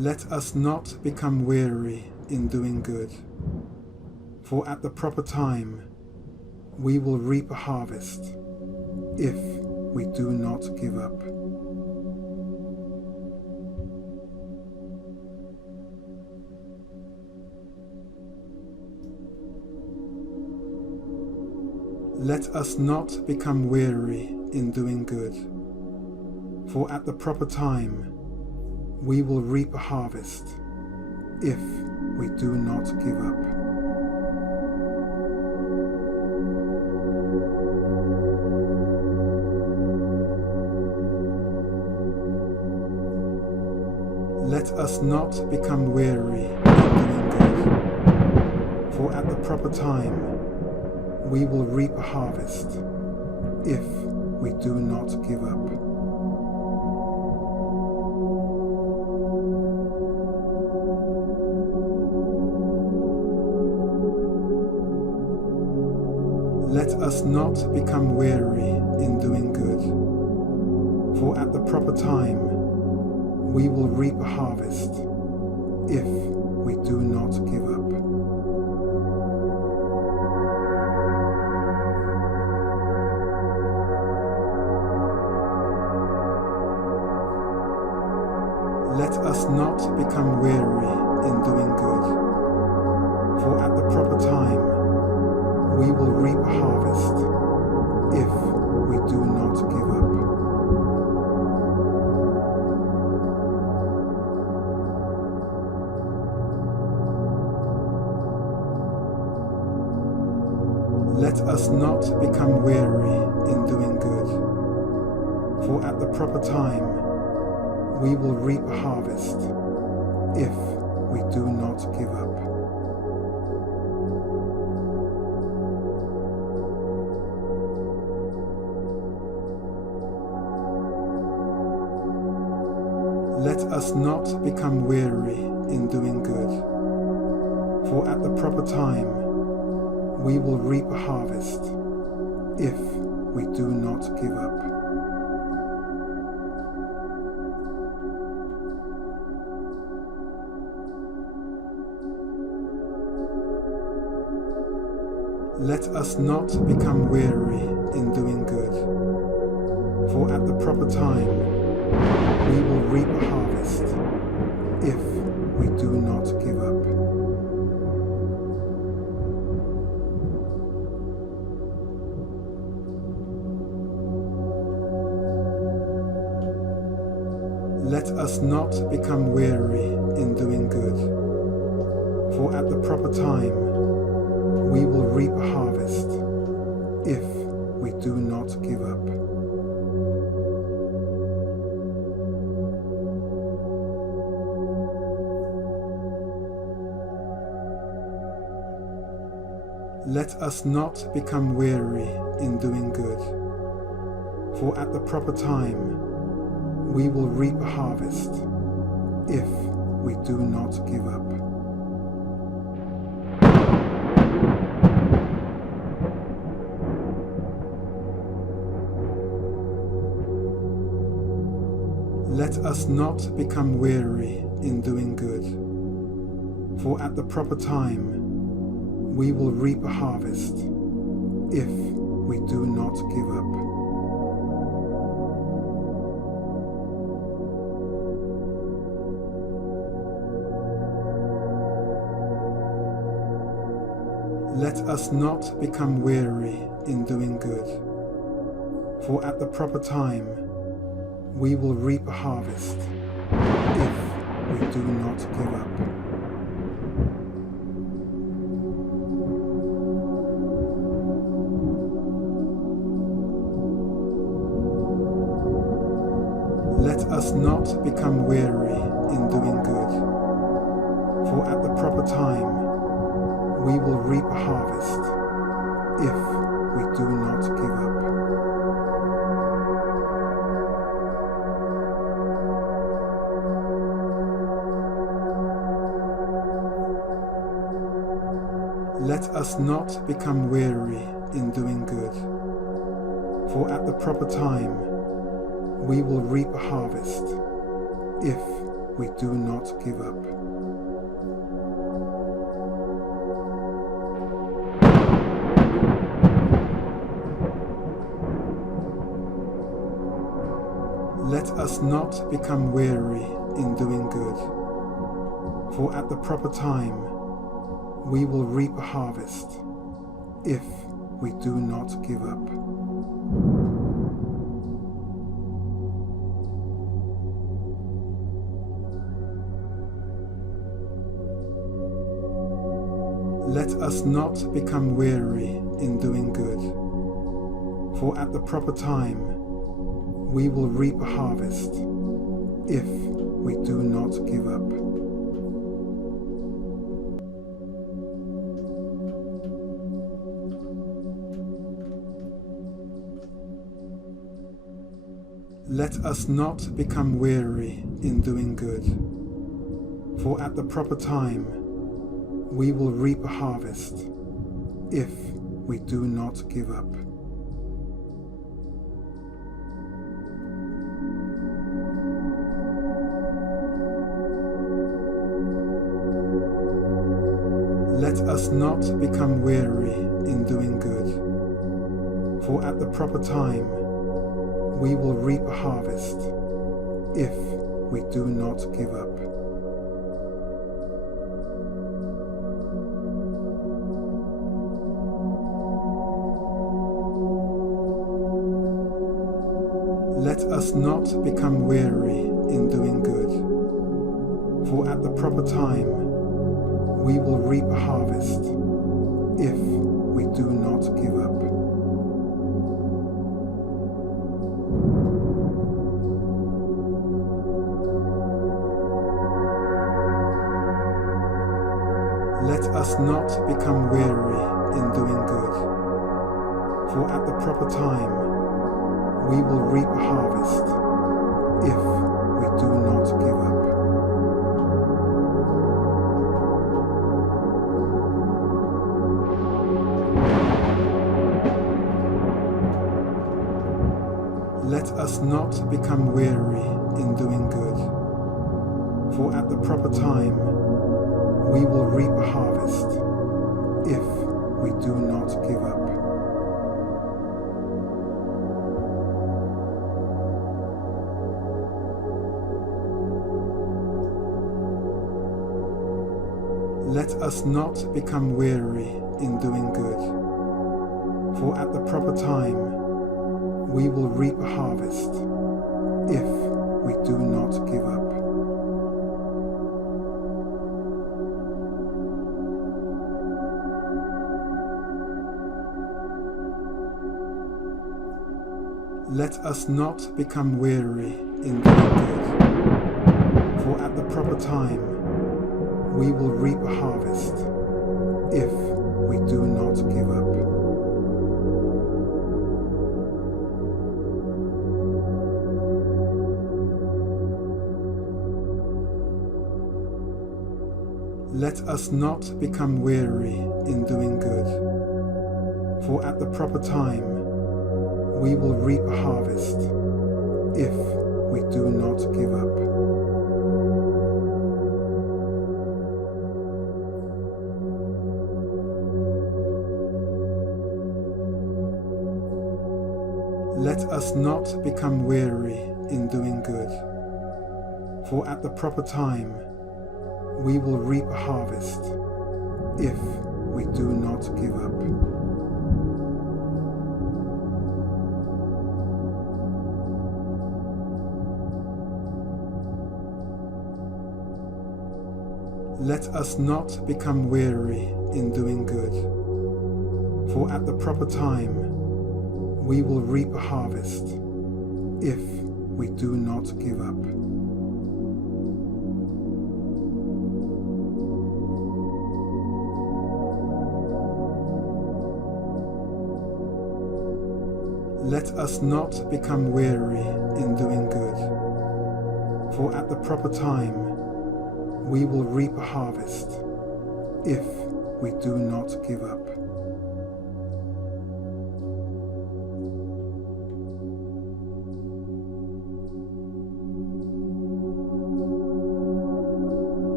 Let us not become weary in doing good, for at the proper time we will reap a harvest if we do not give up. Let us not become weary in doing good, for at the proper time we will reap a harvest if we do not give up. Let us not become weary in doing good, for at the proper time we will reap a harvest if we do not give up. Let us not become weary in doing good, for at the proper time we will reap a harvest if we do not give up. Let us not become weary in doing good, for at the proper time we will reap a harvest if we do not give up. Let us not become weary in doing good, for at the proper time we will reap a harvest if we do not give up. Let us not become weary in doing good, for at the proper time we will reap a harvest if we do not give up. Let us not become weary in doing good, for at the proper time we will reap a harvest if we do not give up. Let us not become weary in doing good, for at the proper time we will reap a harvest if we do not give up. Let us not become weary in doing good, for at the proper time we will reap a harvest if we do not give up. Let us not become weary in doing good, for at the proper time we will reap a harvest if we do not give up. Let us not become weary in doing good, for at the proper time we will reap a harvest if we do not give up. Let us not become weary in doing good, for at the proper time we will reap a harvest if we do not give up. Let us not become weary in doing good, for at the proper time we will reap a harvest if we do not give up. Let us not become weary in doing good, for at the proper time we will reap a harvest if we do not give up. Let us not become weary in doing good, for at the proper time we will reap a harvest if we do not give up. Let us not become weary in doing good, for at the proper time we will reap a harvest if we do not give up. Let us not become weary in doing good, for at the proper time we will reap a harvest if we do not give up. Let us not become weary in doing good, for at the proper time we will reap a harvest if we do not give up. Let us not become weary in doing good, for at the proper time we will reap a harvest if we do not give up. Let us not become weary in doing good, for at the proper time we will reap a harvest if we do not give up. Let us not become weary in doing good, for at the proper time we will reap a harvest if we do not give up. Let us not become weary in doing good, for at the proper time we will reap a harvest if we do not give up. Let us not become weary in doing good, for at the proper time we will reap a harvest if we do not give up. Let us not become weary in doing good, for at the proper time we will reap a harvest if we do not give up. Let us not become weary in doing good, for at the proper time we will reap a harvest if we do not give up. Let us not become weary in doing good, for at the proper time we will reap a harvest if we do not give up.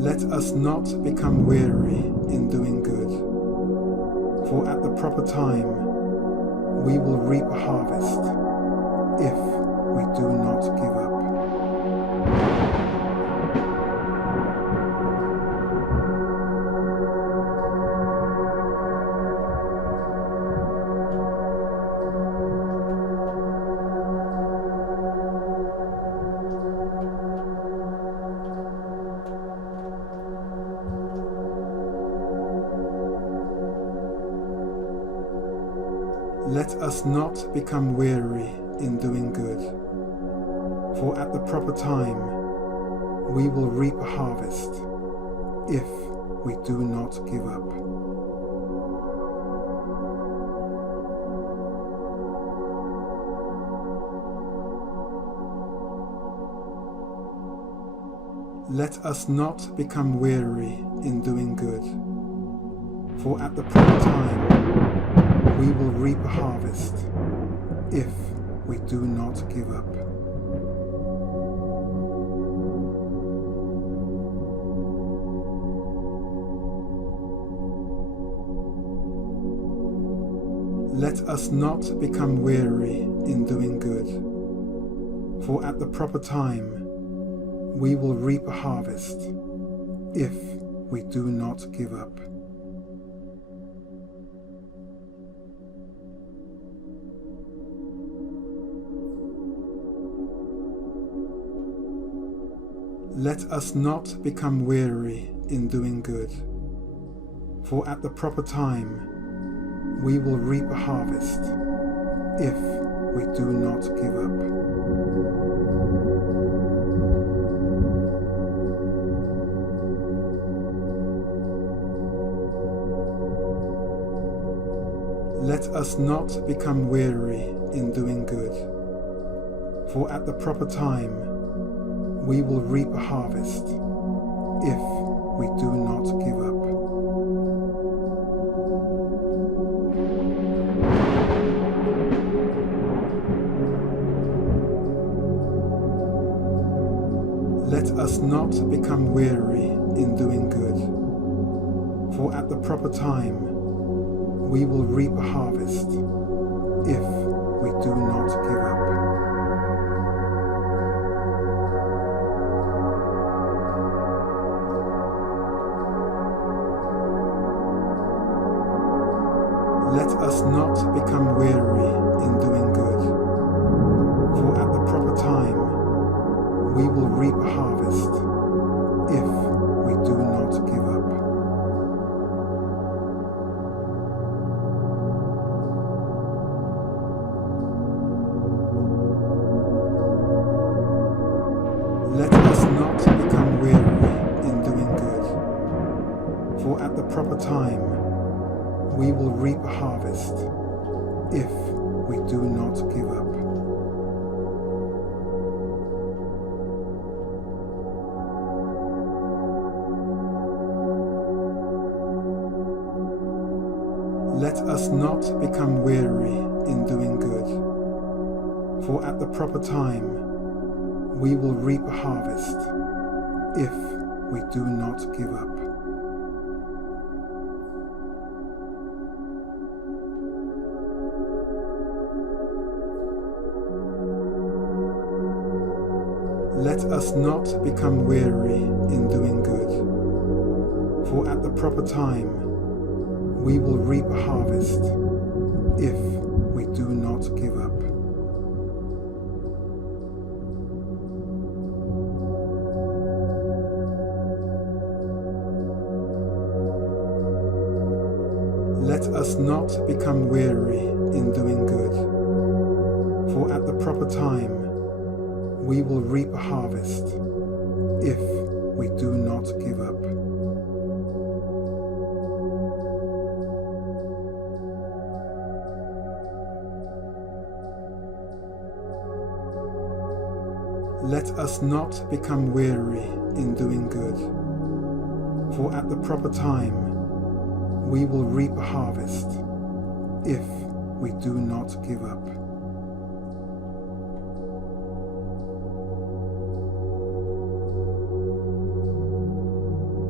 Let us not become weary in doing good, for at the proper time we will reap a harvest if we do not give up. Let us not become weary in doing good, for at the proper time we will reap a harvest if we do not give up. Let us not become weary in doing good, for at the proper time we will reap a harvest if we do not give up. Let us not become weary in doing good, for at the proper time we will reap a harvest if we do not give up. Let us not become weary in doing good, for at the proper time we will reap a harvest if we do not give up. Let us not become weary in doing good, for at the proper time we will reap a harvest if we do not give up. Let us not become weary in doing good, for at the proper time we will reap a harvest if we do not give up. Let us not become weary in doing good, for at the proper time we will reap a harvest if we do not give up. Let us not become weary in doing good, for at the proper time we will reap a harvest if we do not give up. Let us not become weary in doing good, for at the proper time we will reap a harvest if we do not give up. Let us not become weary in doing good, for at the proper time we will reap a harvest if we do not give up. Let us not become weary in doing good, for at the proper time we will reap a harvest if we do not give up. Let us not become weary in doing good, for at the proper time we will reap a harvest if we do not give up.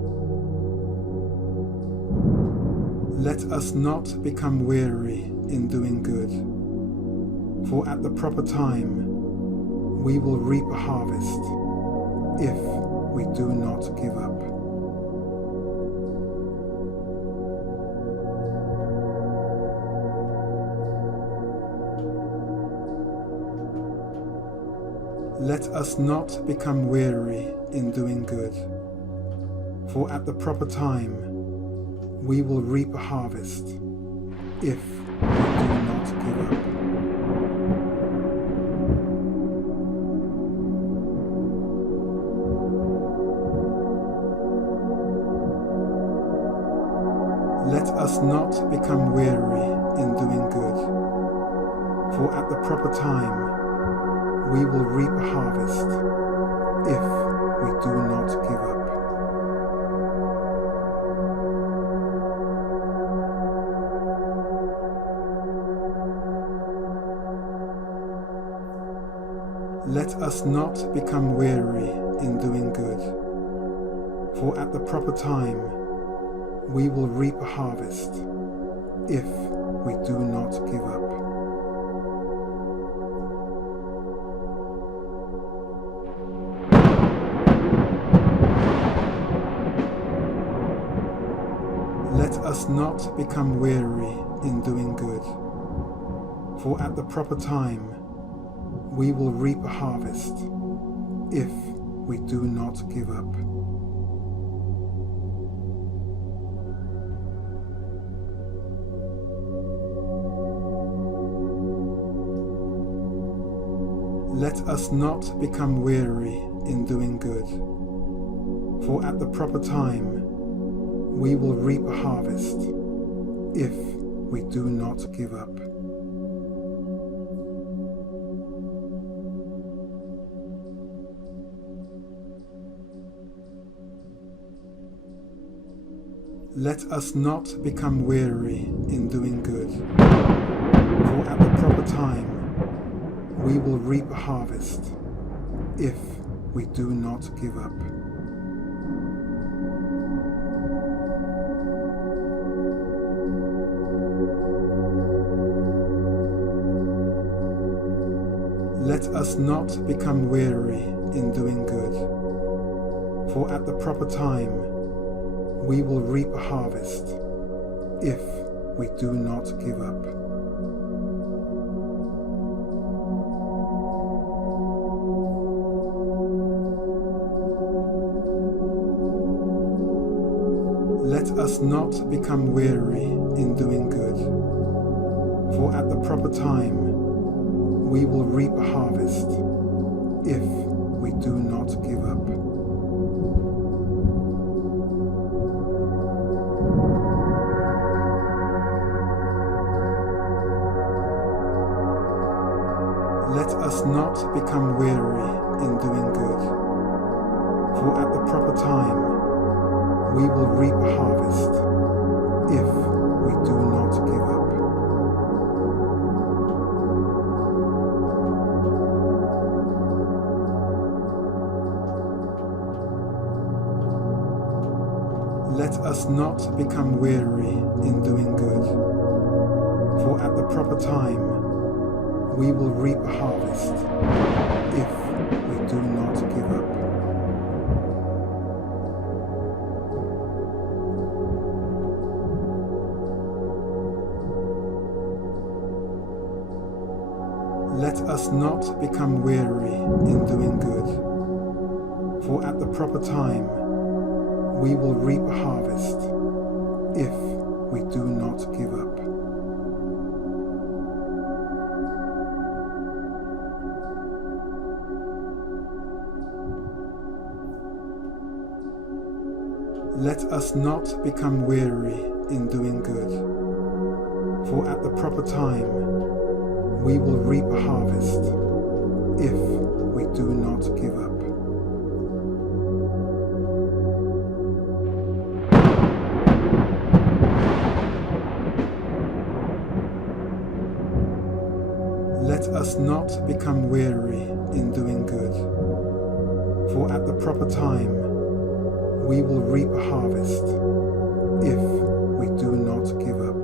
Let us not become weary in doing good, for at the proper time we will reap a harvest if we do not give up. Let us not become weary in doing good, for at the proper time we will reap a harvest if we do not give up. Let us not become weary in doing good, for at the proper time we will reap a harvest if we do not give up. Let us not become weary in doing good, for at the proper time we will reap a harvest if we do not give up. Let us not become weary in doing good, for at the proper time we will reap a harvest if we do not give up. Let us not become weary in doing good, for at the proper time we will reap a harvest if we do not give up. Let us not become weary in doing good, for at the proper time we will reap a harvest if we do not give up. Let us not become weary in doing good, for at the proper time we will reap a harvest if we do not give up. Let us not become weary in doing good, for at the proper time we will reap a harvest if we do not give up. Let us not become weary in doing good, for at the proper time we will reap a harvest if we do not give up. Let us not become weary in doing good, for at the proper time we will reap a harvest if we do not give up. Let us not become weary in doing good, for at the proper time we will reap a harvest if we do not give up. Let us not become weary in doing good, for at the proper time we will reap a harvest if we do not give up. Let us not become weary in doing good, for at the proper time we will reap a harvest if we do not give up.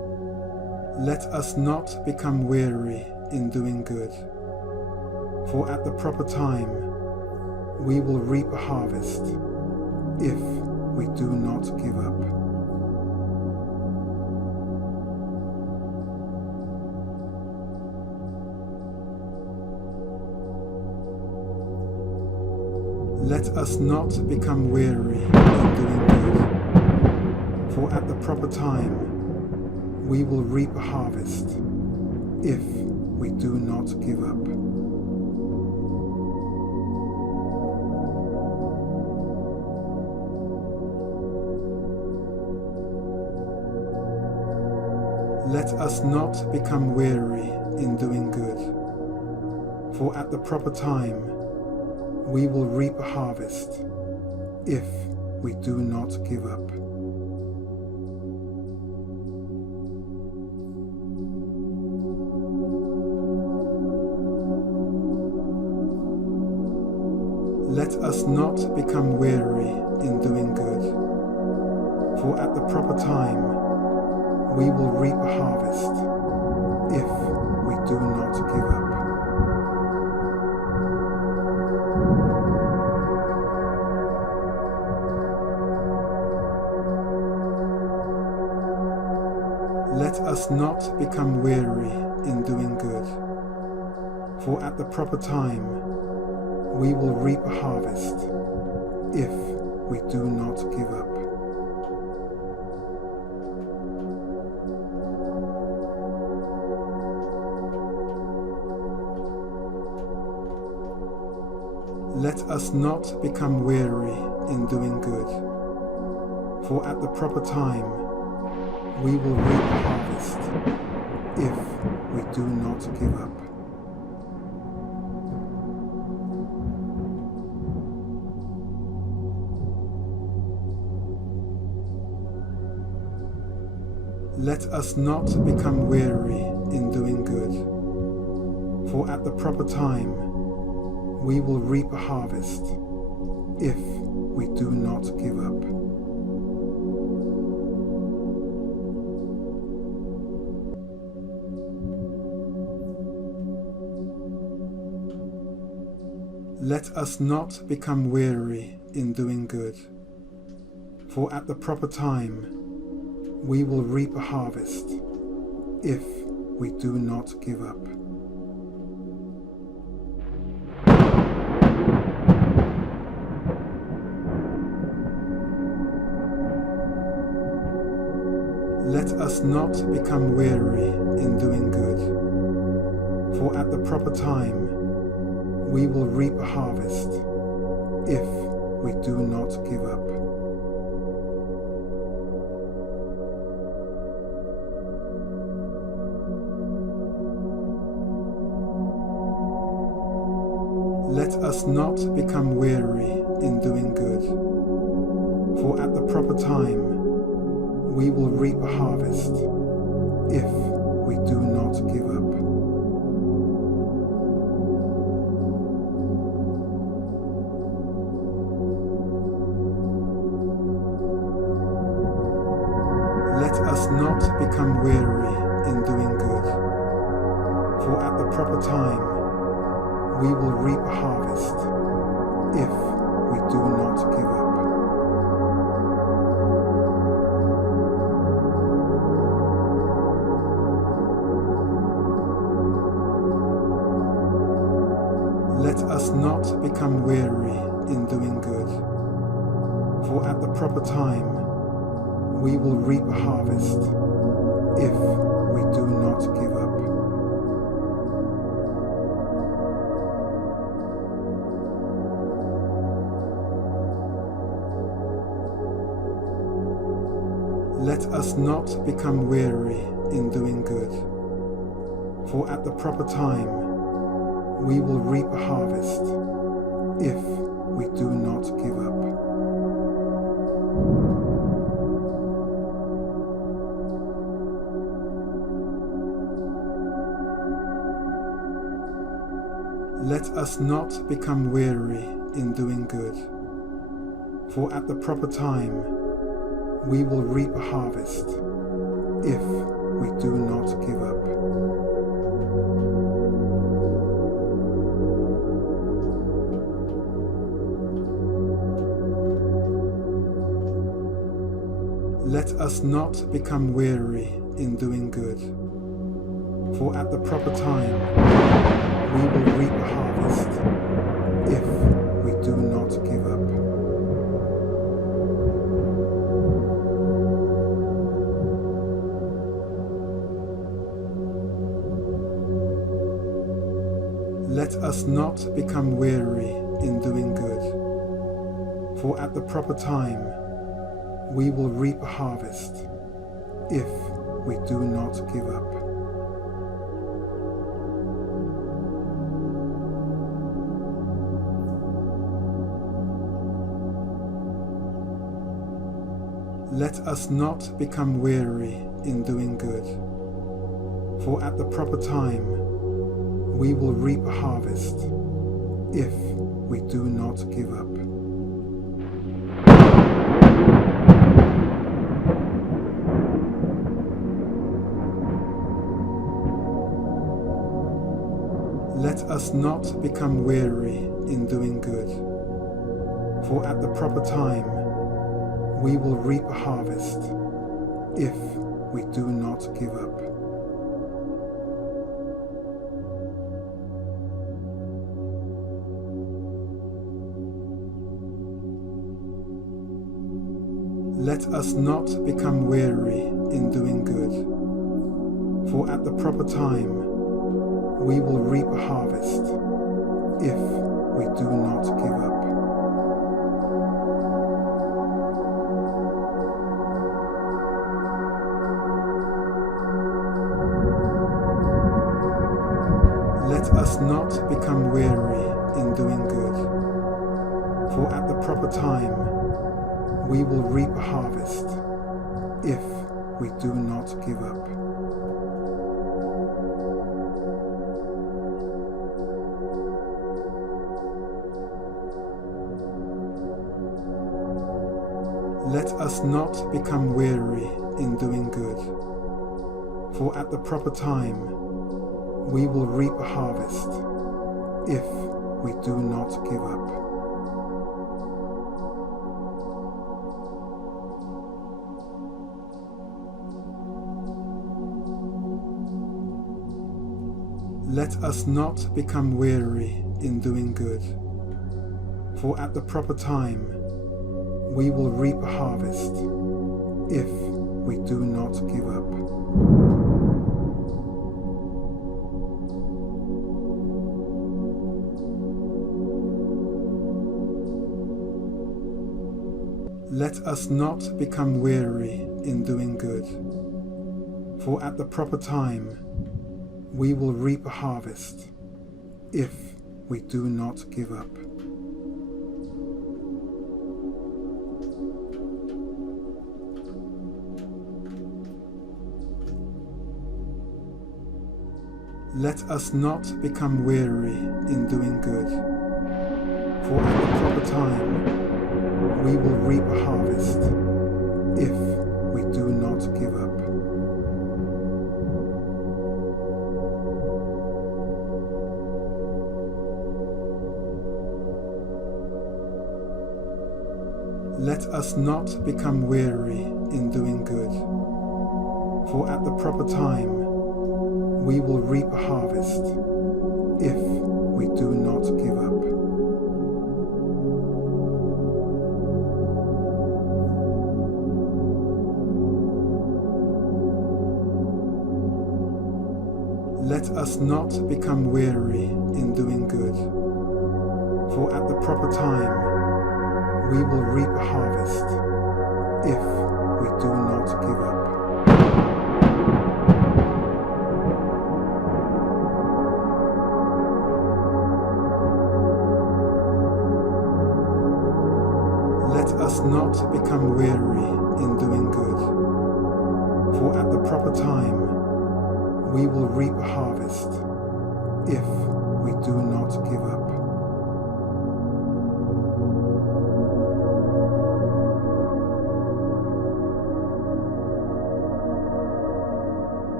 Let us not become weary in doing good, for at the proper time we will reap a harvest if we do not give up. Let us not become weary in doing good, for at the proper time we will reap a harvest if we do not give up. Let us not become weary in doing good, for at the proper time we will reap a harvest if we do not give up. Let us not become weary in doing good, for at the proper time we will reap a harvest if we do not give up. Let us not become weary in doing good, for at the proper time we will reap a harvest if we do not give up. Let us not become weary in doing good, for at the proper time we will reap a harvest if we do not give up. Let us not become weary in doing good, for at the proper time we will reap a harvest if we do not give up. Let us not become weary in doing good, for at the proper time we will reap a harvest if we do not give up. Let us not become weary in doing good, for at the proper time we will reap a harvest if we do not give up. Let us not become weary in doing good, for at the proper time we will reap a harvest if we do not give up. Let us not become weary in doing good, for at the proper time we will reap a harvest if we do not give up. Let us not become weary in doing good, for at the proper time we will reap a harvest if we do not give up. Let us not become weary in doing good, for at the proper time we will reap a harvest if we do not give up. Let us not become weary in doing good, for at the proper time we will reap a harvest if we do not give up. Let us not become weary in doing good, for at the proper time we will reap a harvest if we do not give up. Let us not become weary in doing good, for at the proper time we will reap a harvest if we do not give up. Let us not become weary in doing good, for at the proper time we will reap a harvest if we do not give up. Let us not become weary in doing good, for at the proper time we will reap a harvest if we do not give up. Let us not become weary in doing good, for at the proper time we will reap a harvest if we do not give up. Let us not become weary in doing good, for at the proper time we will reap a harvest if we do not give up. Let us not become weary in doing good, for at the proper time we will reap a harvest if we do not give up. Let us not become weary in doing good, for at the proper time we will reap a harvest if we do not give up. Let us not become weary in doing good, for at the proper time we will reap a harvest if we do not give up. Let us not become weary in doing good, for at the proper time we will reap a harvest if we do not give up. Let us not become weary in doing good, for at the proper time we will reap a harvest if we do not give up. Let us not become weary in doing good, for at the proper time we will reap a harvest if we do not give up. Let us not become weary in doing good, for at the proper time we will reap a harvest if we do not give up.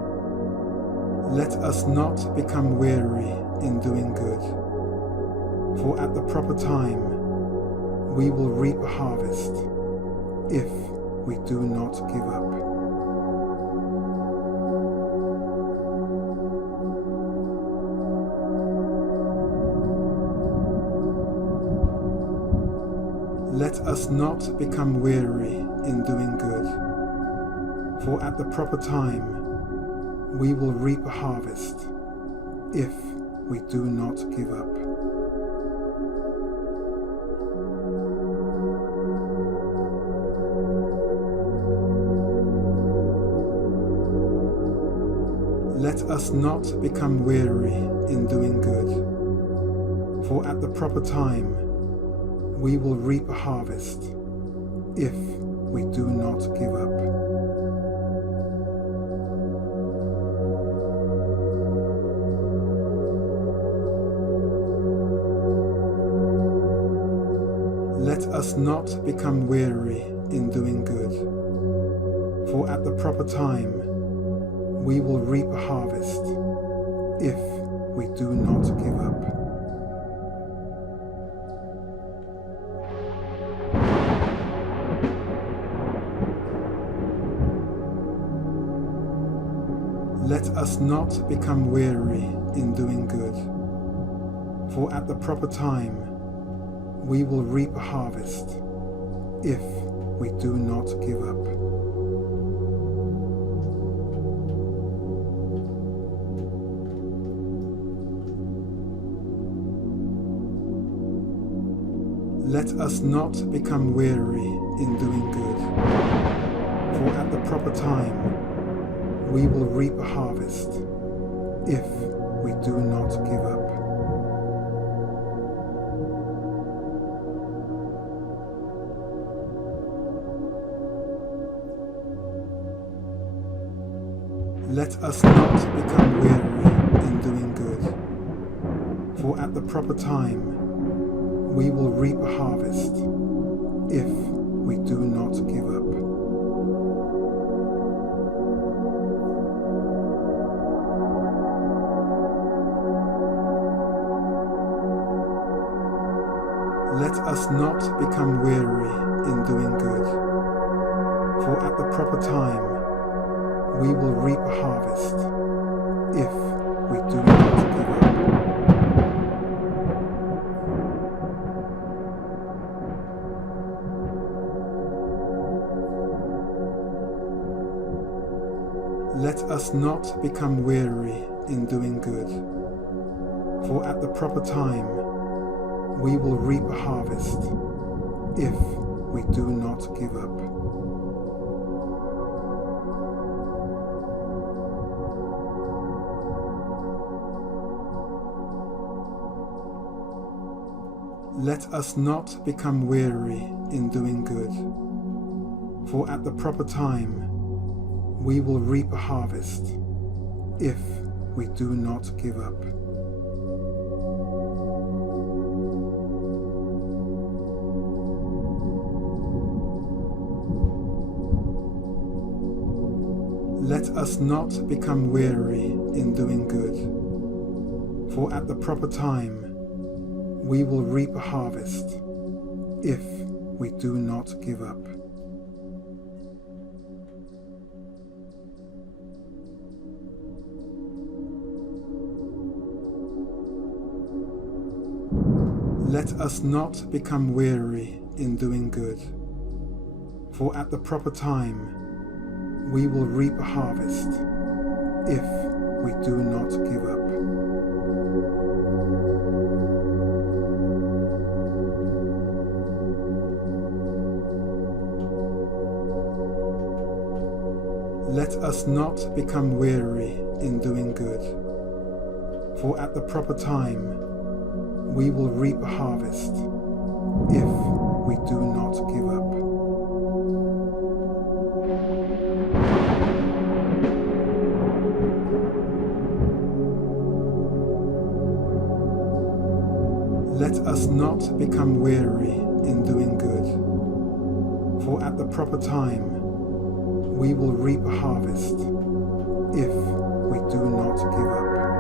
us not become weary in doing good, for at the proper time we will reap a harvest if we do not give up. Let us not become weary in doing good, for at the proper time we will reap a harvest if we do not give up. Let us not become weary in doing good, for at the proper time we will reap a harvest if we do not give up. Let us not become weary in doing good, for at the proper time we will reap a harvest if we do not give up. Let us not become weary in doing good, for at the proper time we will reap a harvest if we do not give up. Let us not become weary in doing good, for at the proper time we will reap a harvest if we do not give up. Let us not become weary in doing good, for at the proper time we will reap a harvest if we do not give up. Let us not become weary in doing good, for at the proper time we will reap a harvest if we do not give up. Let us not become weary in doing good, for at the proper time we will reap a harvest if we do not give up. Let us not become weary in doing good, for at the proper time we will reap a harvest if we do not give up. Let us not become weary in doing good, for at the proper time we will reap a harvest if we do not give up. Let us not become weary in doing good, for at the proper time we will reap a harvest if we do not give up. Let us not become weary in doing good, for at the proper time we will reap a harvest if we do not give up. Let us not become weary in doing good, for at the proper time we will reap a harvest if we do not give up.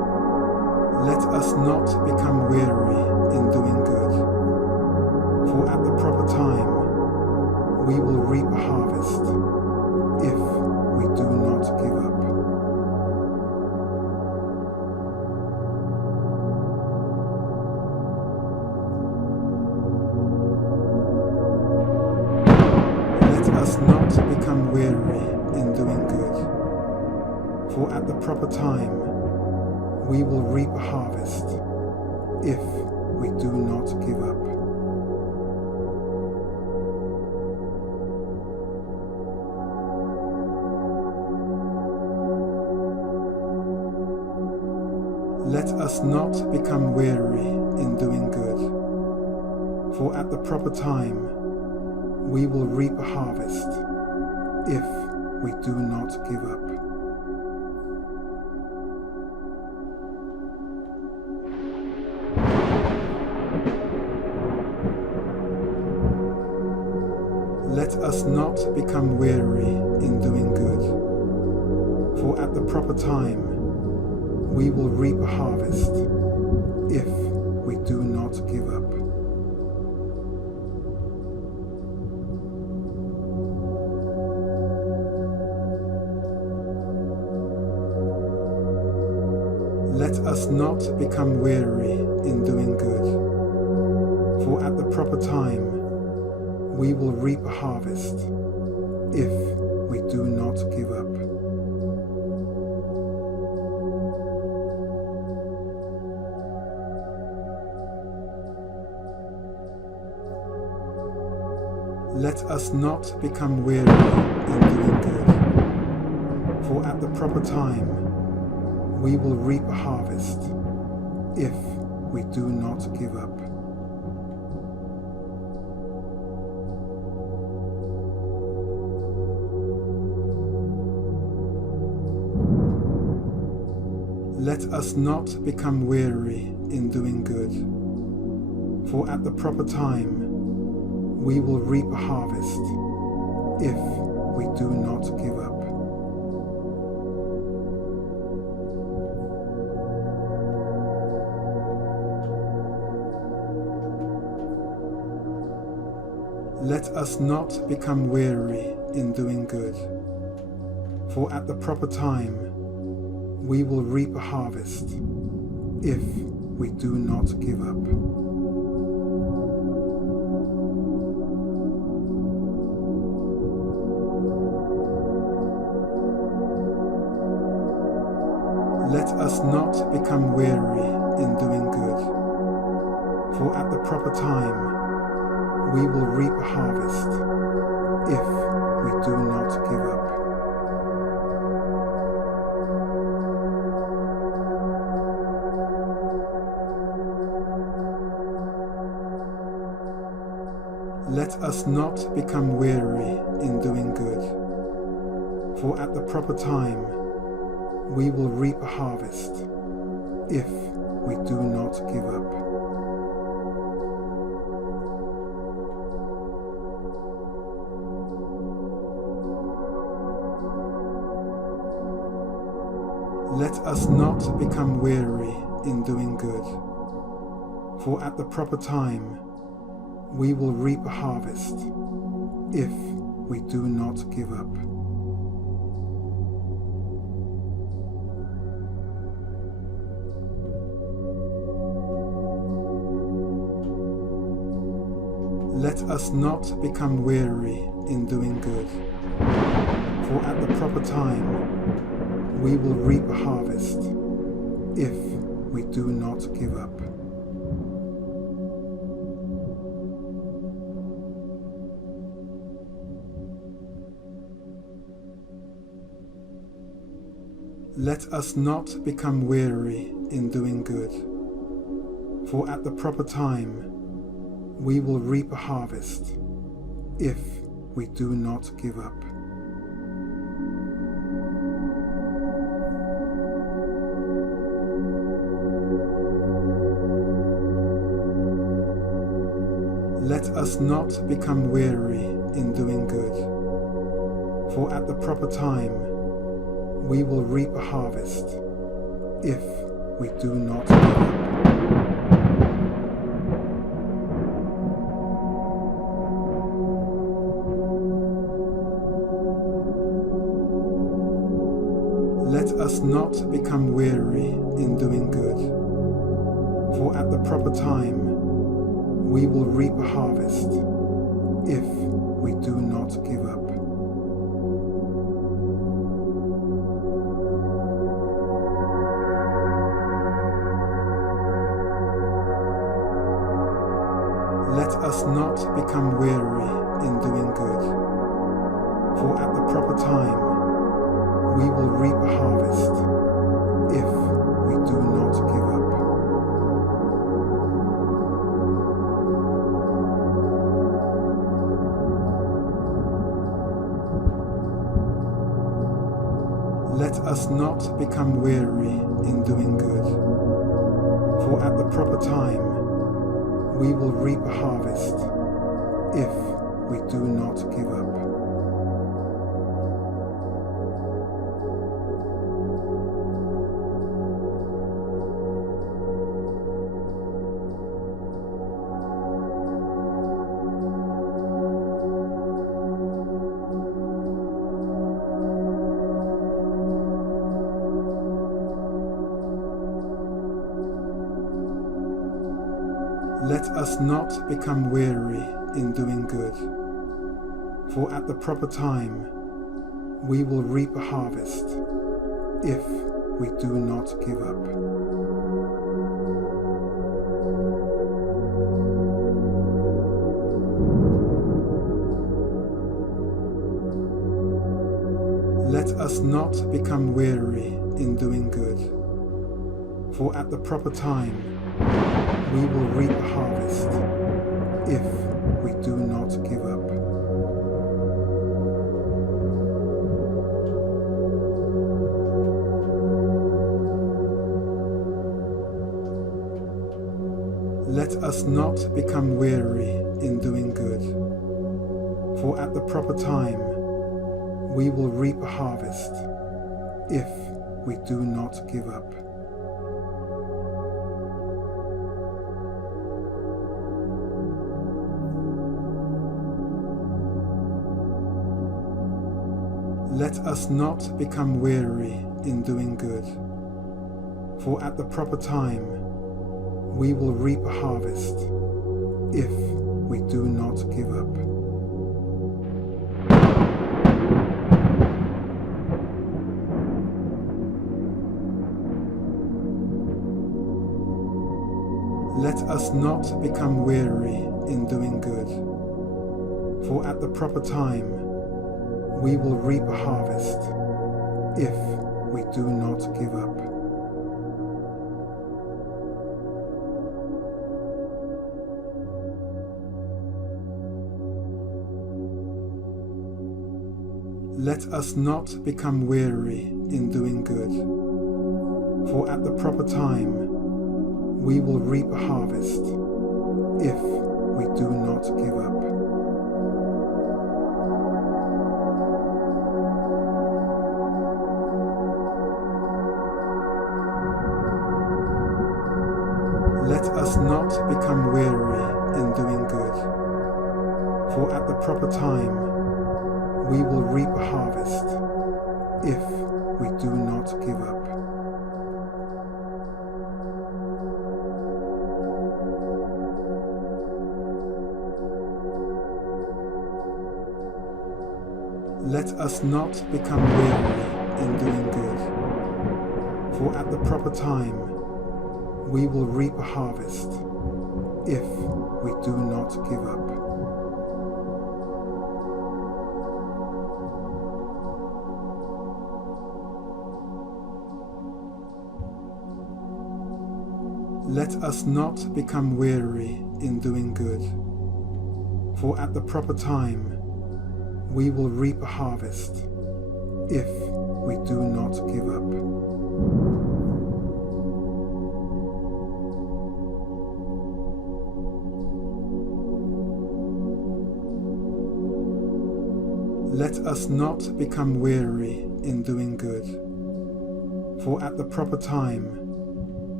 Let us not become weary in doing good, for at the proper time we will reap a harvest if we do not give up. Let us not become weary in doing good, for at the proper time we will reap a harvest if we do not give up. Let us not become weary in doing good, for at the proper time we will reap a harvest if we do not give up. Let us not become weary in doing good, for at the proper time we will reap a harvest if we do not give up. Let us not become weary in doing good, for at the proper time we will reap a harvest if we do not give up. Let us not become weary in doing good, for at the proper time we will reap a harvest if we do not give up. Let us not become weary in doing good, for at the proper time we will reap a harvest if we do not give up. Let us not become weary in doing good, for at the proper time we will reap a harvest if we do not give up. Let us not become weary in doing good, for at the proper time we will reap a harvest if we do not give up. Let us not become weary in doing good, for at the proper time we will reap a harvest if we do not give up. Let us not become weary in doing good, for at the proper time we will reap a harvest if we do not give up. Let us not become weary in doing good, for at the proper time we will reap a harvest if we do not give up. Let us not become weary in doing good, for at the proper time we will reap a harvest if we do not give up. Let us not become weary in doing good, for at the proper time we will reap a harvest if we do not give up. Let us not become weary in doing good, for at the proper time we will reap a harvest if we do not give up. Let us not become weary in doing good, for at the proper time we will reap a harvest if we do not give up. Let us not become weary in doing good, for at the proper time we will reap a harvest if we do not give up. Let us not become weary in doing good, for at the proper time we will reap a harvest if we do not give up. Let us not become weary in doing good, for at the proper time we will reap a harvest if we do not give up. Let us not become weary in doing good, for at the proper time we will reap a harvest if we do not give up. Let us not become weary in doing good, for at the proper time we will reap a harvest if we do not give up. Let us not become weary in doing good, for at the proper time we will reap a harvest if we do not give up. Let us not become weary in doing good, for at the proper time we will reap a harvest if we do not give up. Let us not become weary in doing good, for at the proper time we will reap a harvest if we do not give up. Let us not become weary in doing good, for at the proper time we will reap a harvest if we do not give up. Let us not become weary in doing good, for at the proper time we will reap a harvest if we do not give up. Let us not become weary in doing good, for at the proper time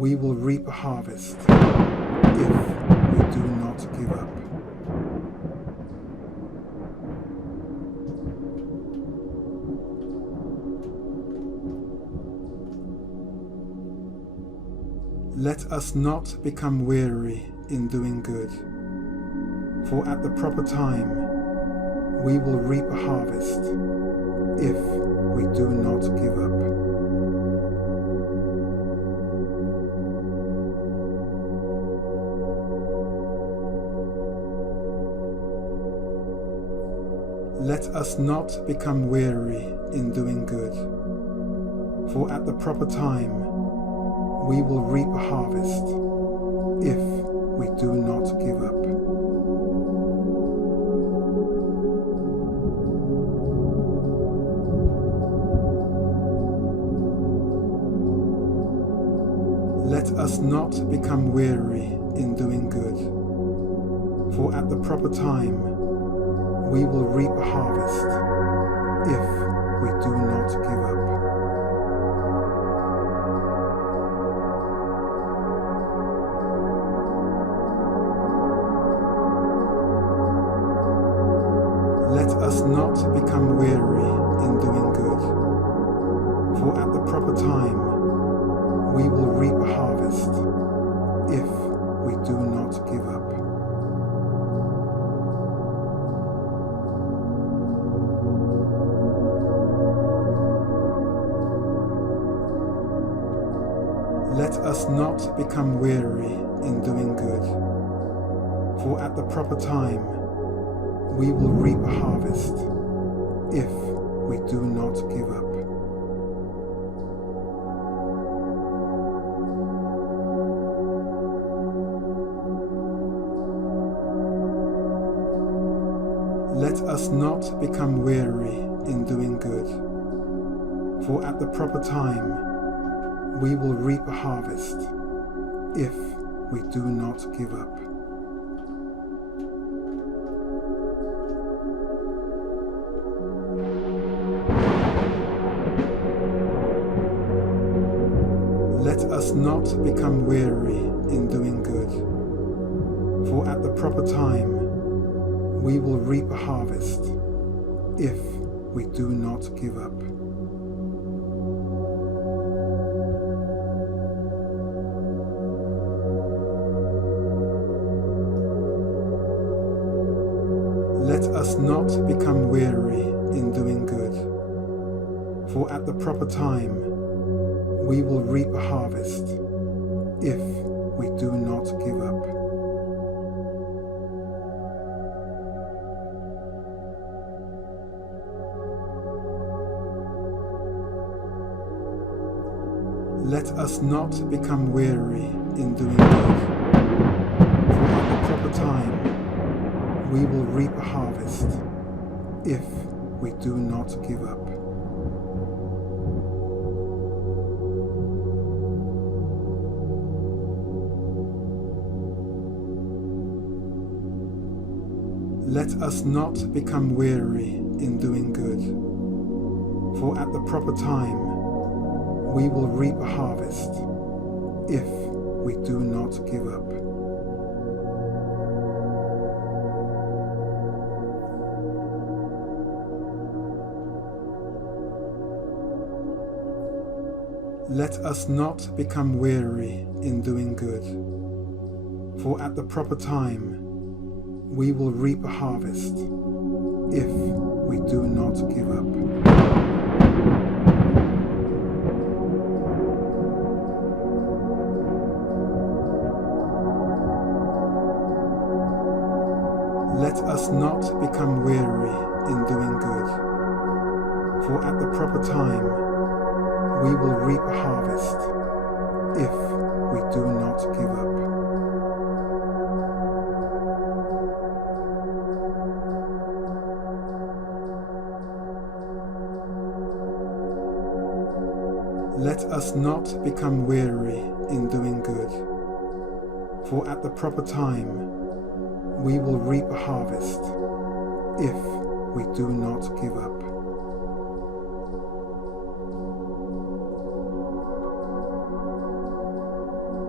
we will reap a harvest if we do not give up. Let us not become weary in doing good, for at the proper time we will reap a harvest if we do not give up. Let us not become weary in doing good, for at the proper time we will reap a harvest if we do not give up. Let us not become weary in doing good, for at the proper time we will reap a harvest if we do not give up. Let us not become weary in doing good, for at the proper time we will reap a harvest if we do not give up. Let us not become weary in doing good, for at the proper time we will reap a harvest if we do not give up. Let us not become weary in doing good, for at the proper time we will reap a harvest if we do not give up. Let us not become weary in doing good, for at the proper time we will reap a harvest if we do not give up. Let us not become weary in doing good, for at the proper time we will reap a harvest if we do not give up. Let us not become weary in doing good, for at the proper time we will reap a harvest if we do not give up. Let us not become weary in doing good, for at the proper time we will reap a harvest if we do not give up. Let us not become weary in doing good, for at the proper time we will reap a harvest if we do not give up. Let us not become weary in doing good, for at the proper time we will reap a harvest if we do not give up. Let us not become weary in doing good, for at the proper time we will reap a harvest if we do not give up.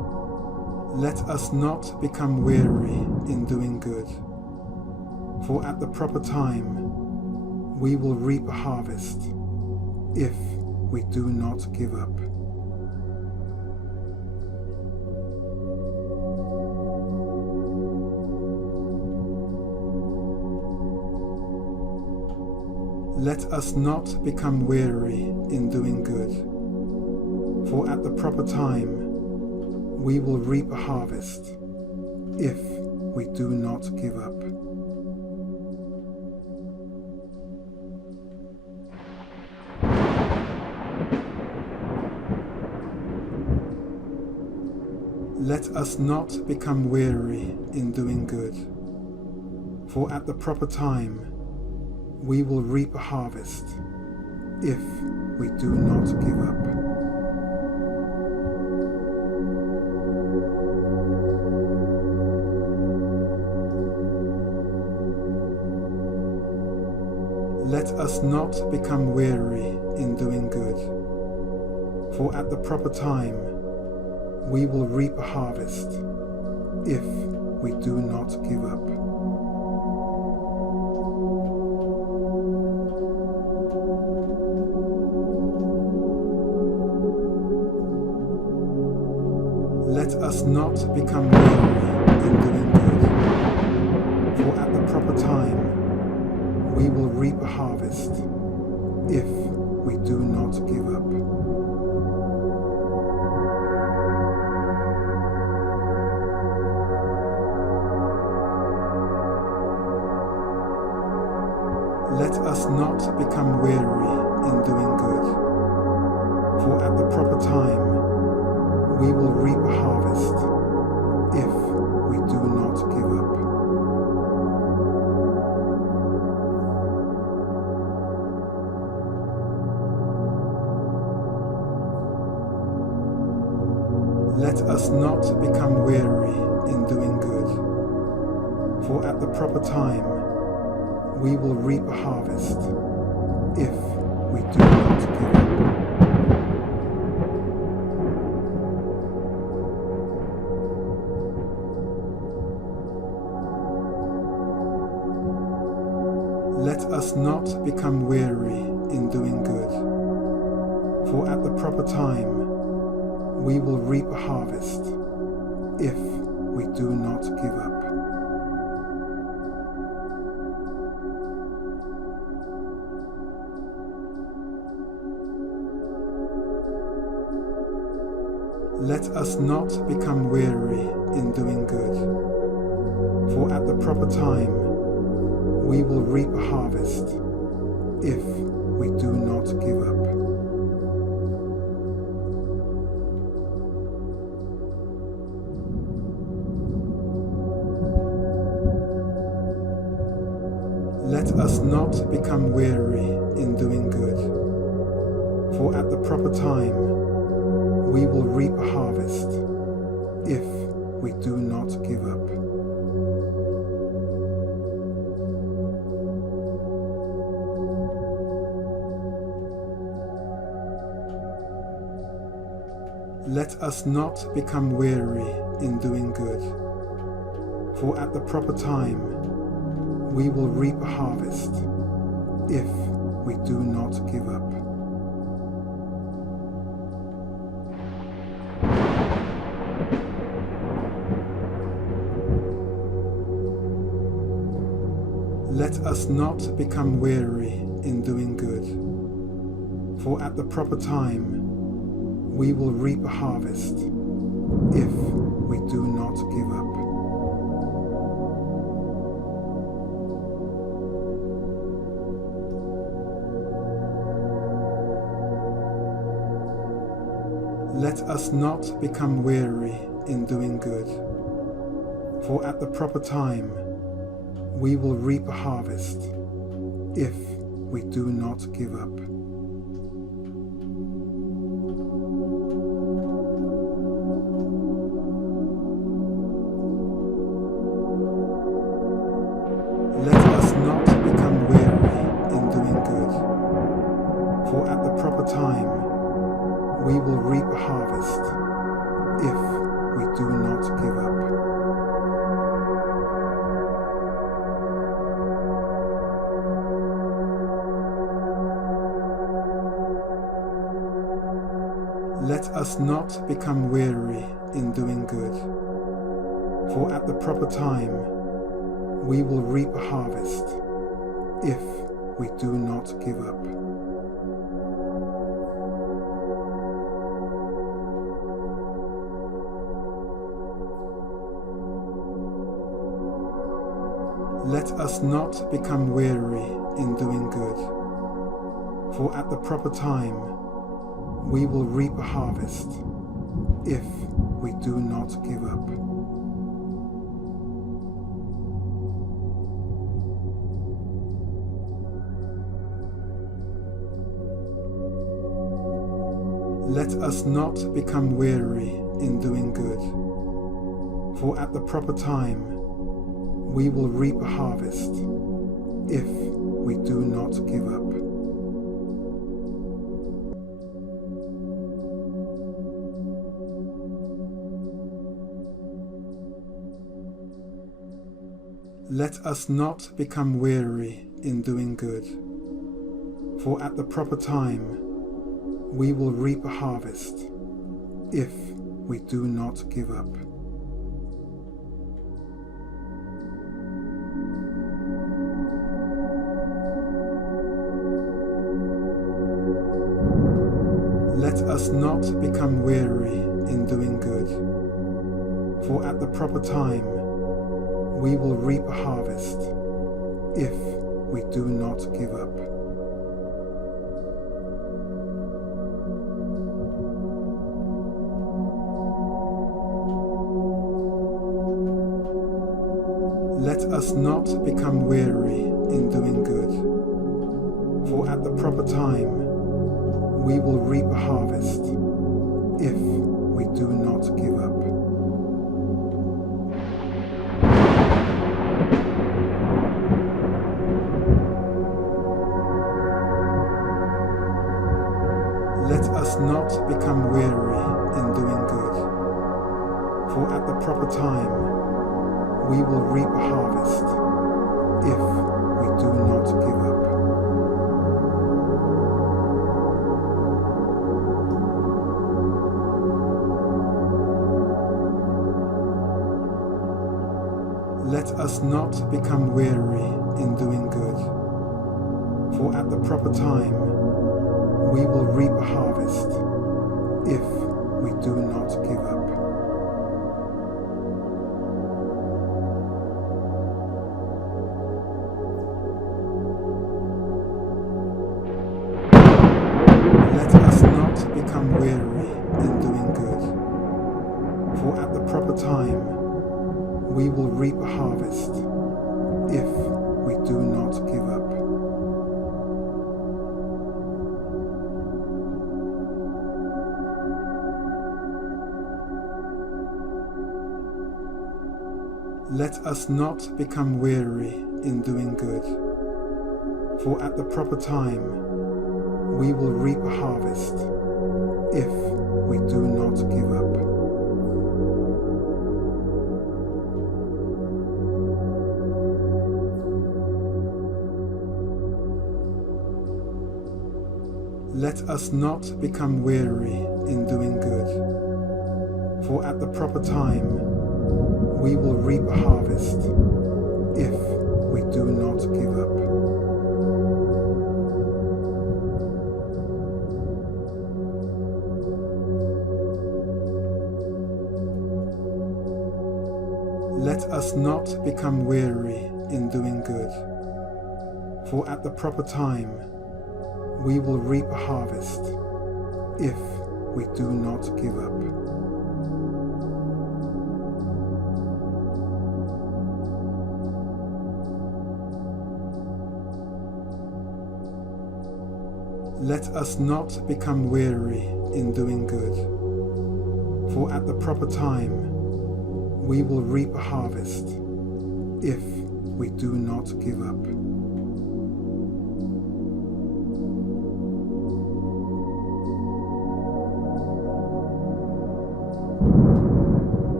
Let us not become weary in doing good, for at the proper time we will reap a harvest if we do not give up. Let us not become weary in doing good, for at the proper time we will reap a harvest if we do not give up. Let us not become weary in doing good, for at the proper time we will reap a harvest if we do not give up. Let us not become weary in doing good, for at the proper time we will reap a harvest if we do not give up. Let us not become weary in doing good, for at the proper time we will reap a harvest if we do not give up. Let us not become weary in doing good, for at the proper time we will reap a harvest if we do not give up. Let us not become weary in doing good, for at the proper time we will reap a harvest if we do not give up. Let us not become weary in doing good, for at the proper time we will reap a harvest if we do not give up. Let us not become weary in doing good, for at the proper time we will reap a harvest if we do not give up. Let us not become weary in doing good, for at the proper time we will reap a harvest if we do not give up. Let us not become weary in doing good, for at the proper time we will reap a harvest if we do not give up. Let us not become weary in doing good, for at the proper time we will reap a harvest if we do not give up. Let us not become weary in doing good, for at the proper time we will reap a harvest if we do not give up. Let us not become weary in doing good, for at the proper time we will reap a harvest if we do not give up. Let us not become weary in doing good, for at the proper time we will reap a harvest if we do not give up. Let us not become weary in doing good, for at the proper time we will reap a harvest if we do not give up. Let us not become weary in doing good, for at the proper time we will reap a harvest if we do not give up. Let us not become weary in doing good, for at the proper time we will reap a harvest if we do not give up. Let us not become weary in doing good, for at the proper time we will reap a harvest if we do not give up. Let us not become weary in doing good, for at the proper time we will reap a harvest if we do not give up. Let us not become weary in doing good, for at the proper time we will reap a harvest if we do not give up. Let us not become weary in doing good, for at the proper time we will reap a harvest if we do not give up. Let us not become weary in doing good, for at the proper time we will reap a harvest if we do not give up. Let us not become weary in doing good, for at the proper time we will reap a harvest if we do not give up. Let us not become weary in doing good, for at the proper time we will reap a harvest if we do not give up. Let us not become weary in doing good, for at the proper time we will reap a harvest if we do not give up. Let us not become weary in doing good, for at the proper time we will reap a harvest if we do not give up.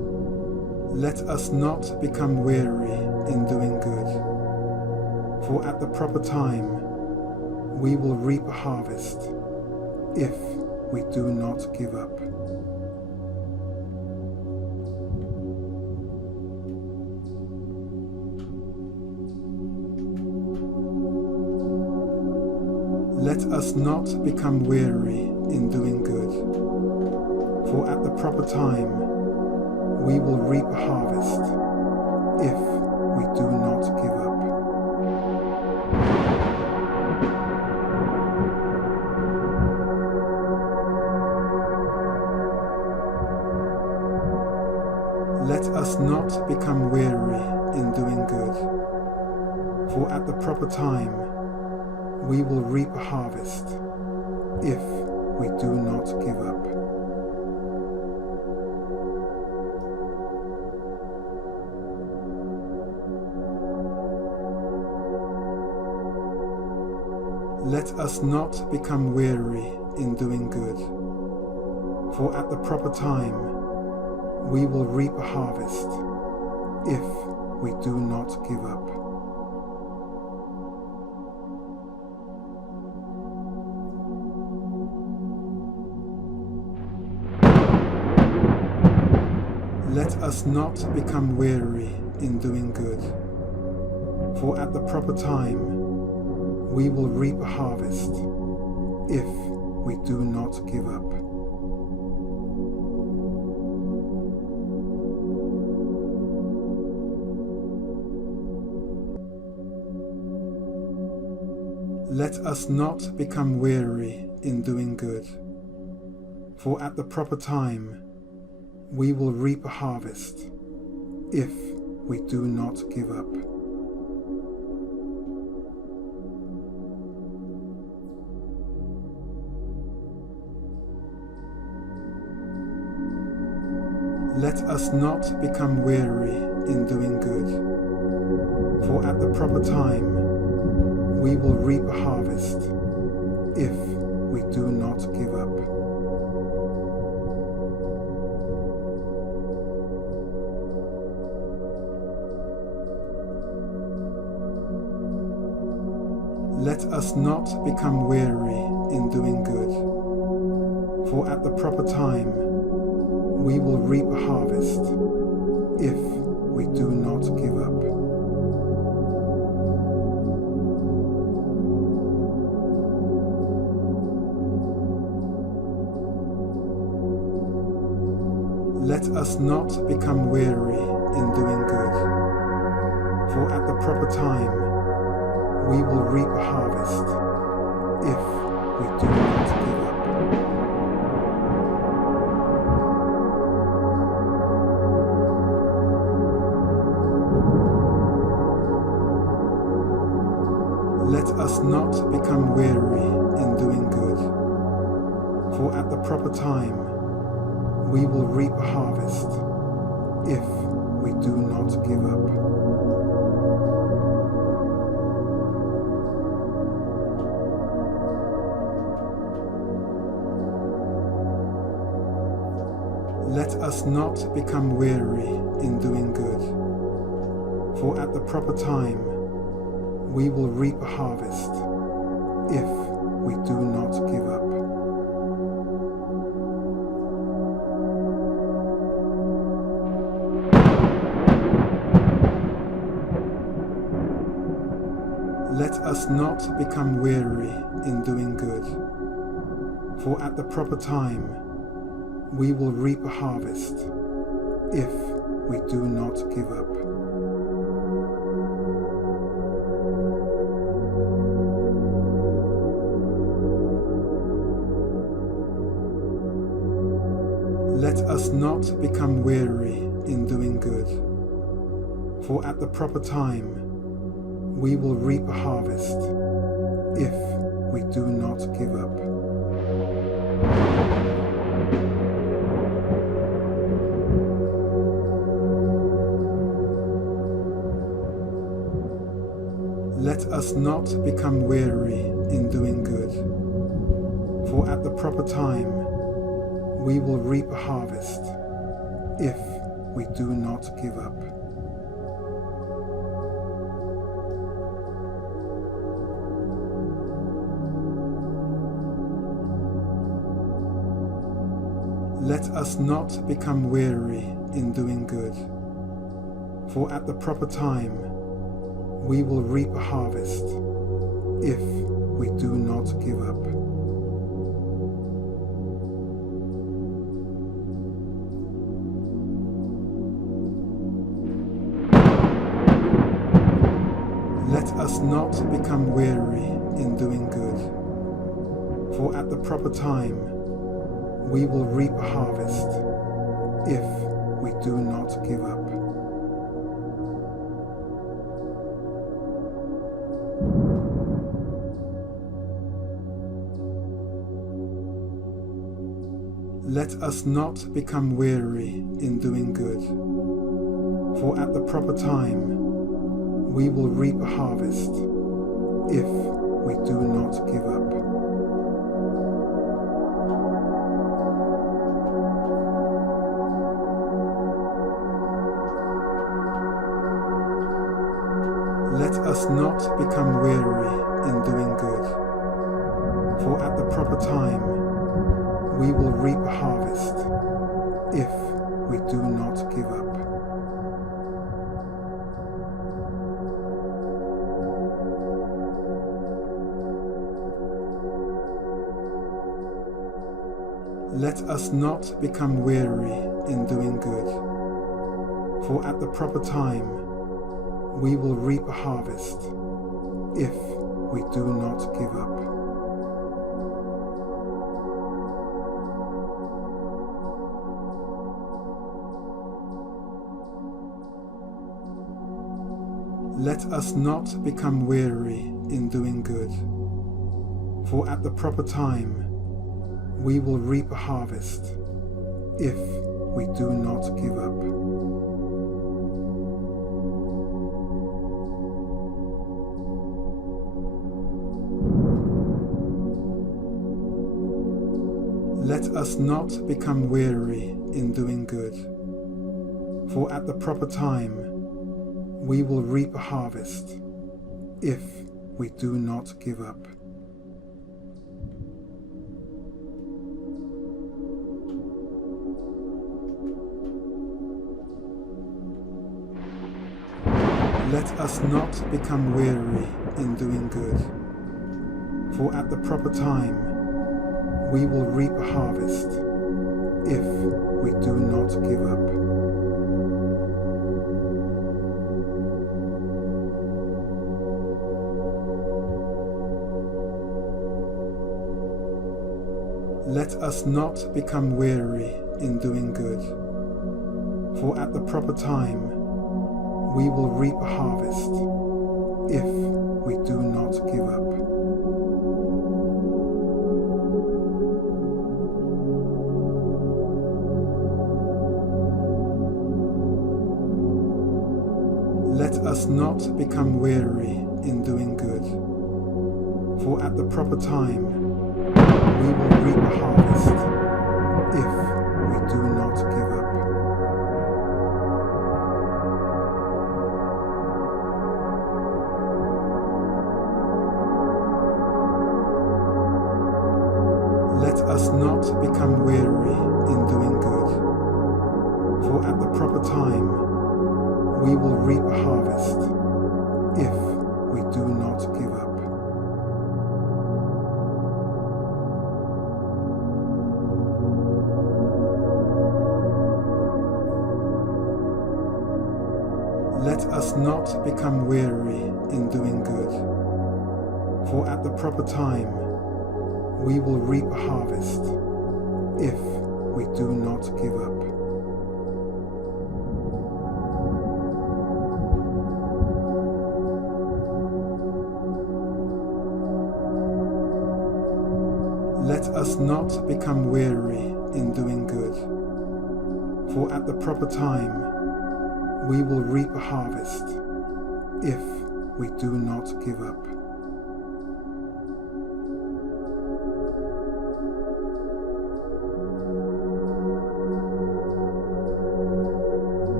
Let us not become weary in doing good, for at the proper time we will reap a harvest if we do not give up. Let us not become weary in doing good, for at the proper time we will reap a harvest if we do not give up. Let us not become weary in doing good, for at the proper time we will reap a harvest if we do not give up. Let us not become weary in doing good, for at the proper time we will reap a harvest if we do not give up. Let us not become weary in doing good, for at the proper time we will reap a harvest if we do not give up. Let us not become weary in doing good, for at the proper time we will reap a harvest if we do not give up. Let us not become weary in doing good, for at the proper time we will reap a harvest if we do not give up. Let us not become weary in doing good, for at the proper time we will reap a harvest if we do not give up. Let us not become weary in doing good, for at the proper time we will reap a harvest if we do not give up. Let us not become weary in doing good, for at the proper time we will reap a harvest if we do not give up. Let us not become weary in doing good, for at the proper time we will reap a harvest if we do not give up. Let us not become weary in doing good, for at the proper time we will reap a harvest if we do not give up. Let us not become weary in doing good, for at the proper time we will reap a harvest if we do not give up. Let us not become weary in doing good, for at the proper time we will reap a harvest if we do not give up. Let us not become weary in doing good, for at the proper time we will reap a harvest if we do not give up. Let us not become weary in doing good, for at the proper time we will reap a harvest if we do not give up. Let us not become weary in doing good, for at the proper time we will reap a harvest if we do not give up. Let us not become weary in doing good, for at the proper time we will reap a harvest if we do not give up. Let us not become weary in doing good, for at the proper time we will reap a harvest if we do not give up. Let us not become weary in doing good, for at the proper time we will reap a harvest if we do not give up. Let us not become weary in doing good, for at the proper time we will reap a harvest if we do not give up. Let us not become weary in doing good, for at the proper time we will reap a harvest if we do not give up. Let us not become weary in doing good, for at the proper time we will reap a harvest if we do not give up. Let us not become weary in doing good, for at the proper time we will reap a harvest if we do not give up. Let us not become weary in doing good, for at the proper time we will reap a harvest if we do not give up. Let us not become weary in doing good, for at the proper time we will reap a harvest if we do not give up. Let us not become weary in doing good, for at the proper time we will reap a harvest if we do not give up.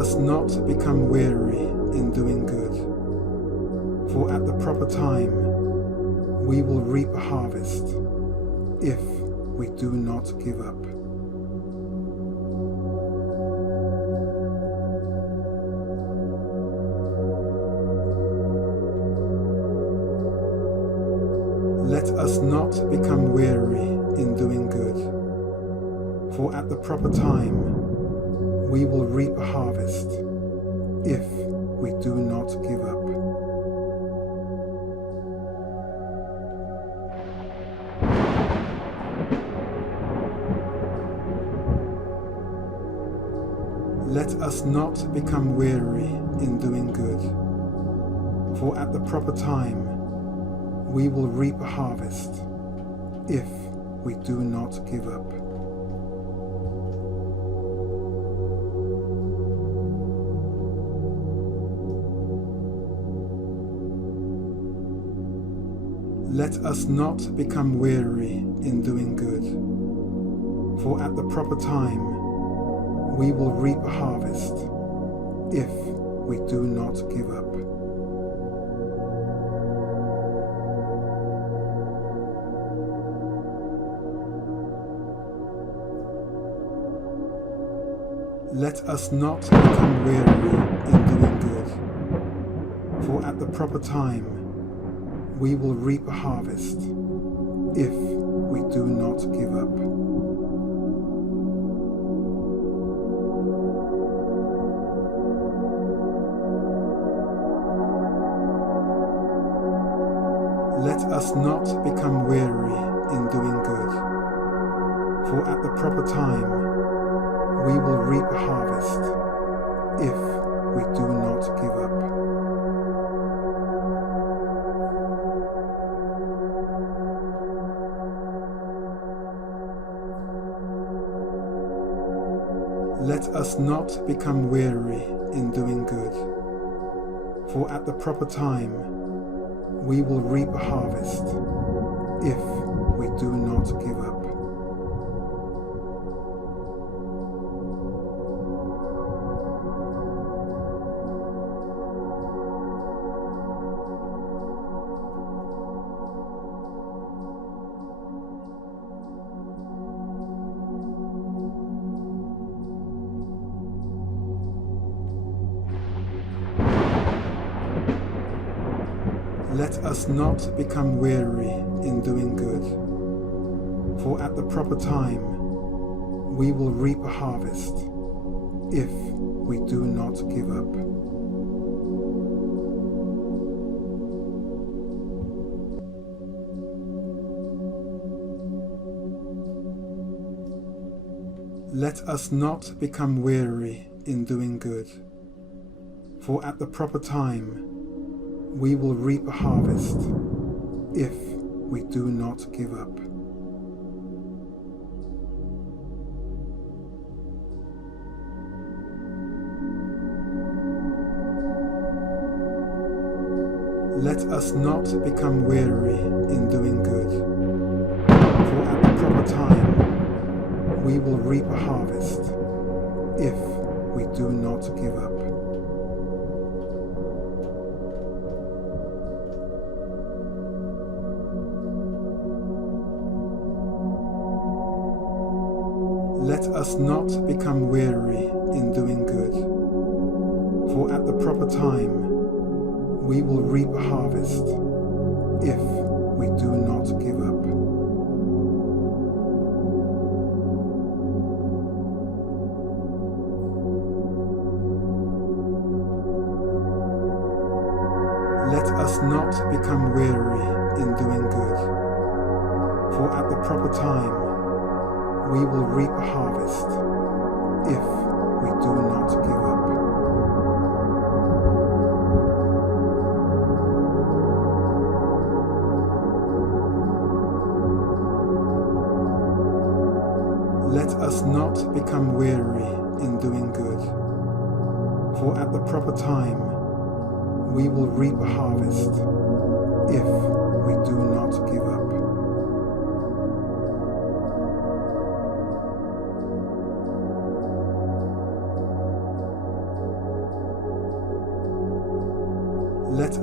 us not become weary in doing good, for at the proper time we will reap a harvest if we do not give up. Let us not become weary in doing good, for at the proper time we will reap a harvest if we do not give up. Let us not become weary in doing good, for at the proper time we will reap a harvest if we do not give up. Let us not become weary in doing good, for at the proper time we will reap a harvest if we do not give up. Let us not become weary in doing good, for at the proper time we will reap a harvest if we do not give up. Let us not become weary in doing good, for at the proper time we will reap a harvest if we do not give up. Let us not become weary in doing good, for at the proper time we will reap a harvest if we do not give up. Let us not become weary in doing good, for at the proper time we will reap a harvest if we do not give up. Let us not become weary in doing good, for at the proper time we will reap a harvest if we do not give up. Let us not become weary in doing good, for at the proper time we will reap a harvest if we do not give up. Let us not become weary in doing good, for at the proper time we will reap a harvest if we do not give up. Let us not become weary in doing good, for at the proper time we will reap a harvest if we do not give up. Let us not become weary in doing good, for at the proper time we will reap a harvest if we do not give up.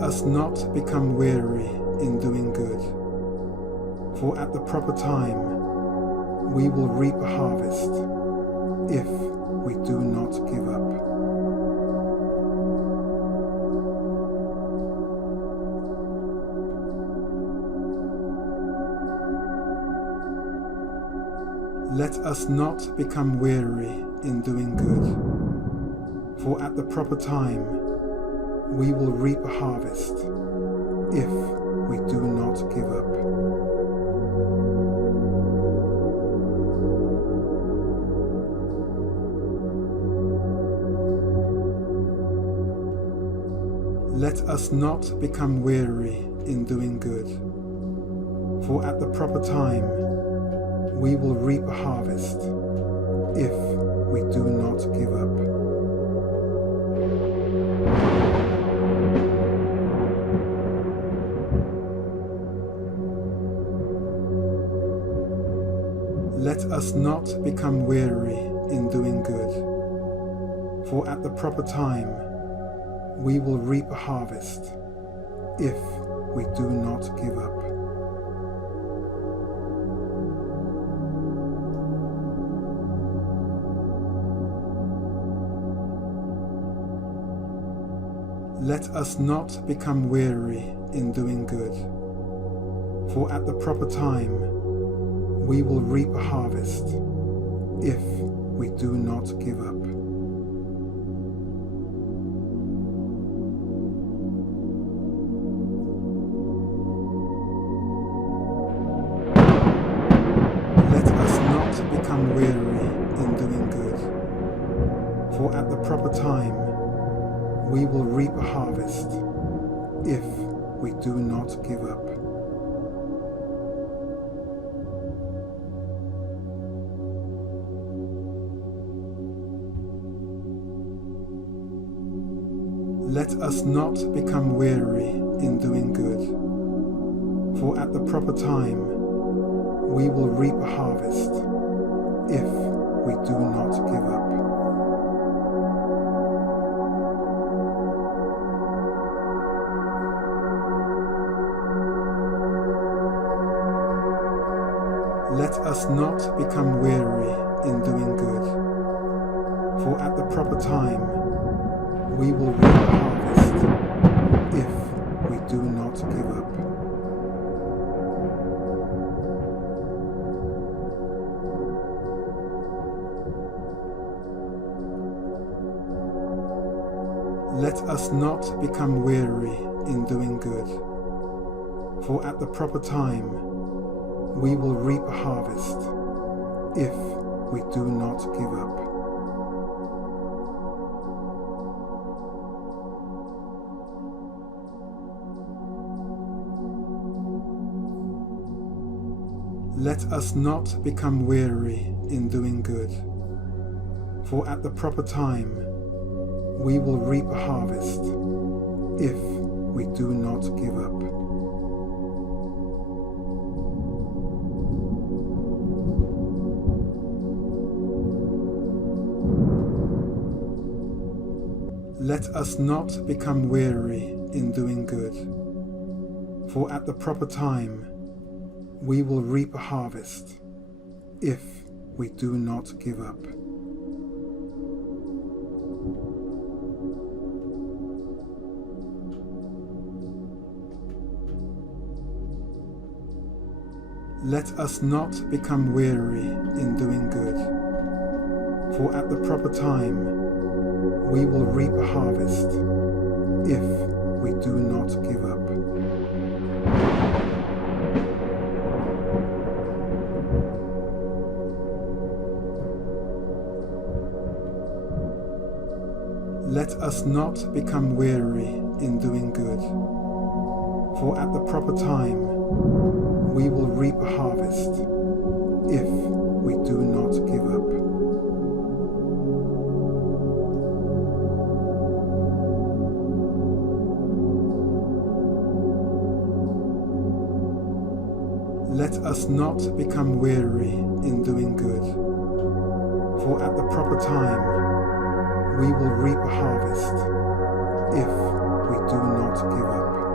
us not become weary in doing good, for at the proper time we will reap a harvest if we do not give up. Let us not become weary in doing good, for at the proper time we will reap a harvest if we do not give up. Let us not become weary in doing good, for at the proper time we will reap a harvest if we do not give up. Let us not become weary in doing good, for at the proper time we will reap a harvest if we do not give up. Let us not become weary in doing good, for at the proper time we will reap a harvest if we do not give up. Let us not become weary in doing good, for at the proper time we will reap a harvest if we do not give up. Let us not become weary in doing good, for at the proper time we will reap a harvest if we do not give up. Let us not become weary in doing good, for at the proper time we will reap a harvest if we do not give up. Let us not become weary in doing good, for at the proper time we will reap a harvest if we do not give up. Let us not become weary in doing good, for at the proper time we will reap a harvest if we do not give up. Let us not become weary in doing good, for at the proper time we will reap a harvest if we do not give up. Let us not become weary in doing good, for at the proper time we will reap a harvest if we do not give up. Let us not become weary in doing good, for at the proper time we will reap a harvest if we do not give up. Let us not become weary in doing good, for at the proper time we will reap a harvest if we do not give up.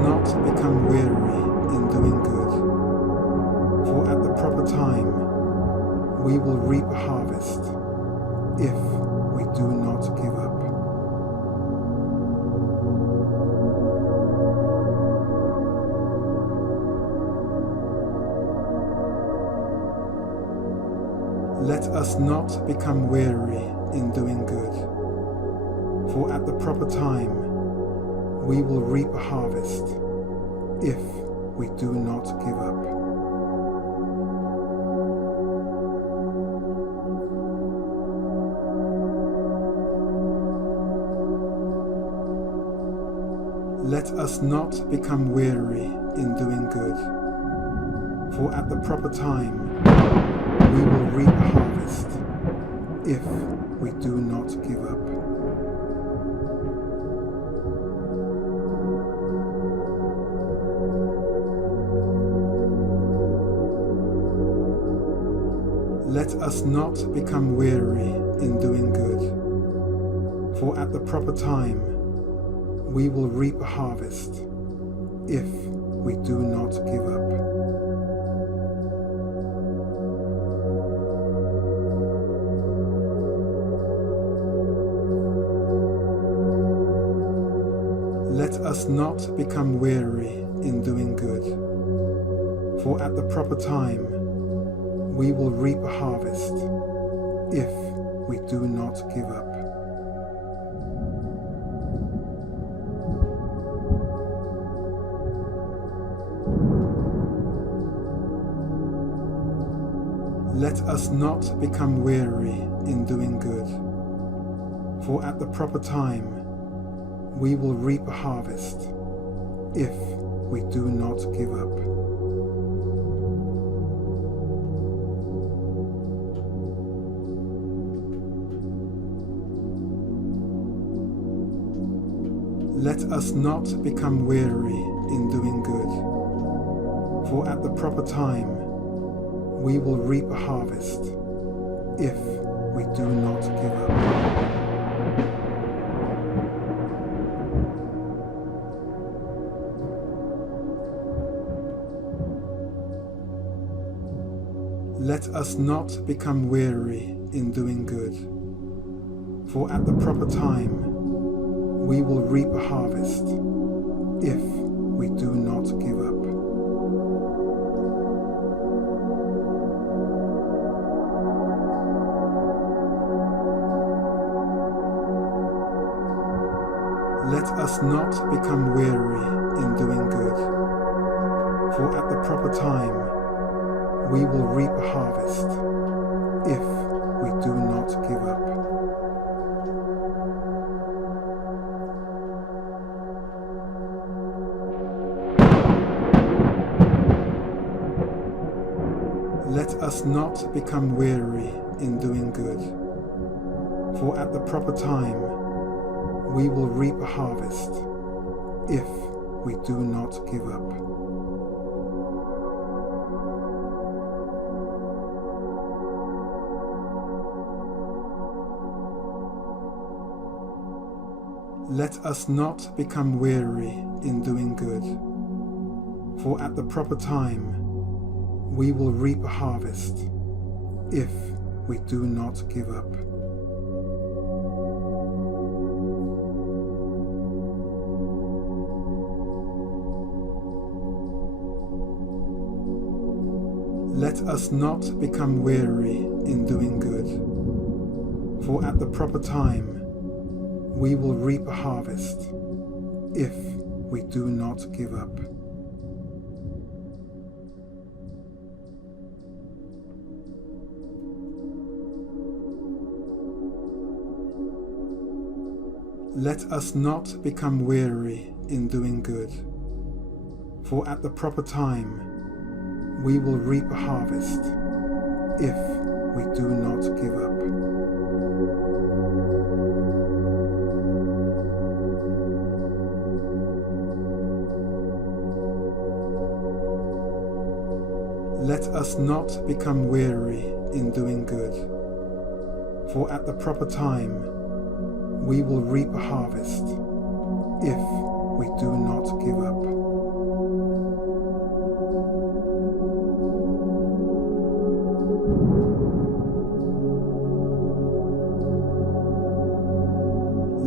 not become weary in doing good, for at the proper time we will reap a harvest if we do not give up. Let us not become weary in doing good, for at the proper time we will reap a harvest if we do not give up. Let us not become weary in doing good, for at the proper time we will reap a harvest if we do not give up. Let us not become weary in doing good, for at the proper time we will reap a harvest if we do not give up. Let us not become weary in doing good, for at the proper time we will reap a harvest if we do not give up. Let us not become weary in doing good, for at the proper time we will reap a harvest if we do not give up. Let us not become weary in doing good, for at the proper time we will reap a harvest if we do not give up. Let us not become weary in doing good, for at the proper time we will reap a harvest if we do not give up. Let us not become weary in doing good, for at the proper time we will reap a harvest if we do not give up. Let us not become weary in doing good, for at the proper time we will reap a harvest if we do not give up. Let us not become weary in doing good, for at the proper time we will reap a harvest if we do not give up. Let us not become weary in doing good, for at the proper time we will reap a harvest if we do not give up. Let us not become weary in doing good, for at the proper time we will reap a harvest if we do not give up. Let us not become weary in doing good, for at the proper time we will reap a harvest if we do not give up.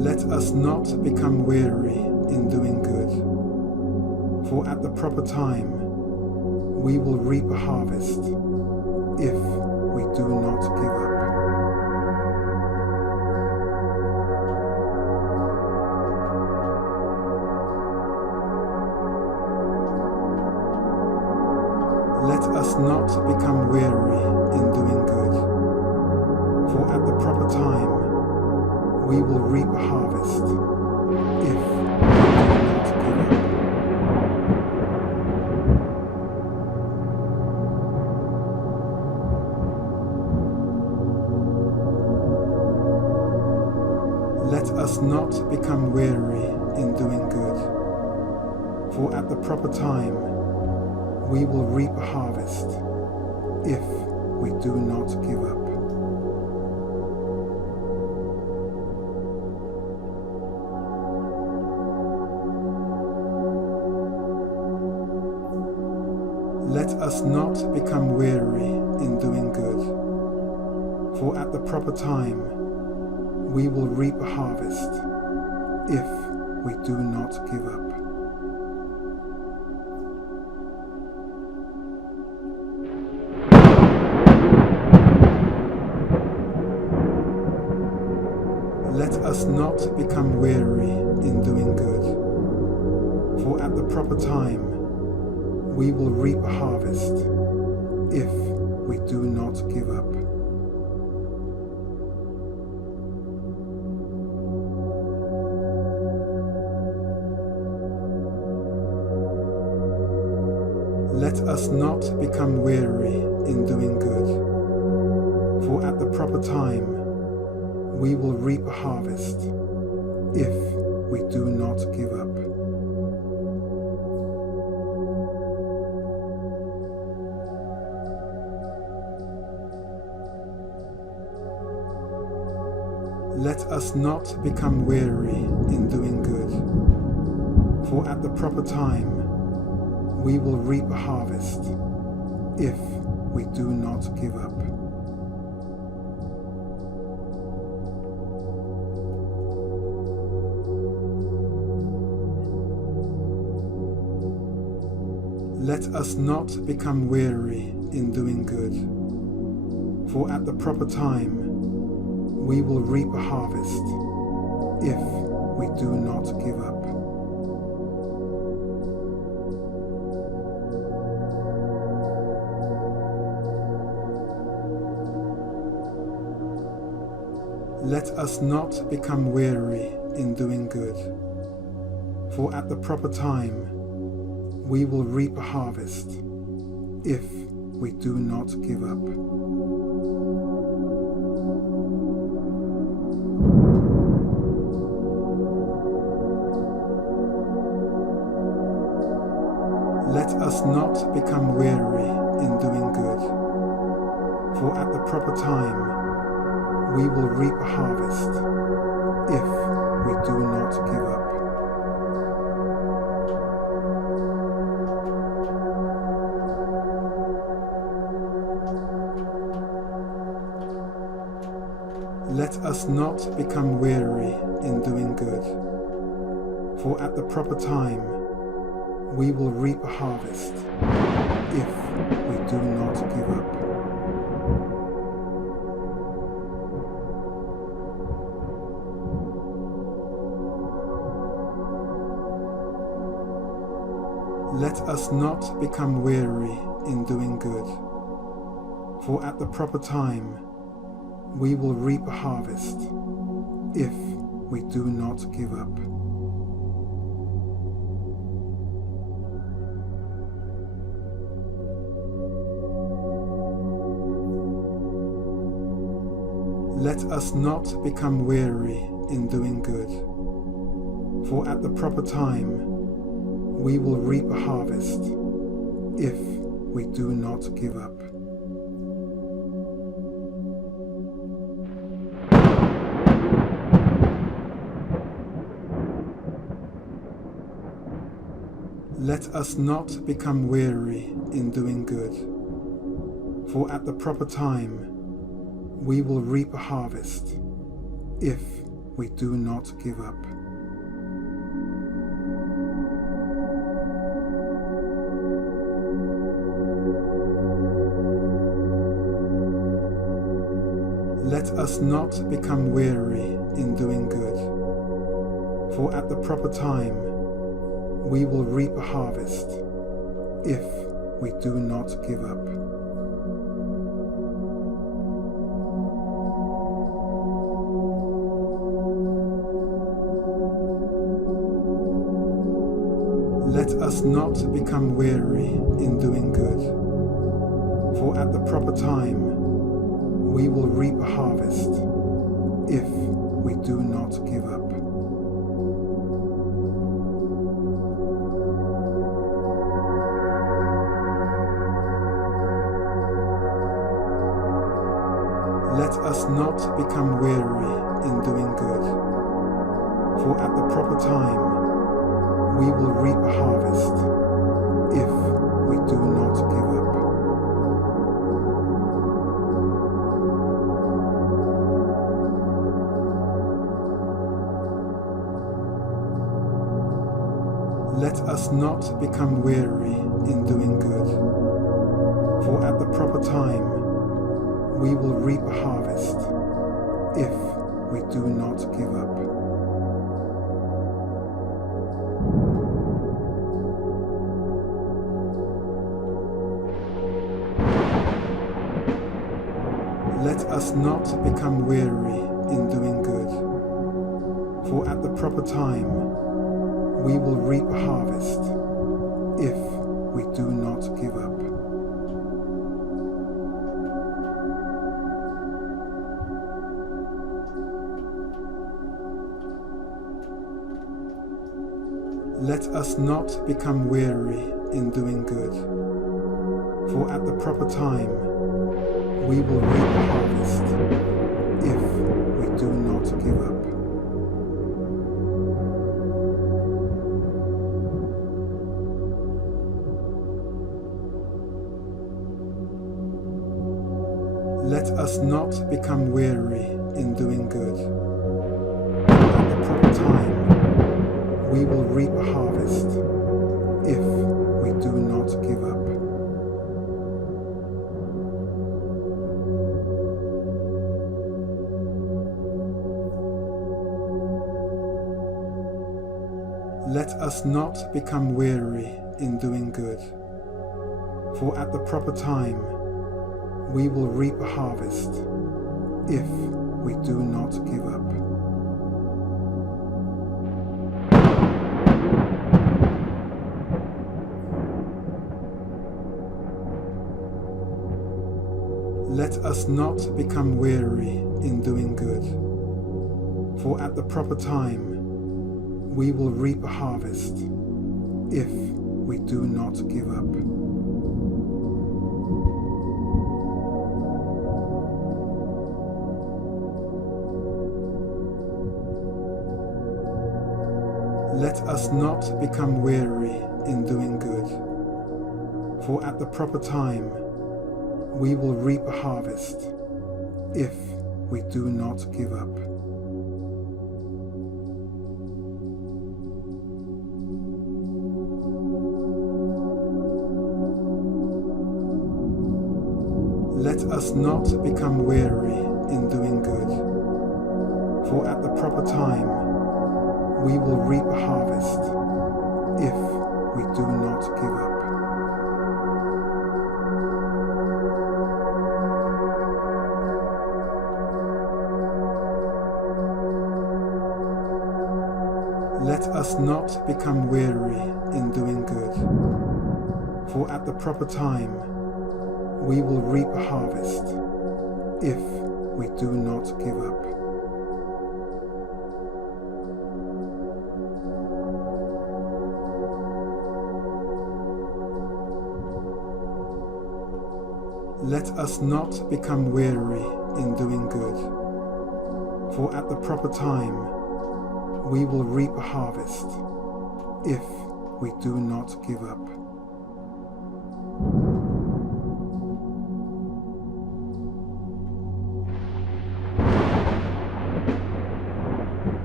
Let us not become weary in doing good, for at the proper time we will reap a harvest if we do not give up. Let us not become weary in doing good, for at the proper time we will reap a harvest if we do not give up. Let us not become weary in doing good, for at the proper time we will reap a harvest if we do not give up. Let us not become weary in doing good, for at the proper time we will reap a harvest if we do not give up. Let us not become weary in doing good, for at the proper time we will reap a harvest if we do not give up. Let us not become weary in doing good, for at the proper time we will reap a harvest if we do not give up. Let us not become weary in doing good, for at the proper time we will reap a harvest if we do not give up. Let us not become weary in doing good, for at the proper time we will reap a harvest if we do not give up. Let us not become weary in doing good, for at the proper time we will reap a harvest if we do not give up. Let us not become weary in doing good, for at the proper time we will reap a harvest if we do not give up. Let us not become weary in doing good, for at the proper time we will reap a harvest if we do not give up. Let us not become weary in doing good, for at the proper time we will reap a harvest if we do not give up. Let us not become weary in doing good, for at the proper time we will reap a harvest if we do not give up. Let us not become weary in doing good, for at the proper time we will reap a harvest if we do not give up. Let us not become weary in doing good, for at the proper time we will reap a harvest if we do not give up. Let us not become weary in doing good, for at the proper time we will reap a harvest if we do not give up. Let us not become weary in doing good, for at the proper time we will reap a harvest if we do not give up. Let us not become weary in doing good, for at the proper time we will reap a harvest if we do not give up. Let us not become weary in doing good, for at the proper time we will reap a harvest if we do not give up. Let us not become weary in doing good, for at the proper time we will reap a harvest if we do not give up. Let us not become weary in doing good, for at the proper time we will reap a harvest if we do not give up. Let us not become weary in doing good, for at the proper time we will reap a harvest if we do not give up. Let us not become weary in doing good, for at the proper time we will reap a harvest if we do not give up. Let us not become weary in doing good, for at the proper time we will reap a harvest if we do not give up. Let us not become weary in doing good, for at the proper time we will reap a harvest if we do not give up. Let us not become weary in doing good, for at the proper time we will reap a harvest if we do not give up. Let us not become weary in doing good, for at the proper time we will reap a harvest if we do not give up.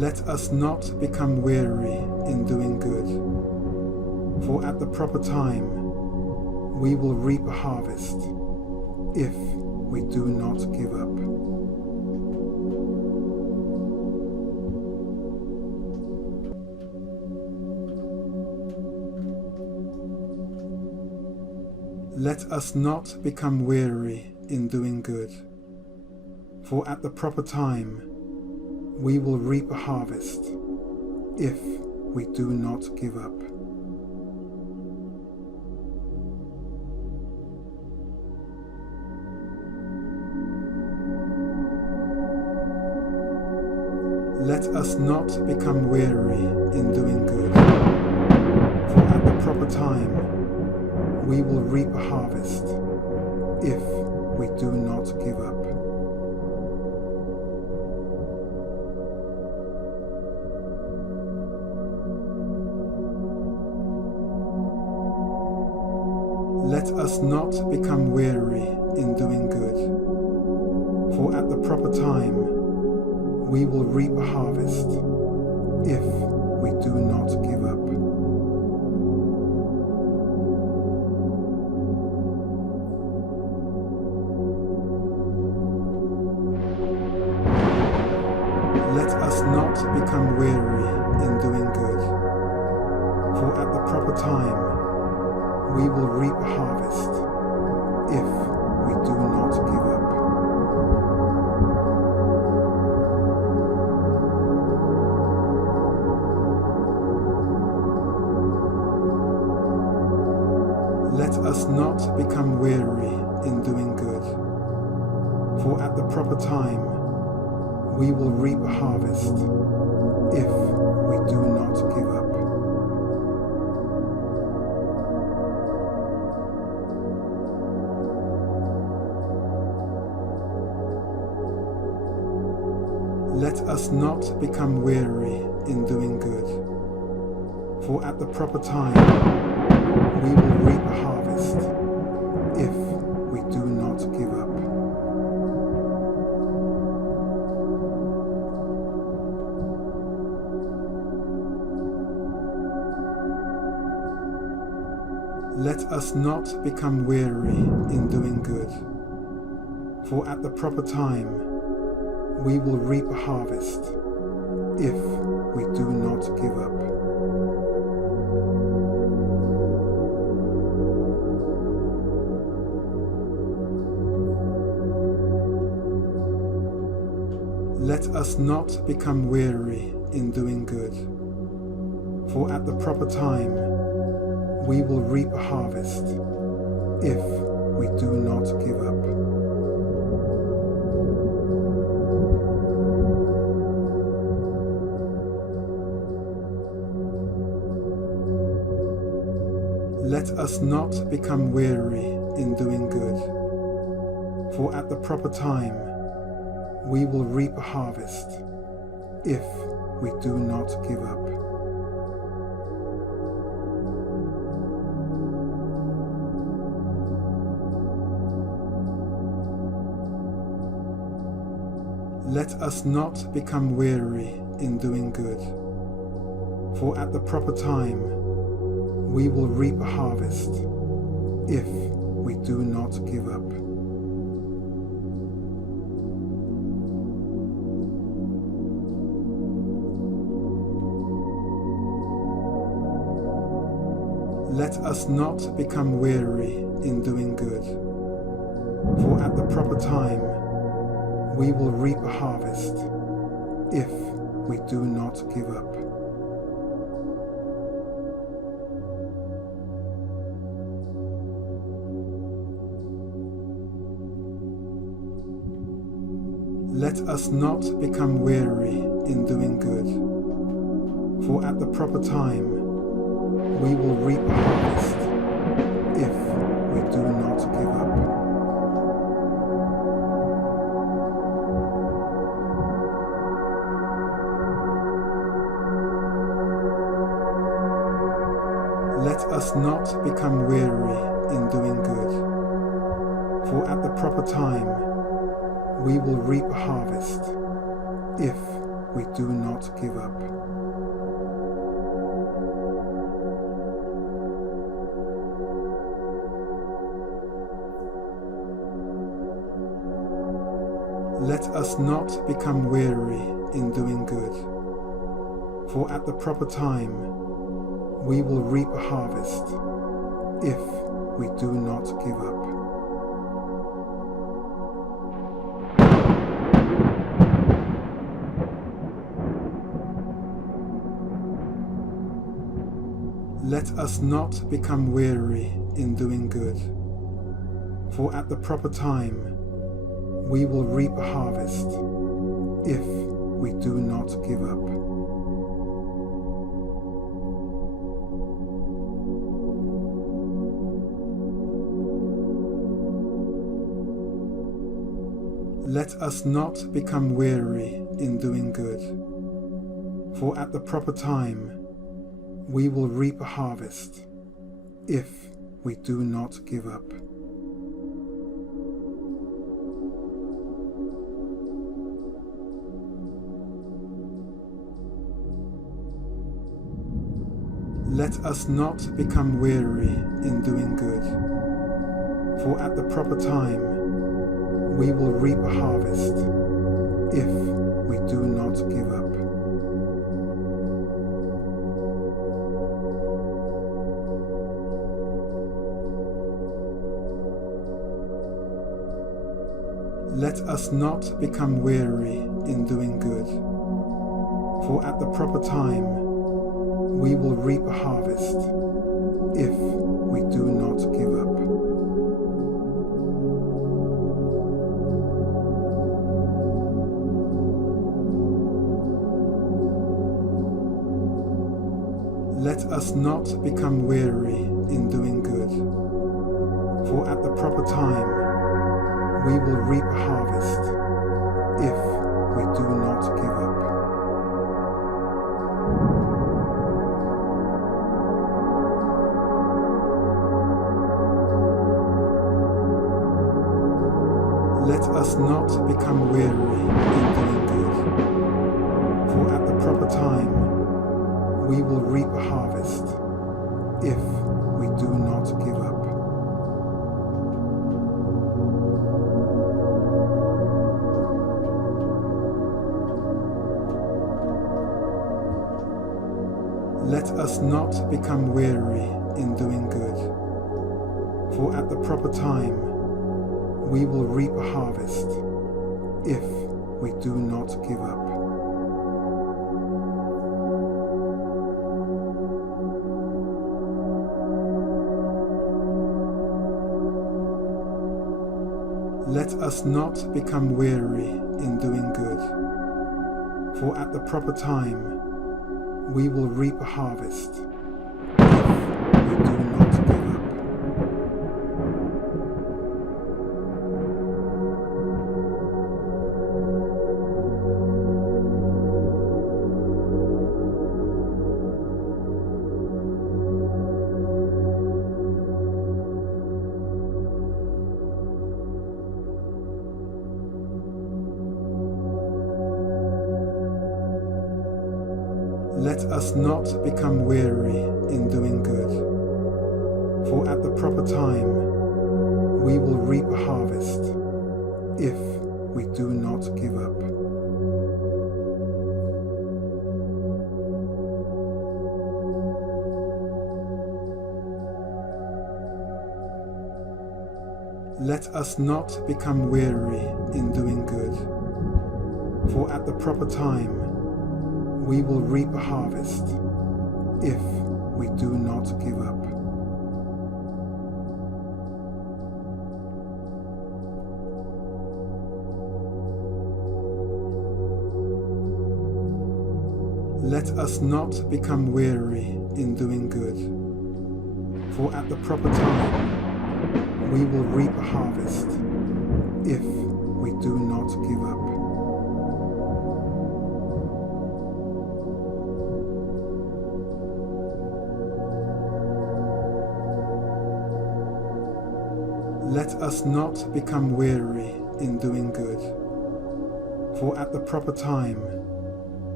Let us not become weary in doing good, for at the proper time we will reap a harvest if we do not give up. Let us not become weary in doing good, for at the proper time we will reap a harvest if we do not give up. Let us not become weary in doing good, for at the proper time we will reap a harvest if we do not give up. Let us not become weary in doing good, for at the proper time we will reap a harvest if we do not give up. Let us not become weary in doing good, for at the proper time we will reap a harvest if we do not give up. Let us not become weary in doing good, for at the proper time we will reap a harvest if we do not give up. Let us not become weary in doing good, for at the proper time we will reap a harvest if we do not give up. Let us not become weary in doing good, for at the proper time we will reap a harvest if we do not give up. Let us not become weary in doing good, for at the proper time we will reap a harvest if we do not give up. Let us not become weary in doing good, for at the proper time we will reap a harvest if we do not give up. Let us not become weary in doing good, for at the proper time we will reap a harvest if we do not give up. Let us not become weary in doing good, for at the proper time we will reap a harvest if we do not give up. Let us not become weary in doing good, for at the proper time we will reap a harvest if we do not give up. Let us not become weary in doing good, for at the proper time we will reap a harvest if we do not give up. Let us not become weary in doing good, for at the proper time we will reap a harvest if we do not give up. Let us not become weary in doing good, for at the proper time we will reap a harvest if we do not give up. Let us not become weary in doing good, for at the proper time we will reap a harvest if we do not give up. Let us not become weary in doing good, for at the proper time we will reap a harvest if we do not give up. Let us not become weary in doing good, for at the proper time we will reap a harvest if we do not give up. Let us not become weary in doing good, for at the proper time we will reap a harvest if we do not give up. Let us not become weary in doing good, for at the proper time we will reap a harvest if we do not give up. Let us not become weary in doing good, for at the proper time we will reap a harvest if we do not give up. Let us not become weary in doing good, for at the proper time we will reap a harvest if we do not give up. Let us not become weary in doing good, for at the proper time we will reap a harvest if we do not give up. Let us not become weary in doing good, for at the proper time we will reap a harvest if we do not give up. Let us not become weary in doing good, for at the proper time we will reap a harvest if we do not give up. Let us not become weary in doing good, for at the proper time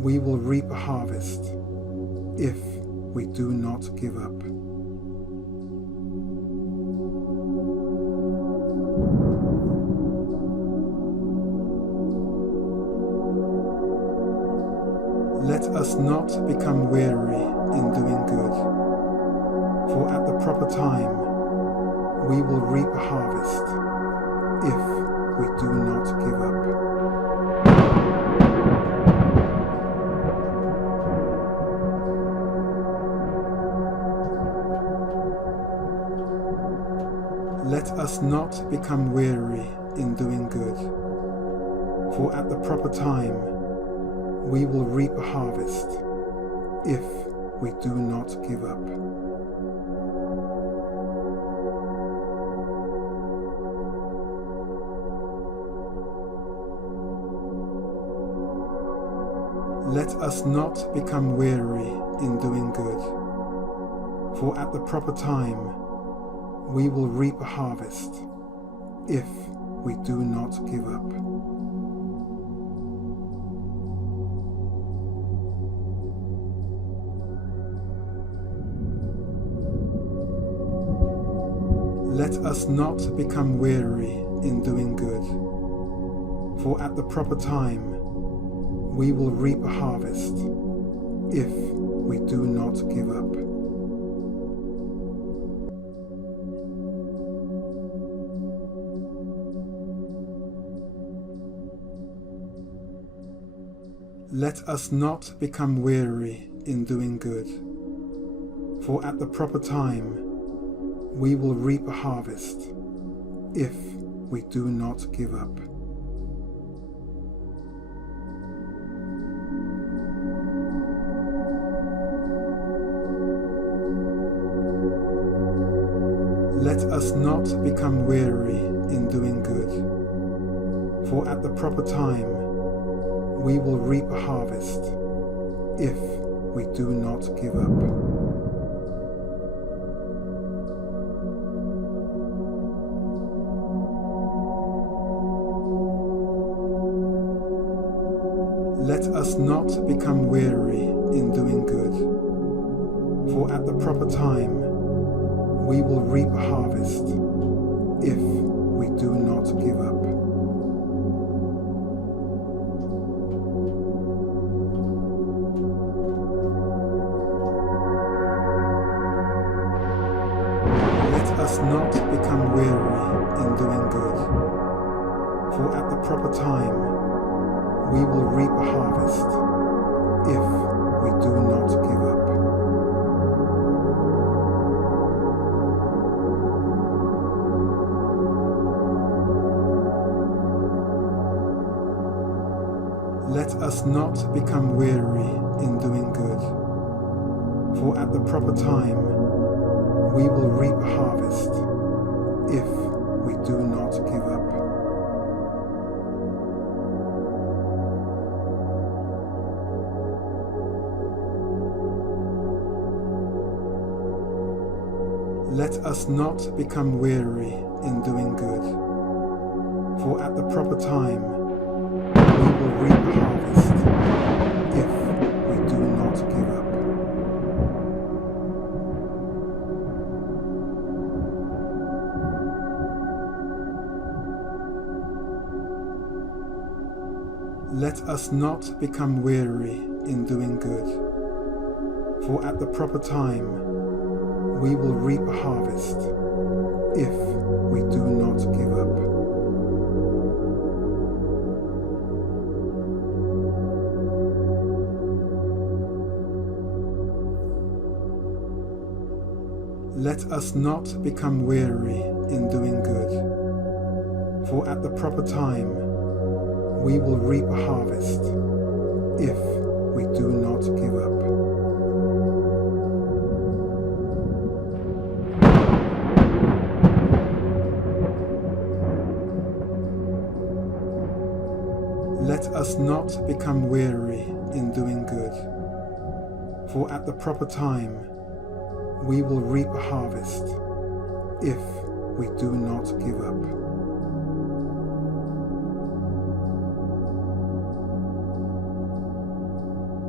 We will reap a harvest if we do not give up. Let us not become weary in doing good, for at the proper time we will reap a harvest if we do not give up. Let us not become weary in doing good, for at the proper time we will reap a harvest if we do not give up. Let us not become weary in doing good, for at the proper time we will reap a harvest if we do not give up. Let us not become weary in doing good, for at the proper time we will reap a harvest if we do not give up. Let us not become weary in doing good, for at the proper time we will reap a harvest if we do not give up. Let us not become weary in doing good, for at the proper time we will reap a harvest if we do not give up. Let us not become weary in doing good, for at the proper time we will reap a harvest if we do not give up. Let us not become weary in doing good, for at the proper time we will reap a harvest if we do not give up. Let us not become weary in doing good, for at the proper time we will reap a harvest if we do not give up. Let us not become weary in doing good, for at the proper time we will reap a harvest if we do not give up. Let us not become weary in doing good, for at the proper time we will reap a harvest if we do not give up. Let us not become weary in doing good, for at the proper time we will reap a harvest if we do not give up. Let us not become weary in doing good, for at the proper time we will reap a harvest if we do not give up.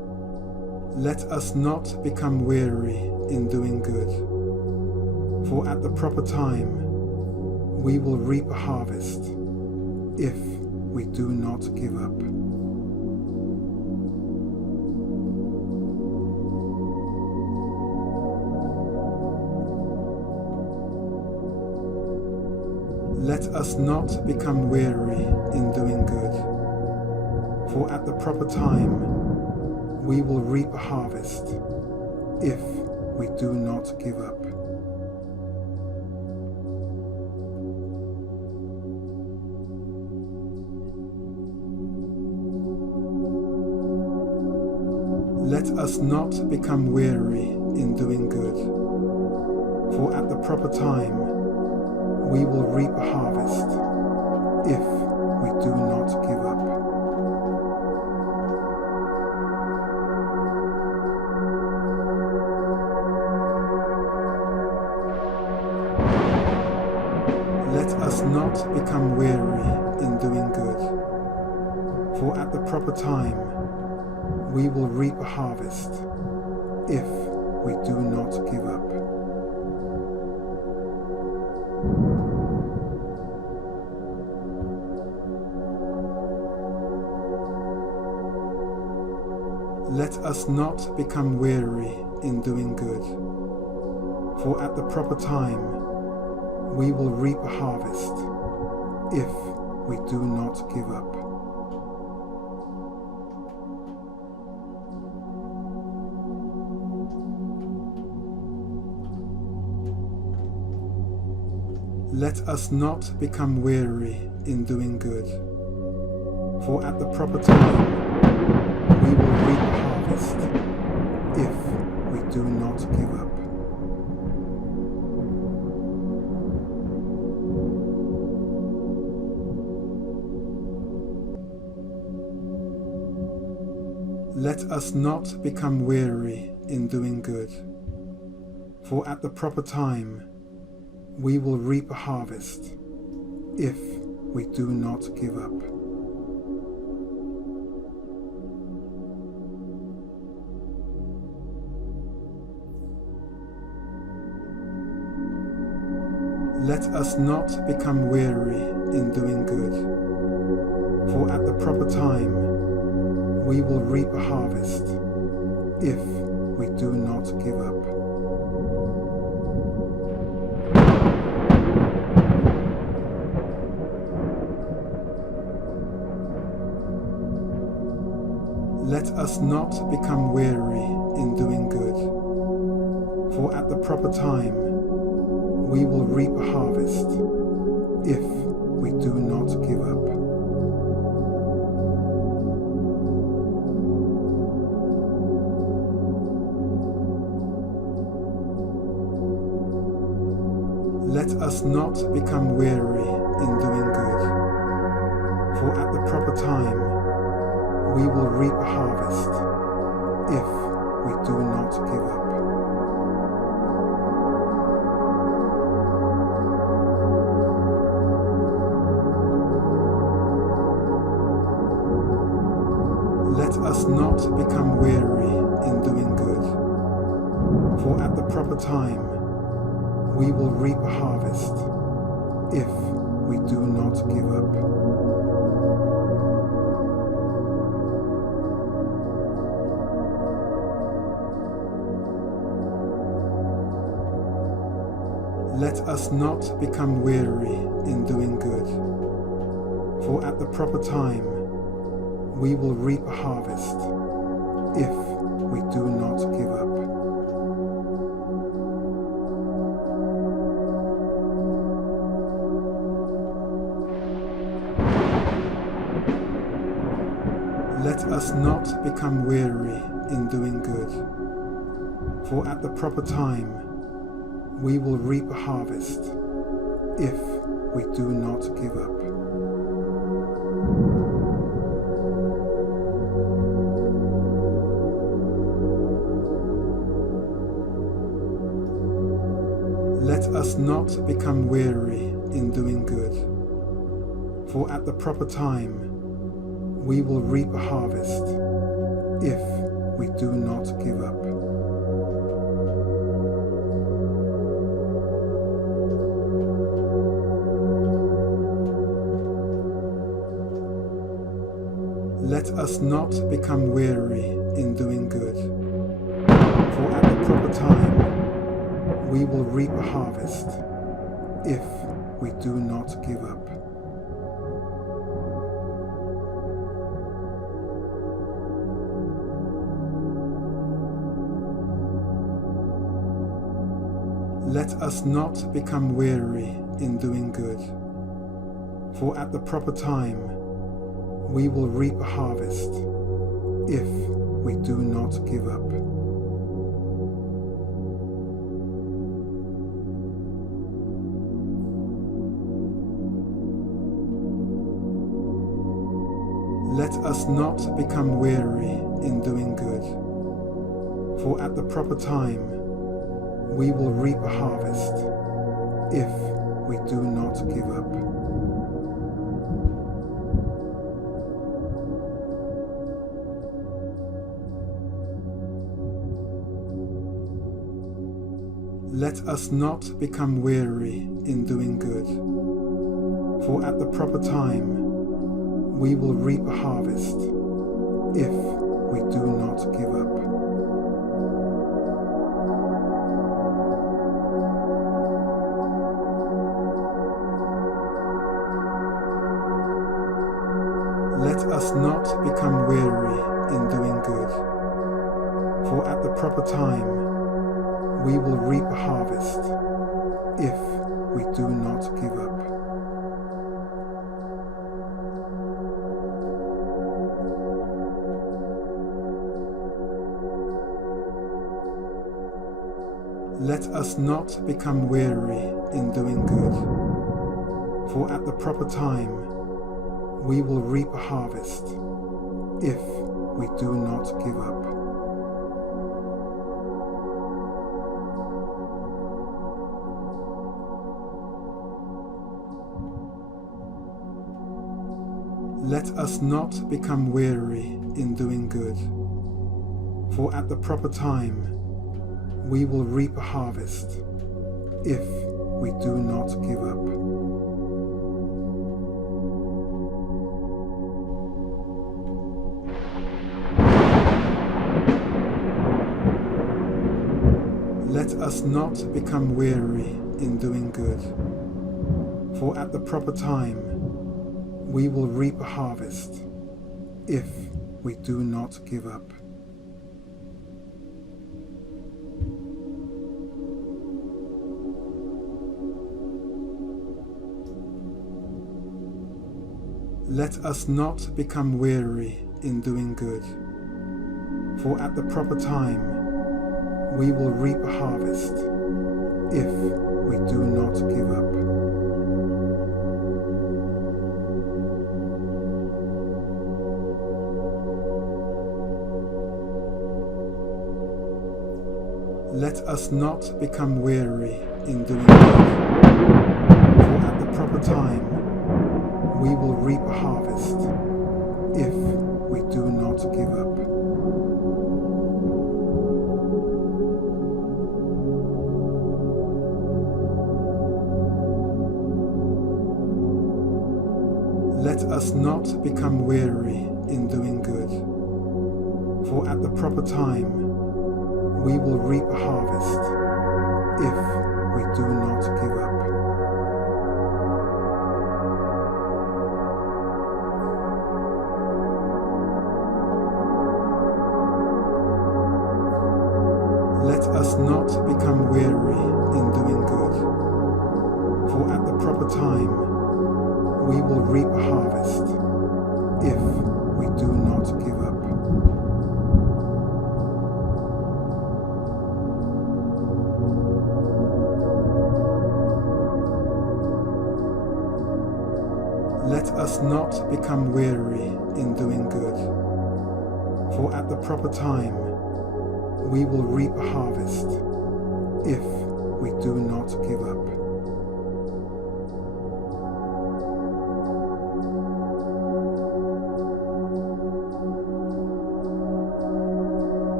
Let us not become weary in doing good, for at the proper time we will reap a harvest if we do not give up. Let us not become weary in doing good, for at the proper time we will reap a harvest if we do not give up. Let us not become weary in doing good, for at the proper time we will reap a harvest if we do not give up. Let us not become weary in doing good, for at the proper time we will reap a harvest if we do not give up. Let us not become weary in doing good, for at the proper time we will reap a harvest if we do not give up. Let us not become weary in doing good, for at the proper time we will reap a harvest if we do not give up. Let us not become weary in doing good, for at the proper time we will reap a harvest if we do not give up. Let us not become weary in doing good, for at the proper time we will reap a harvest if we do not give up. Let us not become weary in doing good, for at the proper time we will reap a harvest if we do not give up. Let us not become weary in doing good, for at the proper time we will reap a harvest if we do not give up. Let us not become weary in doing good, for at the proper time we will reap a harvest if we do not give up. Let us not become weary in doing good, for at the proper time we will reap a harvest if we do not give up. Let us not become weary in doing good, for at the proper time we will reap a harvest if we do not give up. Let us not become weary in doing good, for at the proper time we will reap a harvest if we do not give up. Let us not become weary in doing good, for at the proper time we will reap a harvest if we do not give up. Let us not become weary in doing good, for at the proper time we will reap a harvest if we do not give up. Let us not become weary in doing good, for at the proper time we will reap a harvest if we do not give up. Let us not become weary in doing good, for at the proper time we will reap a harvest if we do not give up. Let us not become weary in doing good, for at the proper time we will reap a harvest if we do not give up. Let us not become weary in doing good, for at the proper time we will reap a harvest if we do not give up. Let us not become weary in doing good, for at the proper time we will reap a harvest if we do not give up. Let us not become weary in doing good, for at the proper time we will reap a harvest if we do not give up. Let us not become weary in doing good, for at the proper time we will reap a harvest if we do not give up. Let us not become weary in doing good, for at the proper time we will reap a harvest if we do not give up. Let us not become weary in doing good, for at the proper time we will reap a harvest if we do not give up. Let us not become weary in doing good, for at the proper time we will reap a harvest if we do not give up. Let us not become weary in doing good, for at the proper time we will reap a harvest if we do not give up.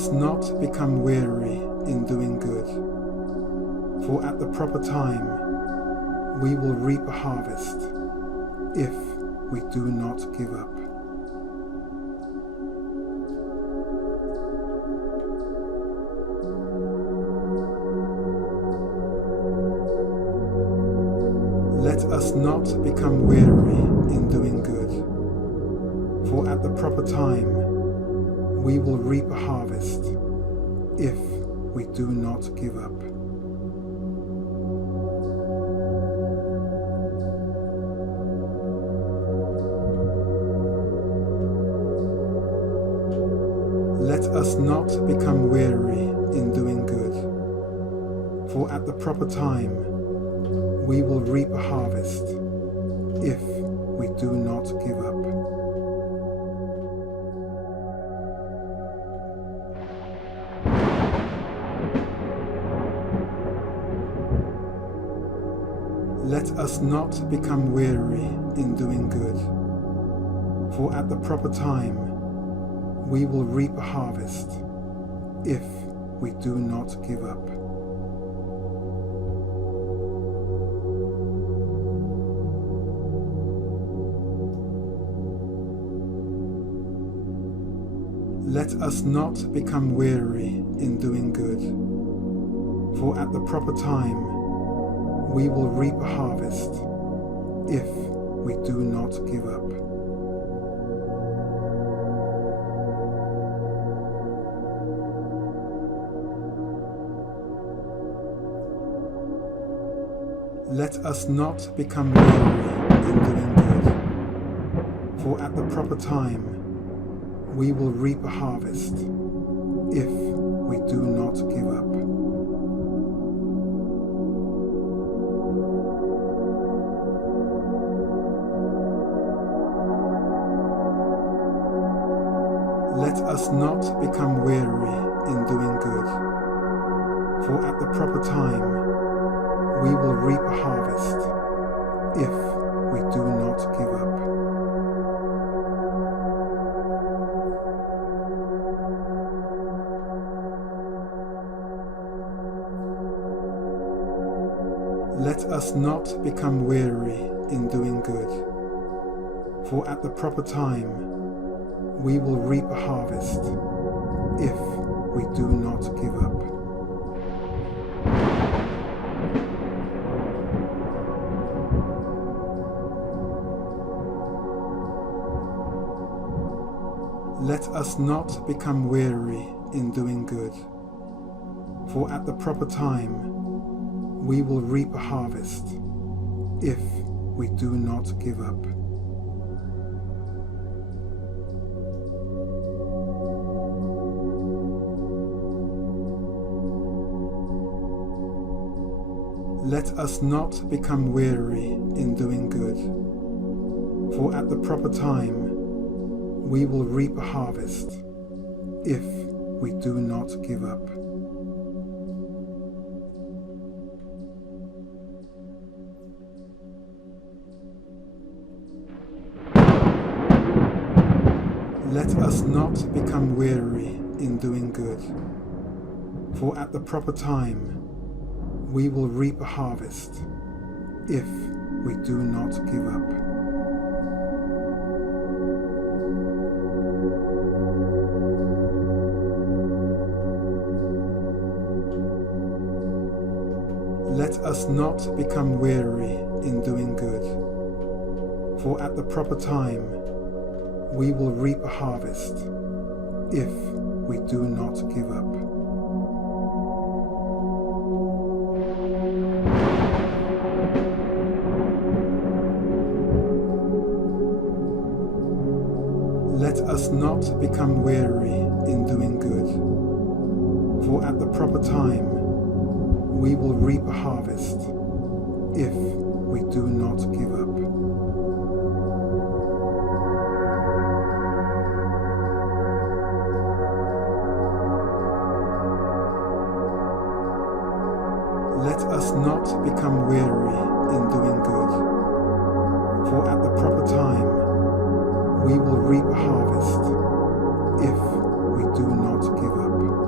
us not become weary in doing good, for at the proper time we will reap a harvest if we do not give up. Let us not become weary in doing good, for at the proper time we will reap a harvest if we do not give up. Let us not become weary in doing good, for at the proper time we will reap a harvest if we do not give up. Let us not become weary in doing good, for at the proper time we will reap a harvest if we do not give up. Let us not become weary in doing good, for at the proper time we will reap a harvest if we do not give up. Let us not become weary in doing good, for at the proper time we will reap a harvest if we do not give up. Let us not become weary in doing good, for at the proper time we will reap a harvest if we do not give up. Let us not become weary in doing good, for at the proper time we will reap a harvest if we do not give up. Let us not become weary in doing good, for at the proper time we will reap a harvest if we do not give up. Let us not become weary in doing good, for at the proper time we will reap a harvest if we do not give up. Let us not become weary in doing good, for at the proper time we will reap a harvest if we do not give up. Let us not become weary in doing good, for at the proper time we will reap a harvest if we do not give up. Let us not become weary in doing good, for at the proper time we will reap a harvest if we do not give up. Let us not become weary in doing good, for at the proper time we will reap a harvest if we do not give up.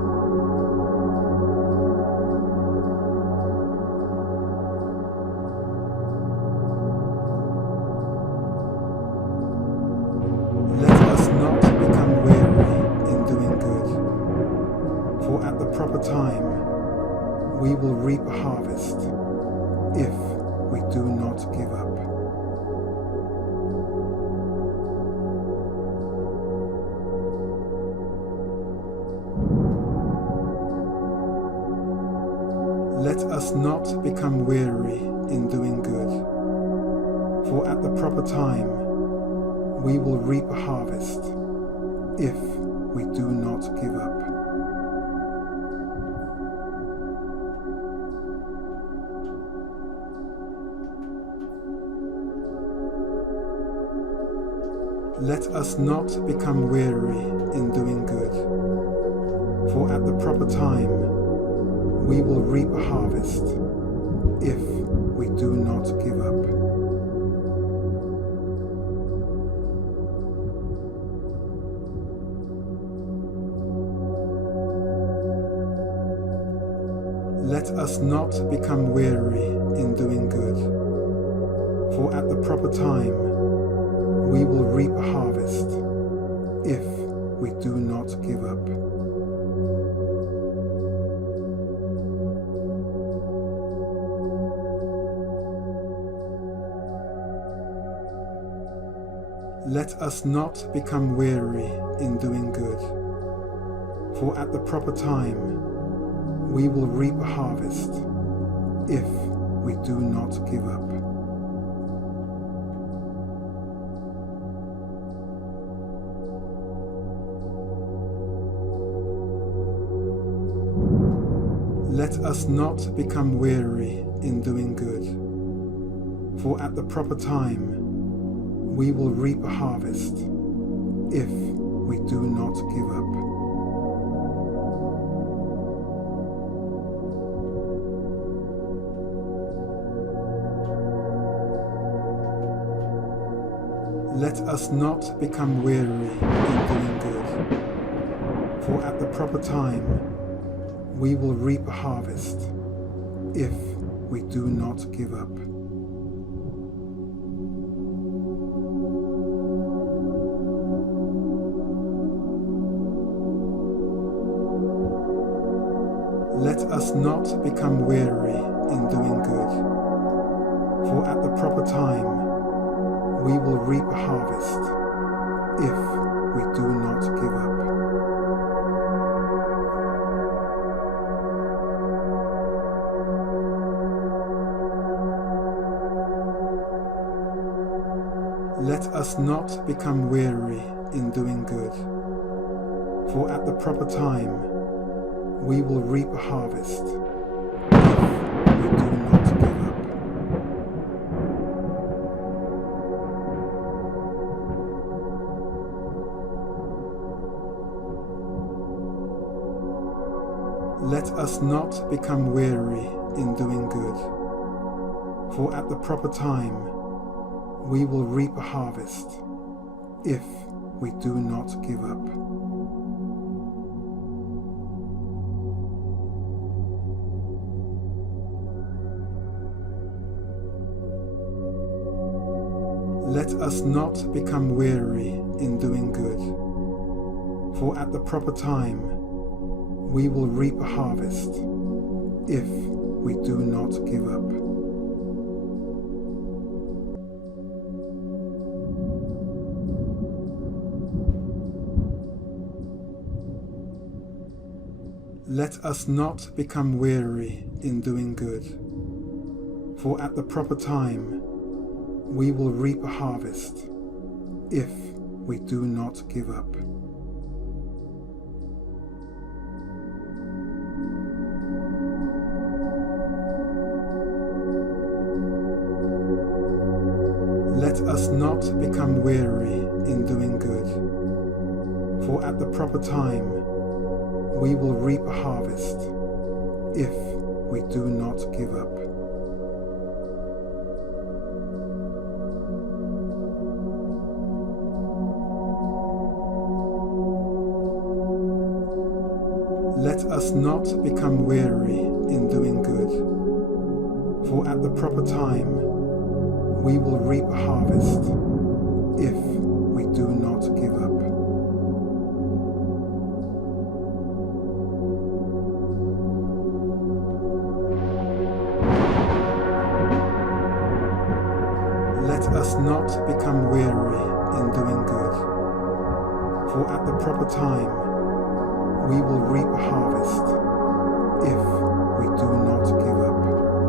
us not become weary in doing good, for at the proper time we will reap a harvest if we do not give up. Let us not become weary in doing good, for at the proper time we will reap a harvest if we do not give up. Let us not become weary in doing good, for at the proper time we will reap a harvest if we do not give up. Let us not become weary in doing good, for at the proper time we will reap a harvest if we do not give up. Let us not become weary in doing good, for at the proper time we will reap a harvest if we do not give up. Let us not become weary in doing good, for at the proper time we will reap a harvest if we do not give up. Let us not become weary in doing good, for at the proper time we will reap a harvest if we do not give up. Let us not become weary in doing good, for at the proper time we will reap a harvest if we do not give up. Let us not become weary in doing good, for at the proper time we will reap a harvest if we do not give up. Let us not become weary in doing good, for at the proper time we will reap a harvest if we do not give up. Let us not become weary in doing good, for at the proper time we will reap a harvest if we do not give up. Let us not become weary in doing good, for at the proper time we will reap a harvest if we do not give up. Let us not become weary in doing good, for at the proper time we will reap a harvest if we do not give up. Let us not become weary in doing good, for at the proper time we will reap a harvest if we do not give up.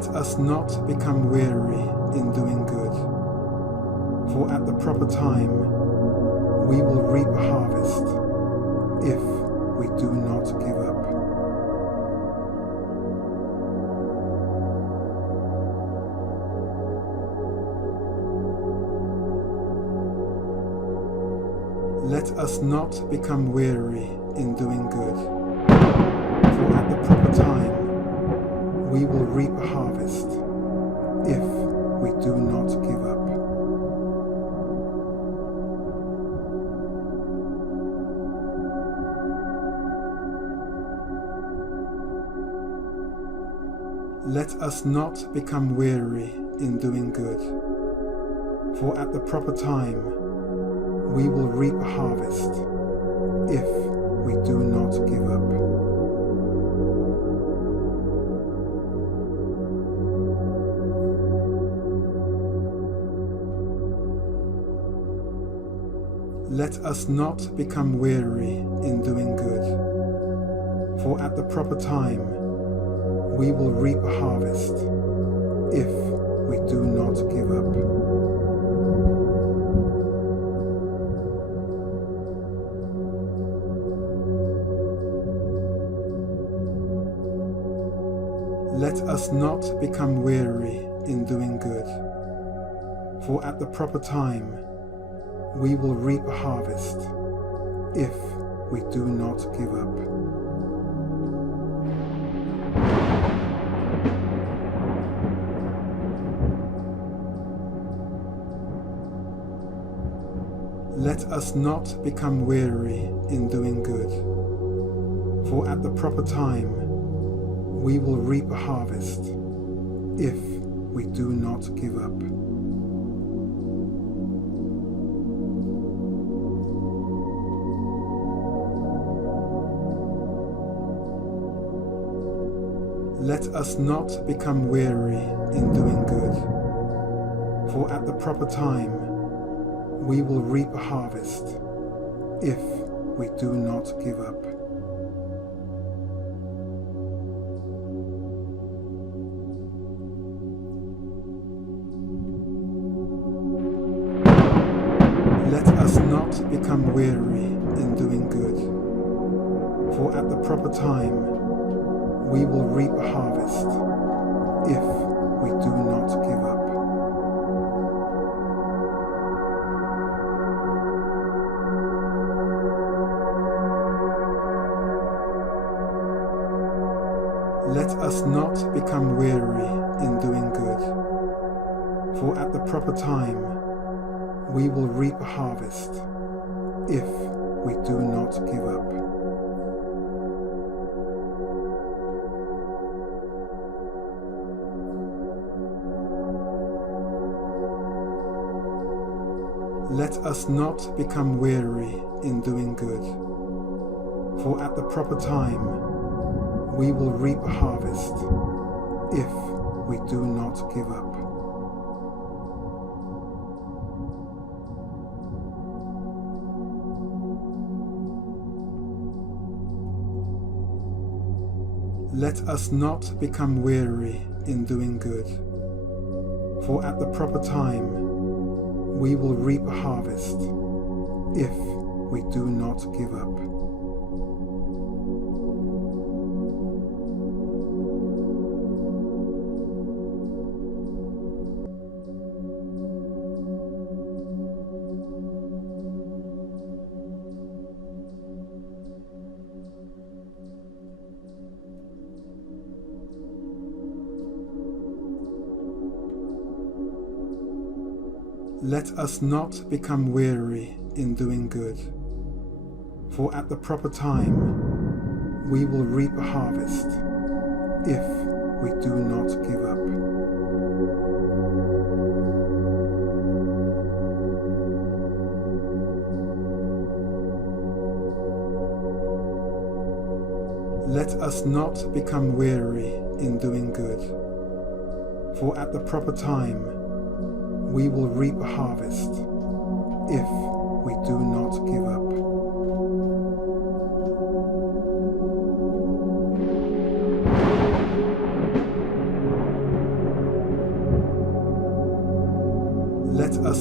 Let us not become weary in doing good, for at the proper time we will reap a harvest if we do not give up. Let us not become weary in doing good, for at the proper time we will reap a harvest if we do not give up. Let us not become weary in doing good, for at the proper time we will reap a harvest if we do not give up. Let us not become weary in doing good, for at the proper time we will reap a harvest if we do not give up. Let us not become weary in doing good, for at the proper time we will reap a harvest if we do not give up. Let us not become weary in doing good, for at the proper time we will reap a harvest if we do not give up. Let us not become weary in doing good, for at the proper time we will reap a harvest if we do not give up. Let us not become weary in doing good, for at the proper time we will reap a harvest if we do not give up. Let us not become weary in doing good, for at the proper time we will reap a harvest if we do not give up. Let us not become weary in doing good, for at the proper time we will reap a harvest if we do not give up. Let us not become weary in doing good, for at the proper time we will reap a harvest if we do not give up. Let us not become weary in doing good, for at the proper time we will reap a harvest if we do not give up. Let us not become weary in doing good, for at the proper time we will reap a harvest if we do not give up.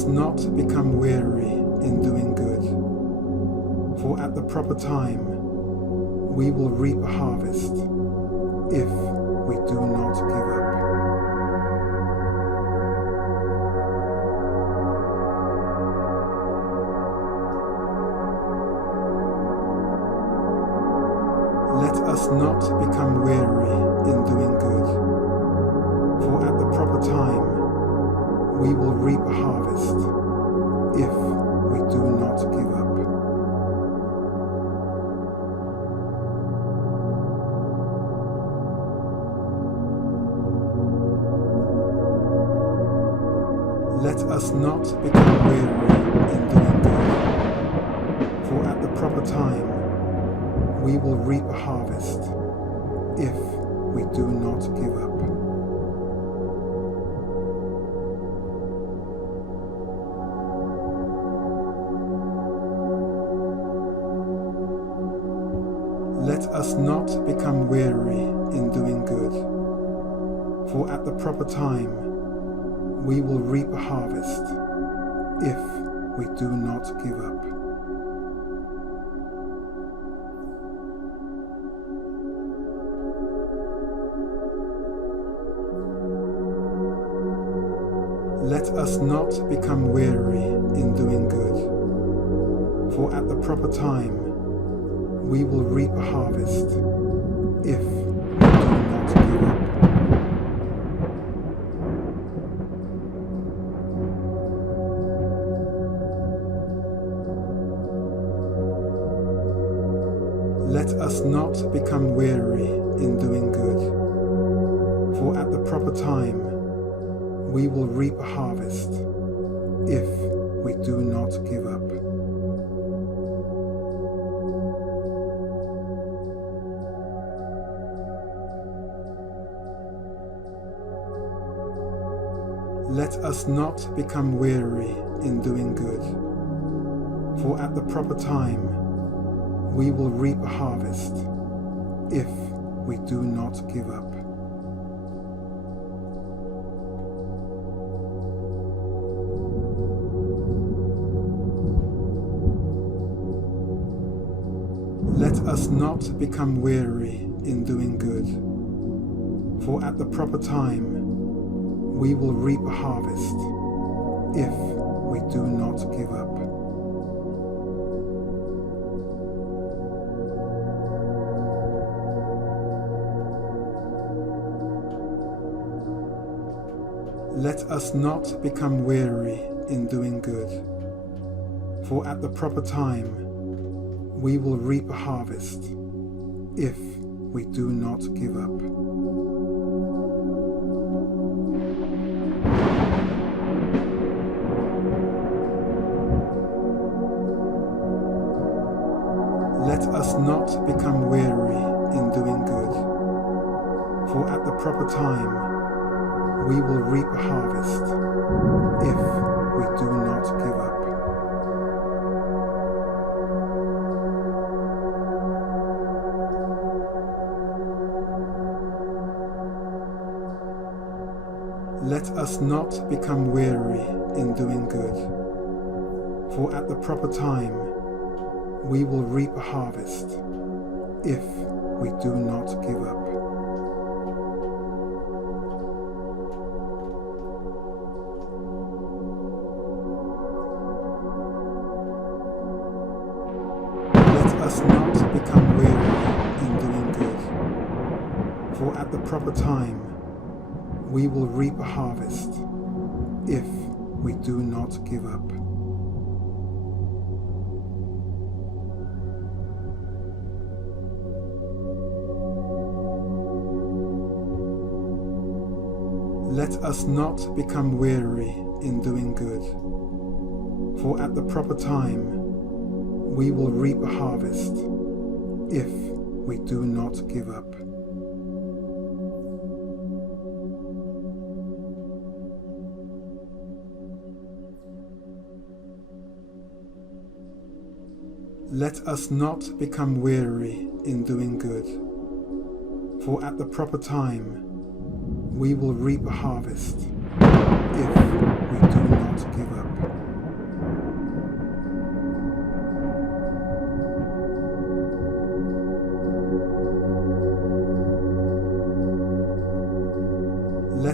not become weary in doing good, for at the proper time we will reap a harvest if we do not give up. Let us not become weary in doing good, for at the proper time we will reap a harvest if we do not give up. Let us not become weary in doing good, for at the proper time we will reap a harvest if we do not give up. Let us not become weary in doing good, for at the proper time we will reap a harvest if we do not give up. Let us not become weary in doing good, for at the proper time we will reap a harvest if we do not give up. Let us not become weary in doing good, for at the proper time we will reap a harvest if we do not give up. Let us not become weary in doing good, for at the proper time we will reap a harvest if we do not give up. Let us not become weary in doing good, for at the proper time we will reap a harvest if we do not give up. Let us not become weary in doing good, for at the proper time we will reap a harvest if we do not give up. Let us not become weary in doing good, for at the proper time we will reap a harvest if we do not give up. Let us not become weary in doing good, for at the proper time we will reap a harvest if we do not give up. Let us not become weary in doing good, for at the proper time we will reap a harvest if we do not give up. Let us not become weary in doing good, for at the proper time we will reap a harvest if we do not give up. Let us not become weary in doing good, for at the proper time we will reap a harvest if we do not give up.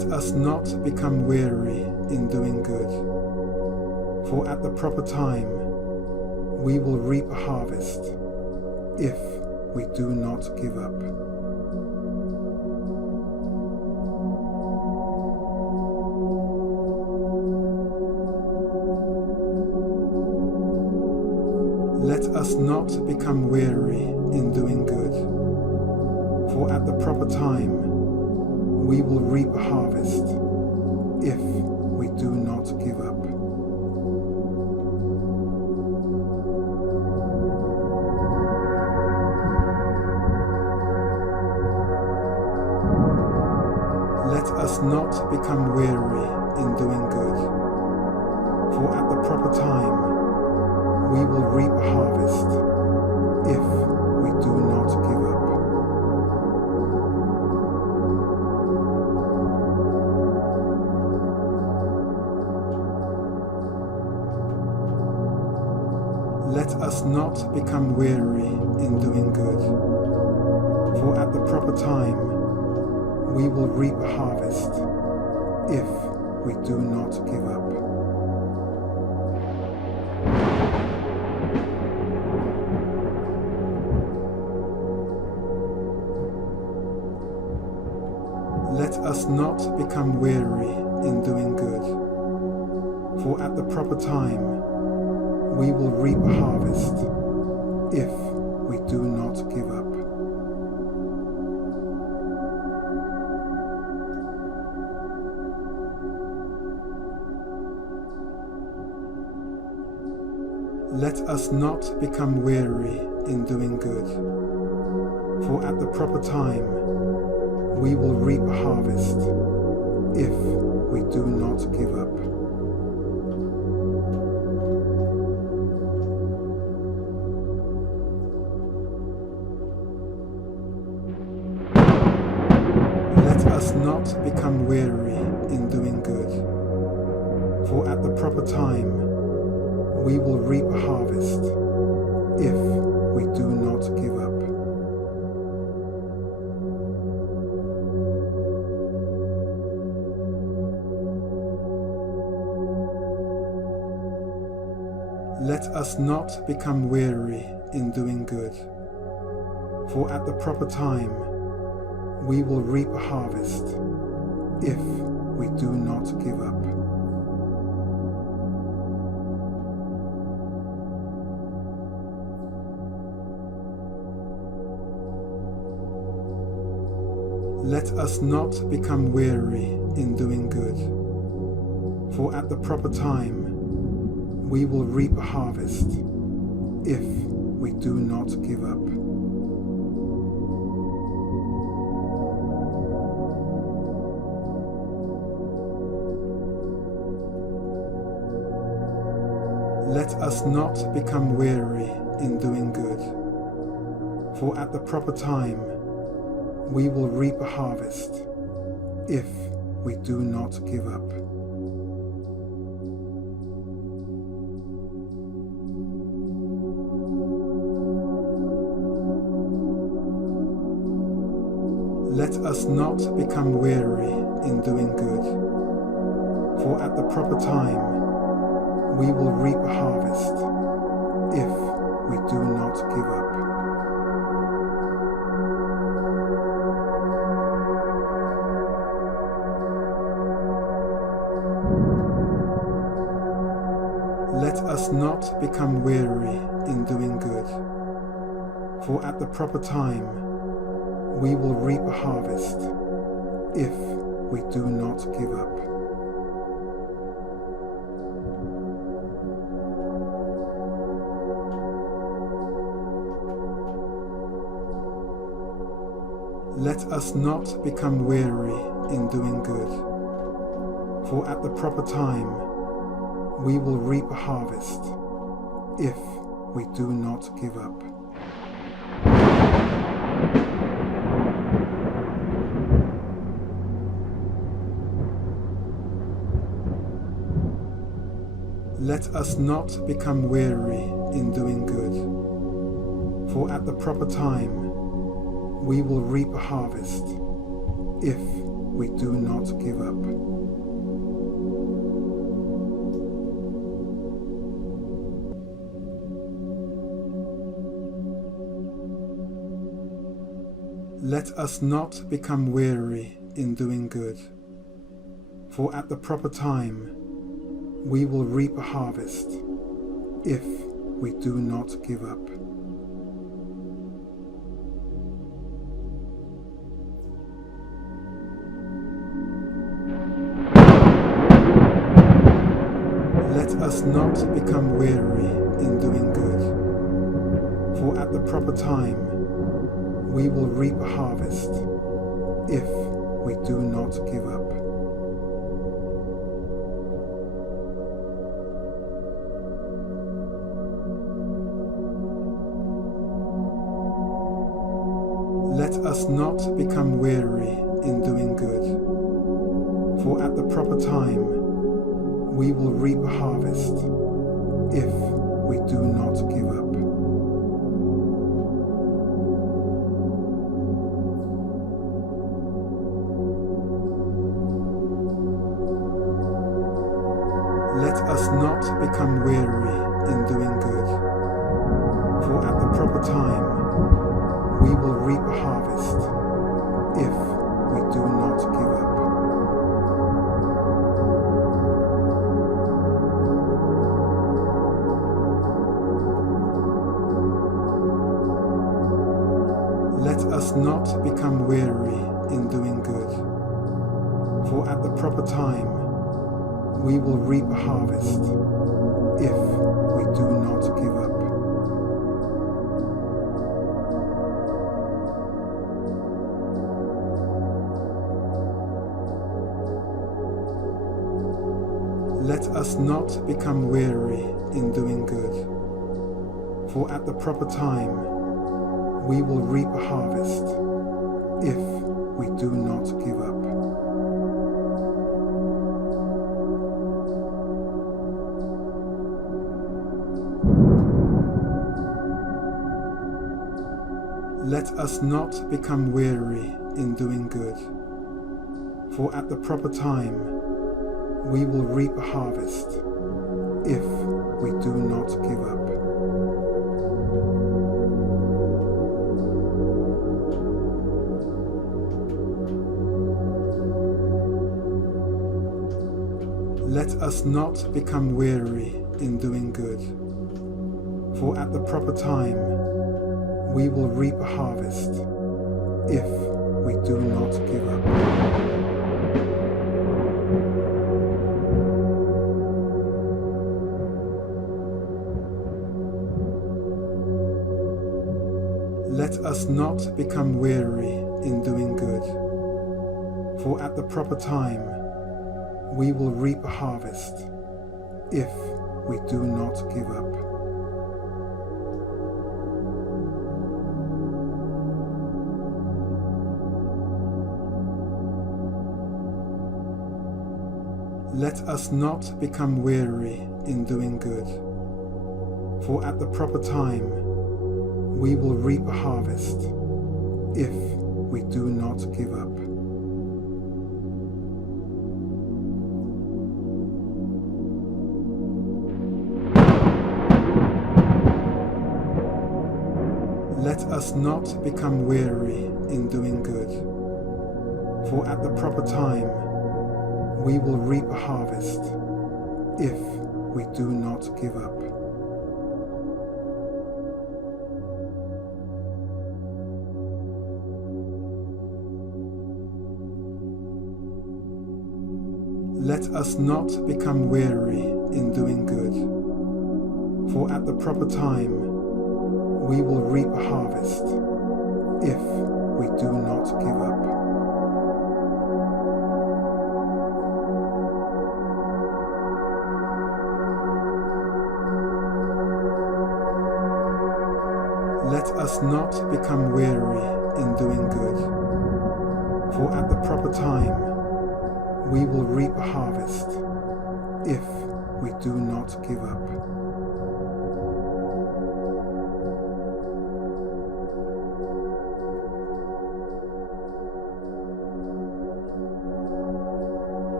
Let us not become weary in doing good, for at the proper time we will reap a harvest if we do not give up. Let us not become weary in doing good, for at the proper time we will reap a harvest if we do not give up. Let us not become weary in doing good, for at the proper time we will reap a harvest if we do not give up. Let us not become weary in doing good, for at the proper time we will reap a harvest if we do not give up. Let us not become weary in doing good, for at the proper time we will reap a harvest if we do not give up. Let us not become weary in doing good, for at the proper time we will reap a harvest if we do not give up. Let us not become weary in doing good, for at the proper time we will reap a harvest if we do not give up. Let us not become weary in doing good, for at the proper time we will reap a harvest if we do not give up. Let us not become weary in doing good, for at the proper time we will reap a harvest if we do not give up. Let us not become weary in doing good, for at the proper time we will reap a harvest if we do not give up. Let us not become weary in doing good, for at the proper time we will reap a harvest if we do not give up. Let us not become weary in doing good, for at the proper time we will reap a harvest if we do not give up. Let us not become weary in doing good, for at the proper time we will reap a harvest if we do not give up. Let us not become weary in doing good, for at the proper time we will reap a harvest if we do not give up. Let us not become weary in doing good, for at the proper time we will reap a harvest if we do not give up. Let us not become weary in doing good, for at the proper time we will reap a harvest if we do not give up. Let us not become weary in doing good, for at the proper time we will reap a harvest if we do not give up. Let us not become weary in doing good, for at the proper time we will reap a harvest if we do not give up. Let us not become weary in doing good, for at the proper time we will reap a harvest if we do not give up. Let us not become weary in doing good, for at the proper time we will reap a harvest if we do not give up. Let us not become weary in doing good, for at the proper time we will reap a harvest if we do not give up. Let us not become weary in doing good, for at the proper time we will reap a harvest if we do not give up. Let us not become weary in doing good, for at the proper time we will reap a harvest if we do not give up. Let us not become weary in doing good, for at the proper time we will reap a harvest if we do not give up. Let us not become weary in doing good, for at the proper time we will reap a harvest if we do not give up. Let us not become weary in doing good, for at the proper time we will reap a harvest if we do not give up. Let us not become weary in doing good, for at the proper time we will reap a harvest if we do not give up.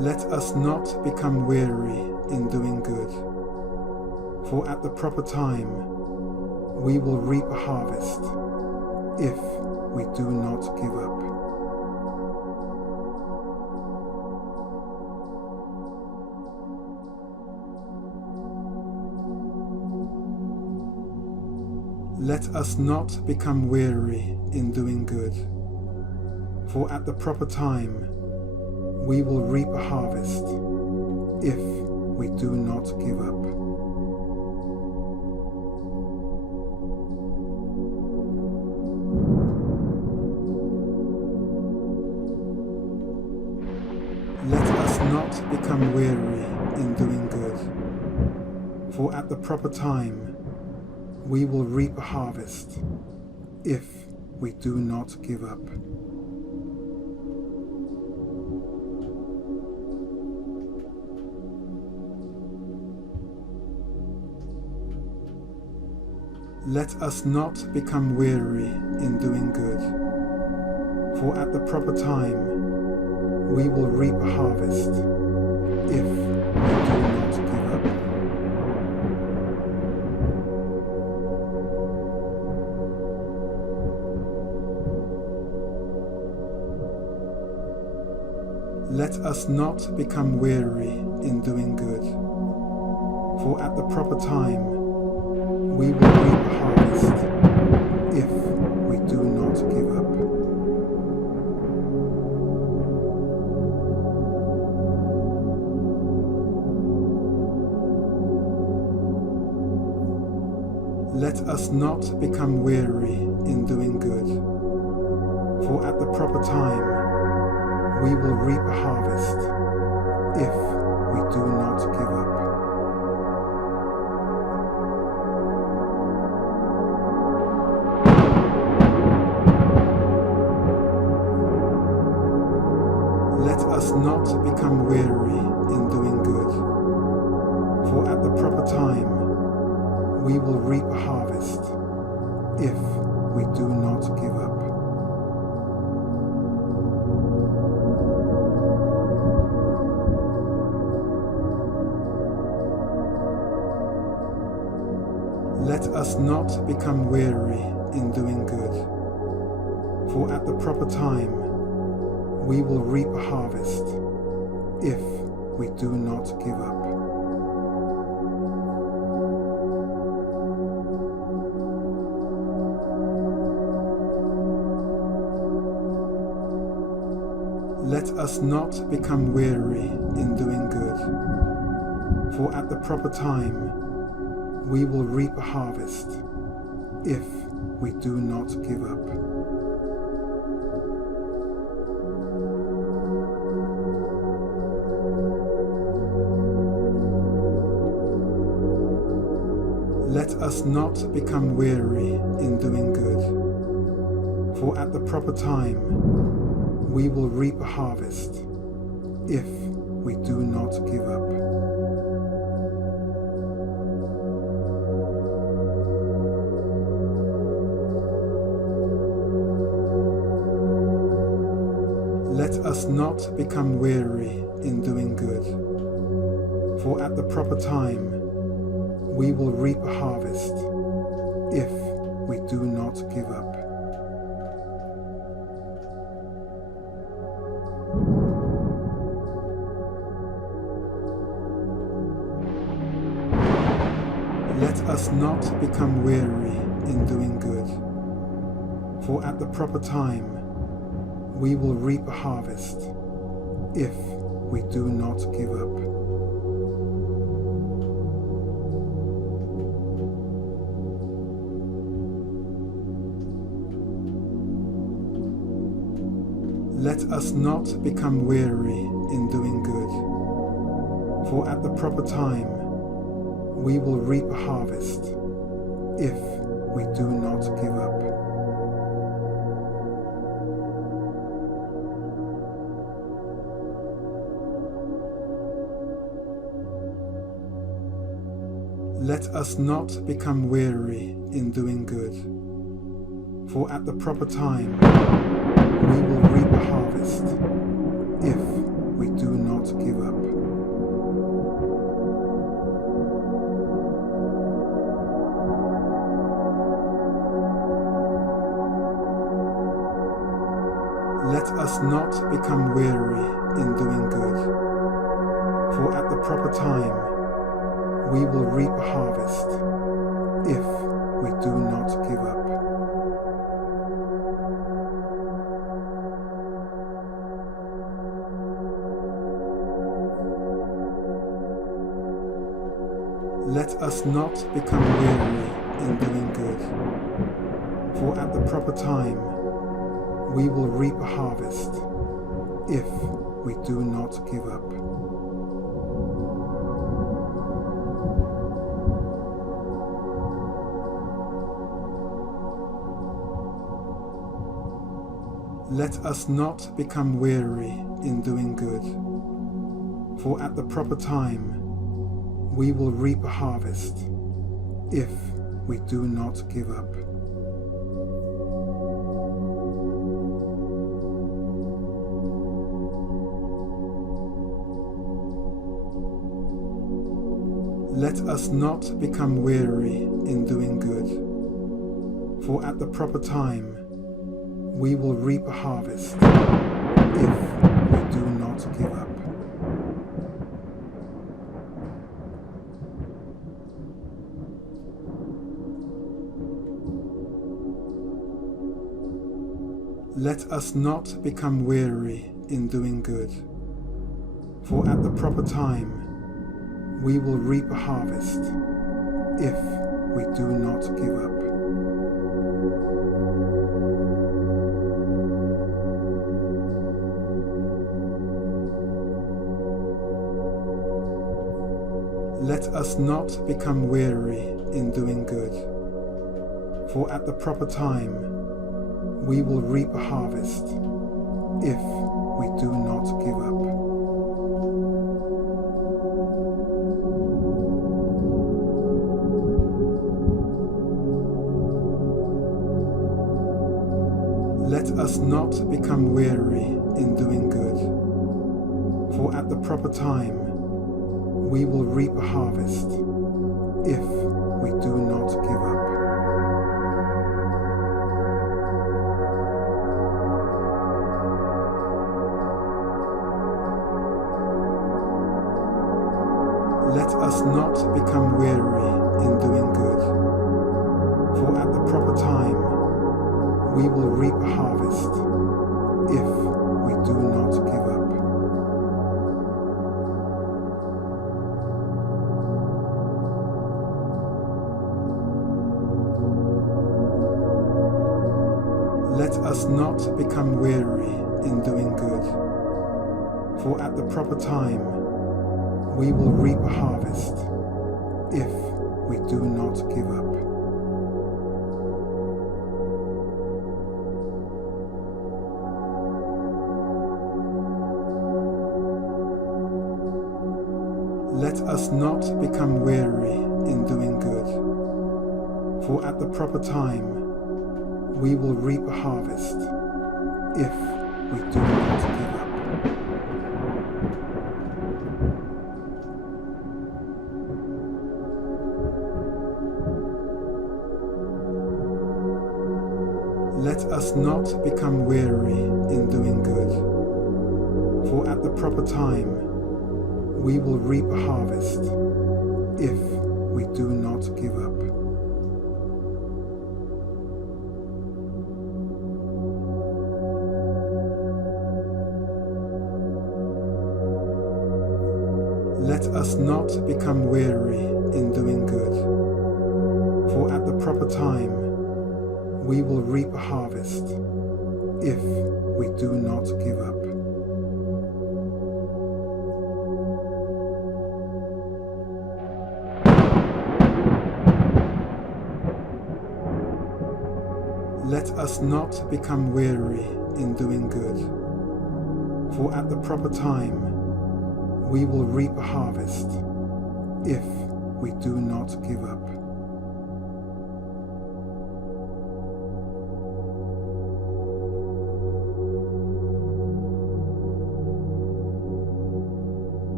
Let us not become weary in doing good, for at the proper time we will reap a harvest if we do not give up. Let us not become weary in doing good, for at the proper time we will reap a harvest if we do not give up. Let us not become weary in doing good, for at the proper time we will reap a harvest if we do not give up. Let us not become weary in doing good, for at the proper time we will reap a harvest if we do not give up. Let us not become weary in doing good, for at the proper time we will reap a harvest if we do not give up. Let us not become weary in doing good, for at the proper time we will reap a harvest if we do not give up. Let us not become weary in doing good, for at the proper time we will reap a harvest if we do not give up. Let us not become weary in doing good, for at the proper time we will reap a harvest if we do not give up. Let us not become weary in doing good, for at the proper time we will reap a harvest if we do not give up. Let us not become weary in doing good, for at the proper time we will reap a harvest if we do not give up. Let us not become weary in doing good, for at the proper time we will reap a harvest if we do not give up. Let us not become weary in doing good, for at the proper time we will reap a harvest if we do not give up. Let us not become weary in doing good, for at the proper time we will reap a harvest if we do not give up. Let us not become weary in doing good, for at the proper time we will reap a harvest if we do not not give up. Let us not become weary in doing good, for at the proper time we will reap a harvest if we do not give up. Let us not become weary in doing good, for at the proper time we will reap a harvest if we do not give up. Let us not become weary in doing good, for at the proper time we will reap a harvest if we do not give up. Let us not become weary in doing good, for at the proper time we will reap a harvest if we do not give up. Let us not become weary in doing good, for at the proper time we will reap a harvest if we do not give up. Let us not become weary in doing good, for at the proper time we will reap a harvest if we do not give up. Let us not become weary in doing good, for at the proper time we will reap a harvest if we do not give up. Let us not become weary in doing good, for at the proper time we will reap a harvest if we do not give up. Let us not become weary in doing good, for at the proper time we will reap a harvest if we do not give up. Let us not become weary in doing good, for at the proper time we will reap a harvest if we do not give up. Let us not become weary in doing good, for at the proper time we will reap a harvest if we do not give up. Let us not become weary in doing good, for at the proper time we will reap a harvest if we do not give up. Let us not become weary in doing good, for at the proper time we will reap a harvest if we do not give up.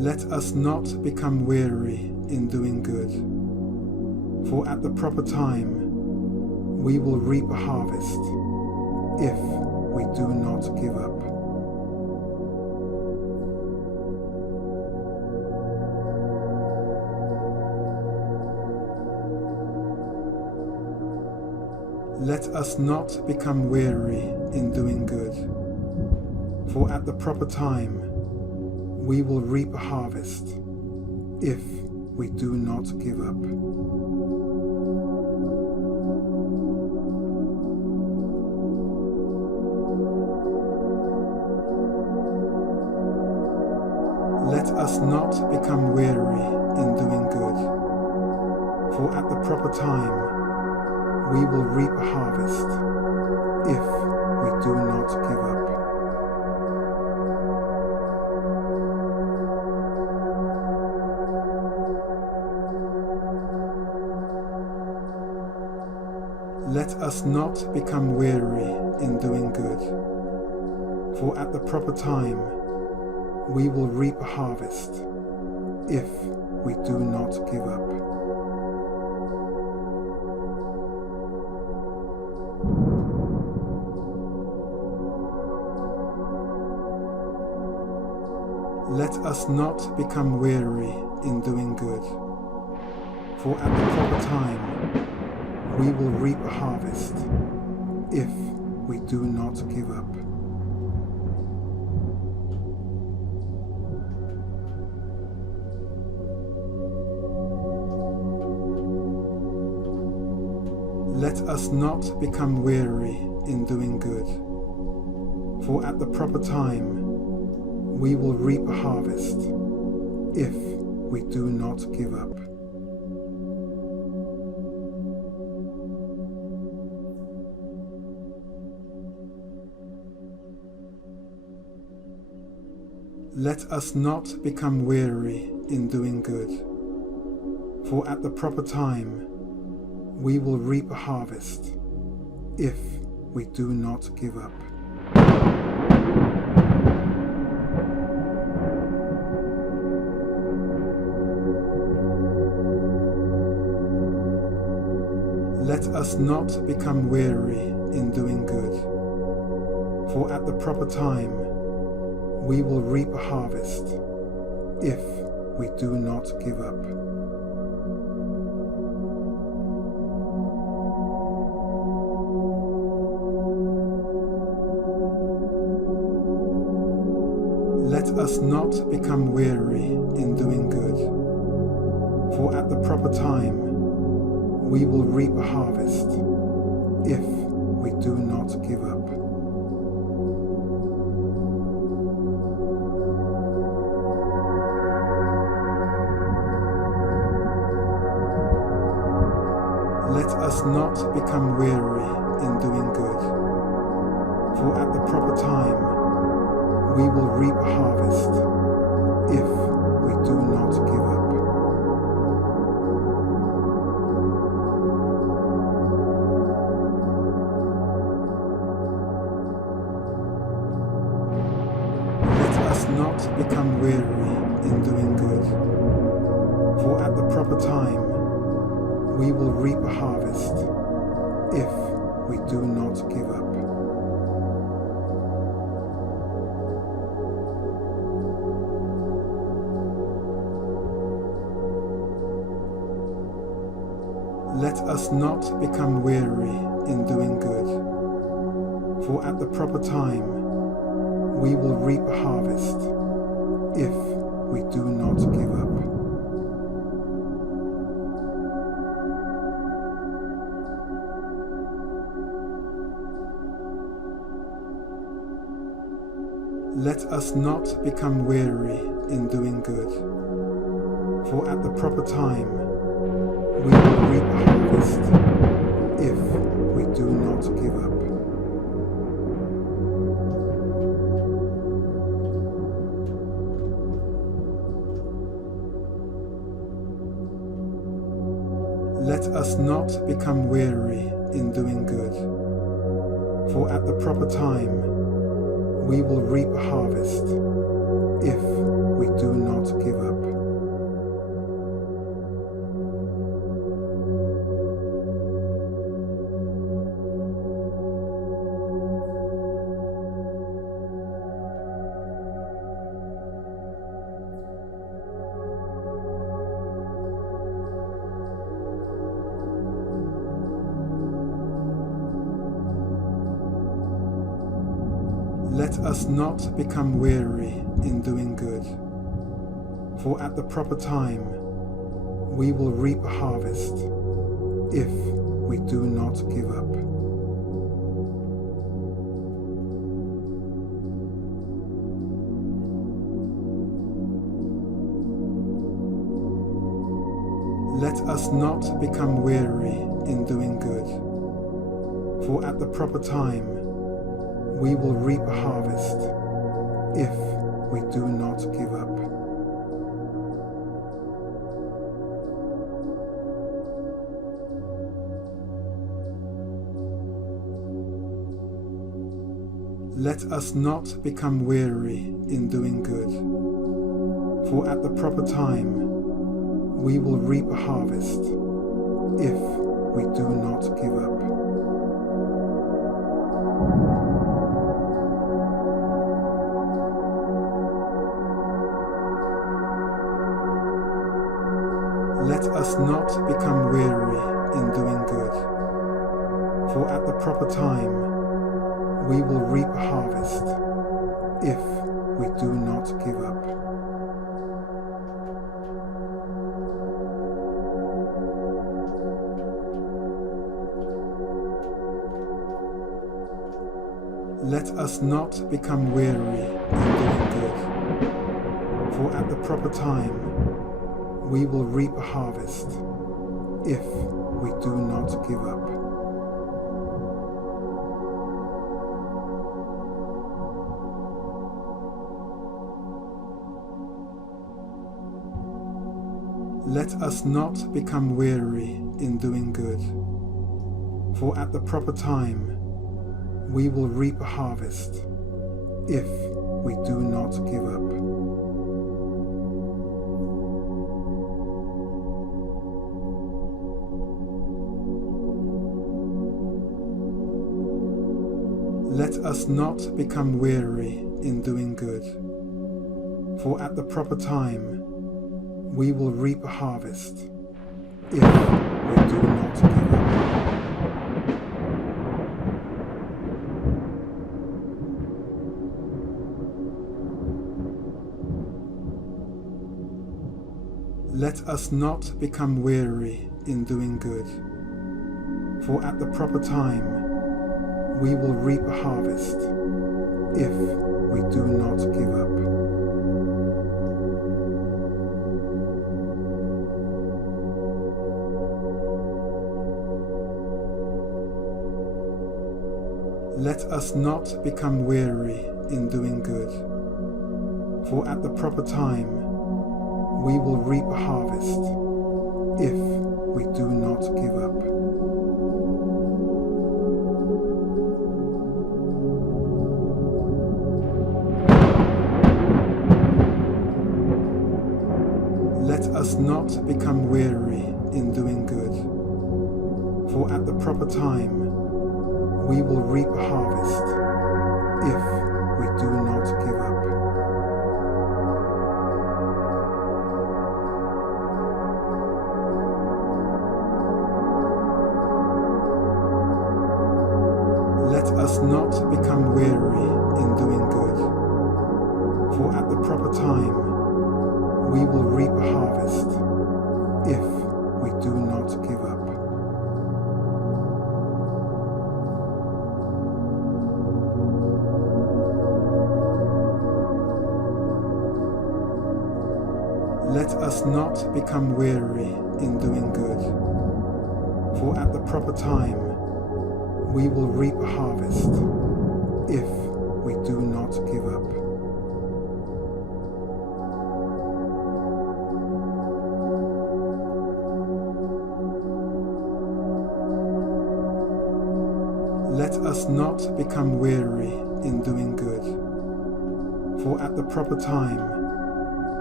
Let us not become weary in doing good, for at the proper time we will reap a harvest if we do not give up. Let us not become weary in doing good, for at the proper time we will reap a harvest if we do not give up. Let us not become weary in doing good, for at the proper time we will reap a harvest if we do not give up. Let us not become weary in doing good, for at the proper time we will reap a harvest if we do not give up. Let us not become weary in doing good, for at the proper time we will reap a harvest if we do not give up. Let us not become weary in doing good, for at the proper time we will reap a harvest if we do not give up. Let us not become weary in doing good, for at the proper time we will reap a harvest if we do not give up. Let us not become weary in doing good, for at the proper time we will reap a harvest if we do not give up. Let us not become weary in doing good, for at the proper time we will reap a harvest if we do not give up. Let us not become weary in doing good, for at the proper time we will reap a harvest if we do not give up. Let us not become weary in doing good, for at the proper time we will reap a harvest if we do not give up. Let us not become weary in doing good, for at the proper time we will reap a harvest if we do not give up. Let us not become weary in doing good, for at the proper time we will reap a harvest if we do not give up. Let us not become weary in doing good, for at the proper time we will reap a harvest if we do not give up. Let us not become weary in doing good, for at the proper time we will reap a harvest if we do not give up. Let us not become weary in doing good, for at the proper time we will reap a harvest if we do not give up. Let us not become weary in doing good, for at the proper time we will reap a harvest if we do not give up. Let us not become weary in doing good, for at the proper time we will reap a harvest if we do not give up. Let us not become weary in doing good, for at the proper time we will reap a harvest if we do not give up. Let us not become weary in doing good, for at the proper time we will reap a harvest if we do not give up. Let us not become weary in doing good, for at the proper time we will reap a harvest if we do not give up. Let us not become weary in doing good, for at the proper time we will reap a harvest if we do not give up. Let us not become weary in doing good, for at the proper time we will reap a harvest if we do not give up. Let us not become weary in doing good, for at the proper time we will reap a harvest if we do not give up. Let us not become weary in doing good, for at the proper time we will reap a harvest if we do not give up. Let us not become weary in doing good, for at the proper time we will reap a harvest if we do not give up. Let us not become weary in doing good, for at the proper time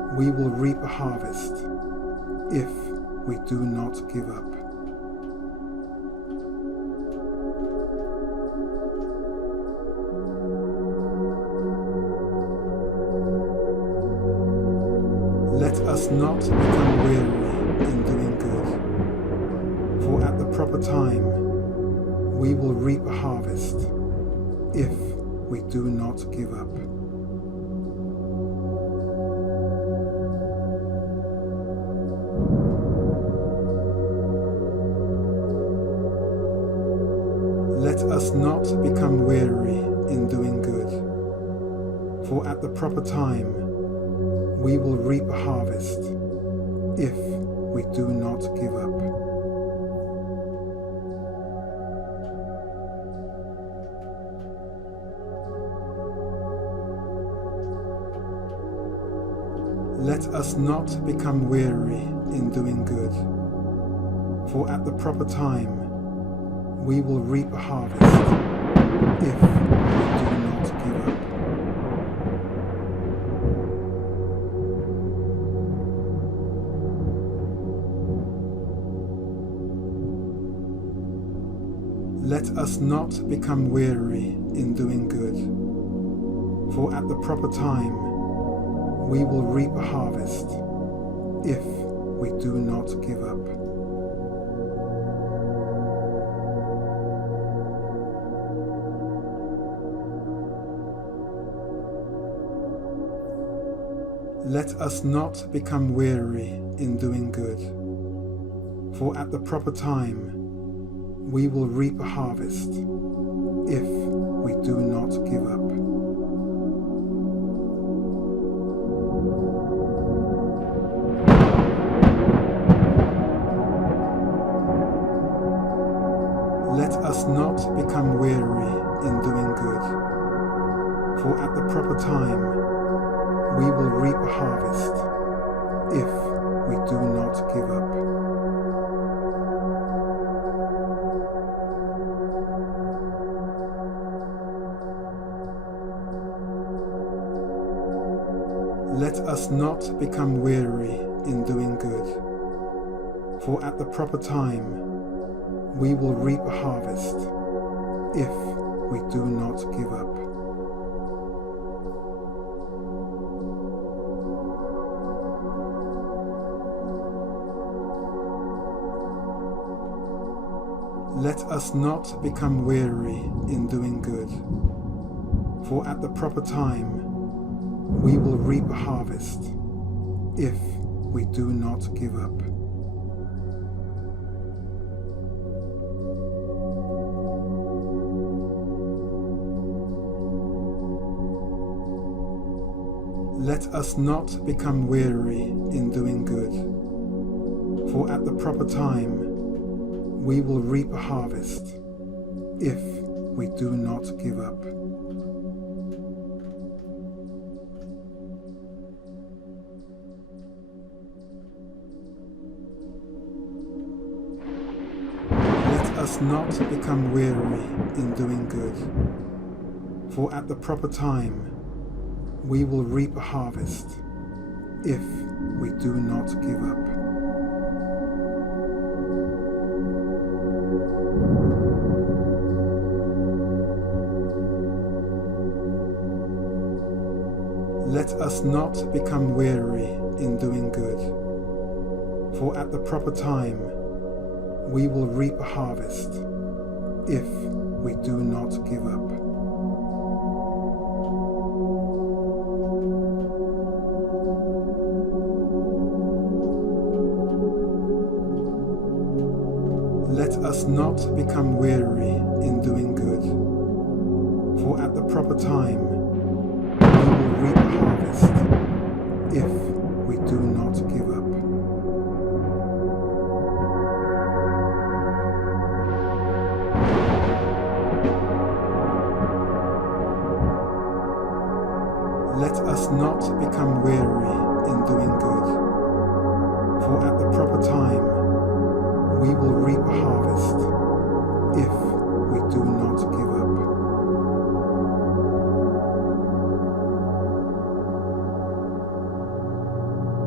we will reap a harvest if we do not give up. Let us not become weary in doing good, for at the proper time we will reap a harvest if we do not give up. Let us not become weary in doing good, for at the proper time we will reap a harvest if we do not give up. Let us not become weary in doing good, for at the proper time we will reap a harvest if we do not give up. Let us not become weary in doing good, for at the proper time we will reap a harvest if we do not give up. Let us not become weary in doing good, for at the proper time we will reap a harvest if we do not give up. Let us not become weary in doing good, for at the proper time we will reap a harvest if we do not give up. Let us not become weary in doing good, for at the proper time we will reap a harvest if we do not give up. Let us not become weary in doing good, for at the proper time we will reap a harvest if we do not give up. Let us not become weary in doing good, for at the proper time we will reap a harvest if we do not give up. Let us not become weary in doing good, for at the proper time we will reap a harvest if we do not give up. Let us not become weary in doing good, for at the proper time we will reap a harvest if we do not give up. Let us not become weary in doing good, for at the proper time we will reap a harvest if we do not give up. Let us not become weary in doing good, for at the proper time we will reap a harvest if we do not give up.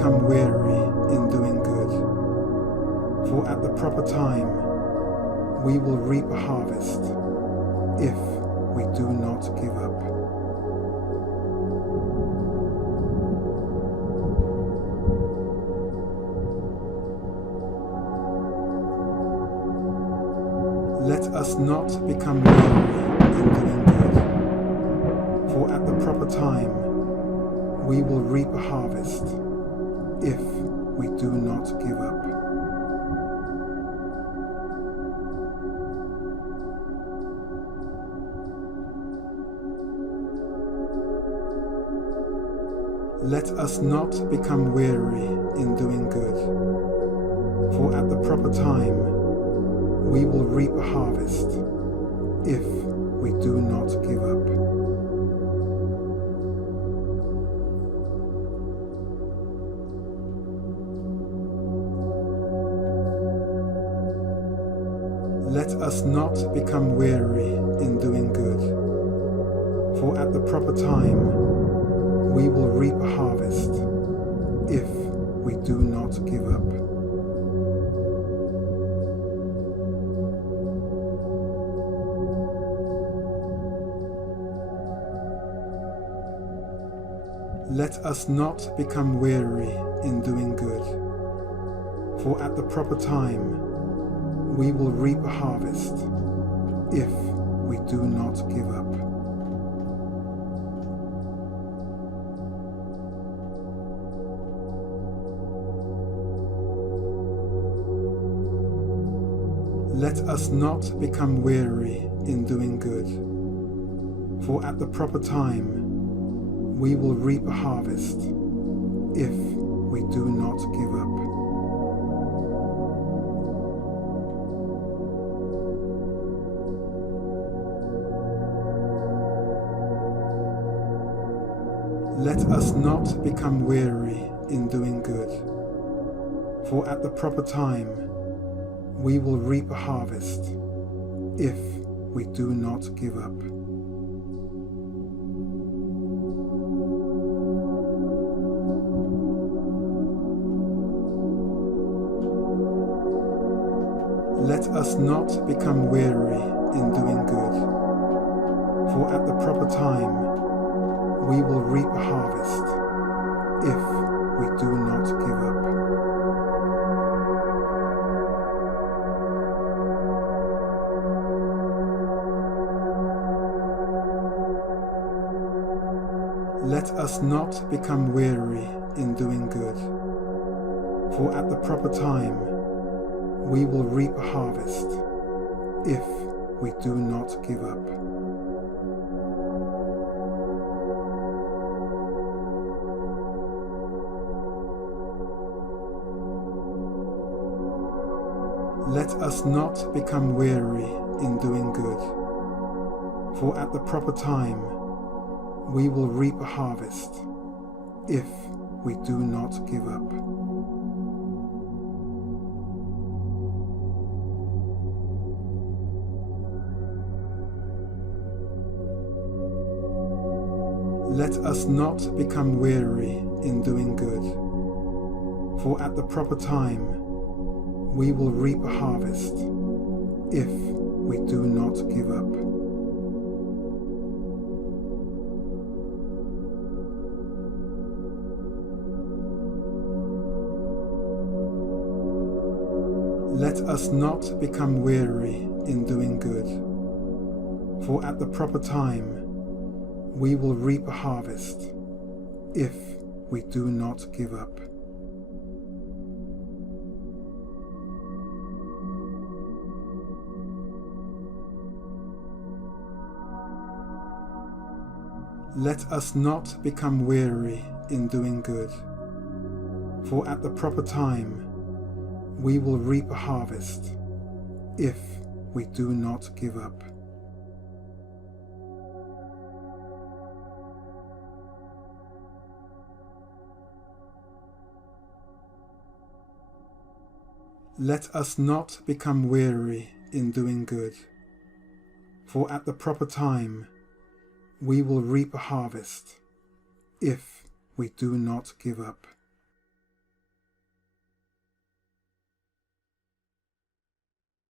become weary in doing good, for at the proper time we will reap a harvest if we do not give up. Let us not become weary in doing good, for at the proper time we will reap a harvest if we do not give up. Let us not become weary in doing good, for at the proper time we will reap a harvest if we do not give up. Let us not become weary in doing good, for at the proper time we will reap a harvest if we do not give up. Let us not become weary in doing good, for at the proper time we will reap a harvest if we do not give up. Let us not become weary in doing good, for at the proper time we will reap a harvest if we do not give up. Let us not become weary in doing good, for at the proper time we will reap a harvest if we do not give up. Let us not become weary in doing good, for at the proper time we will reap a harvest if we do not give up. Let us not become weary in doing good, for at the proper time we will reap a harvest if we do not give up. Let us not become weary in doing good, for at the proper time we will reap a harvest if we do not give up. Let us not become weary in doing good, for at the proper time we will reap a harvest if we do not give up. Let us not become weary in doing good, for at the proper time we will reap a harvest if we do not give up. Let us not become weary in doing good, for at the proper time we will reap a harvest if we do not give up. Let us not become weary in doing good, for at the proper time we will reap a harvest if we do not give up.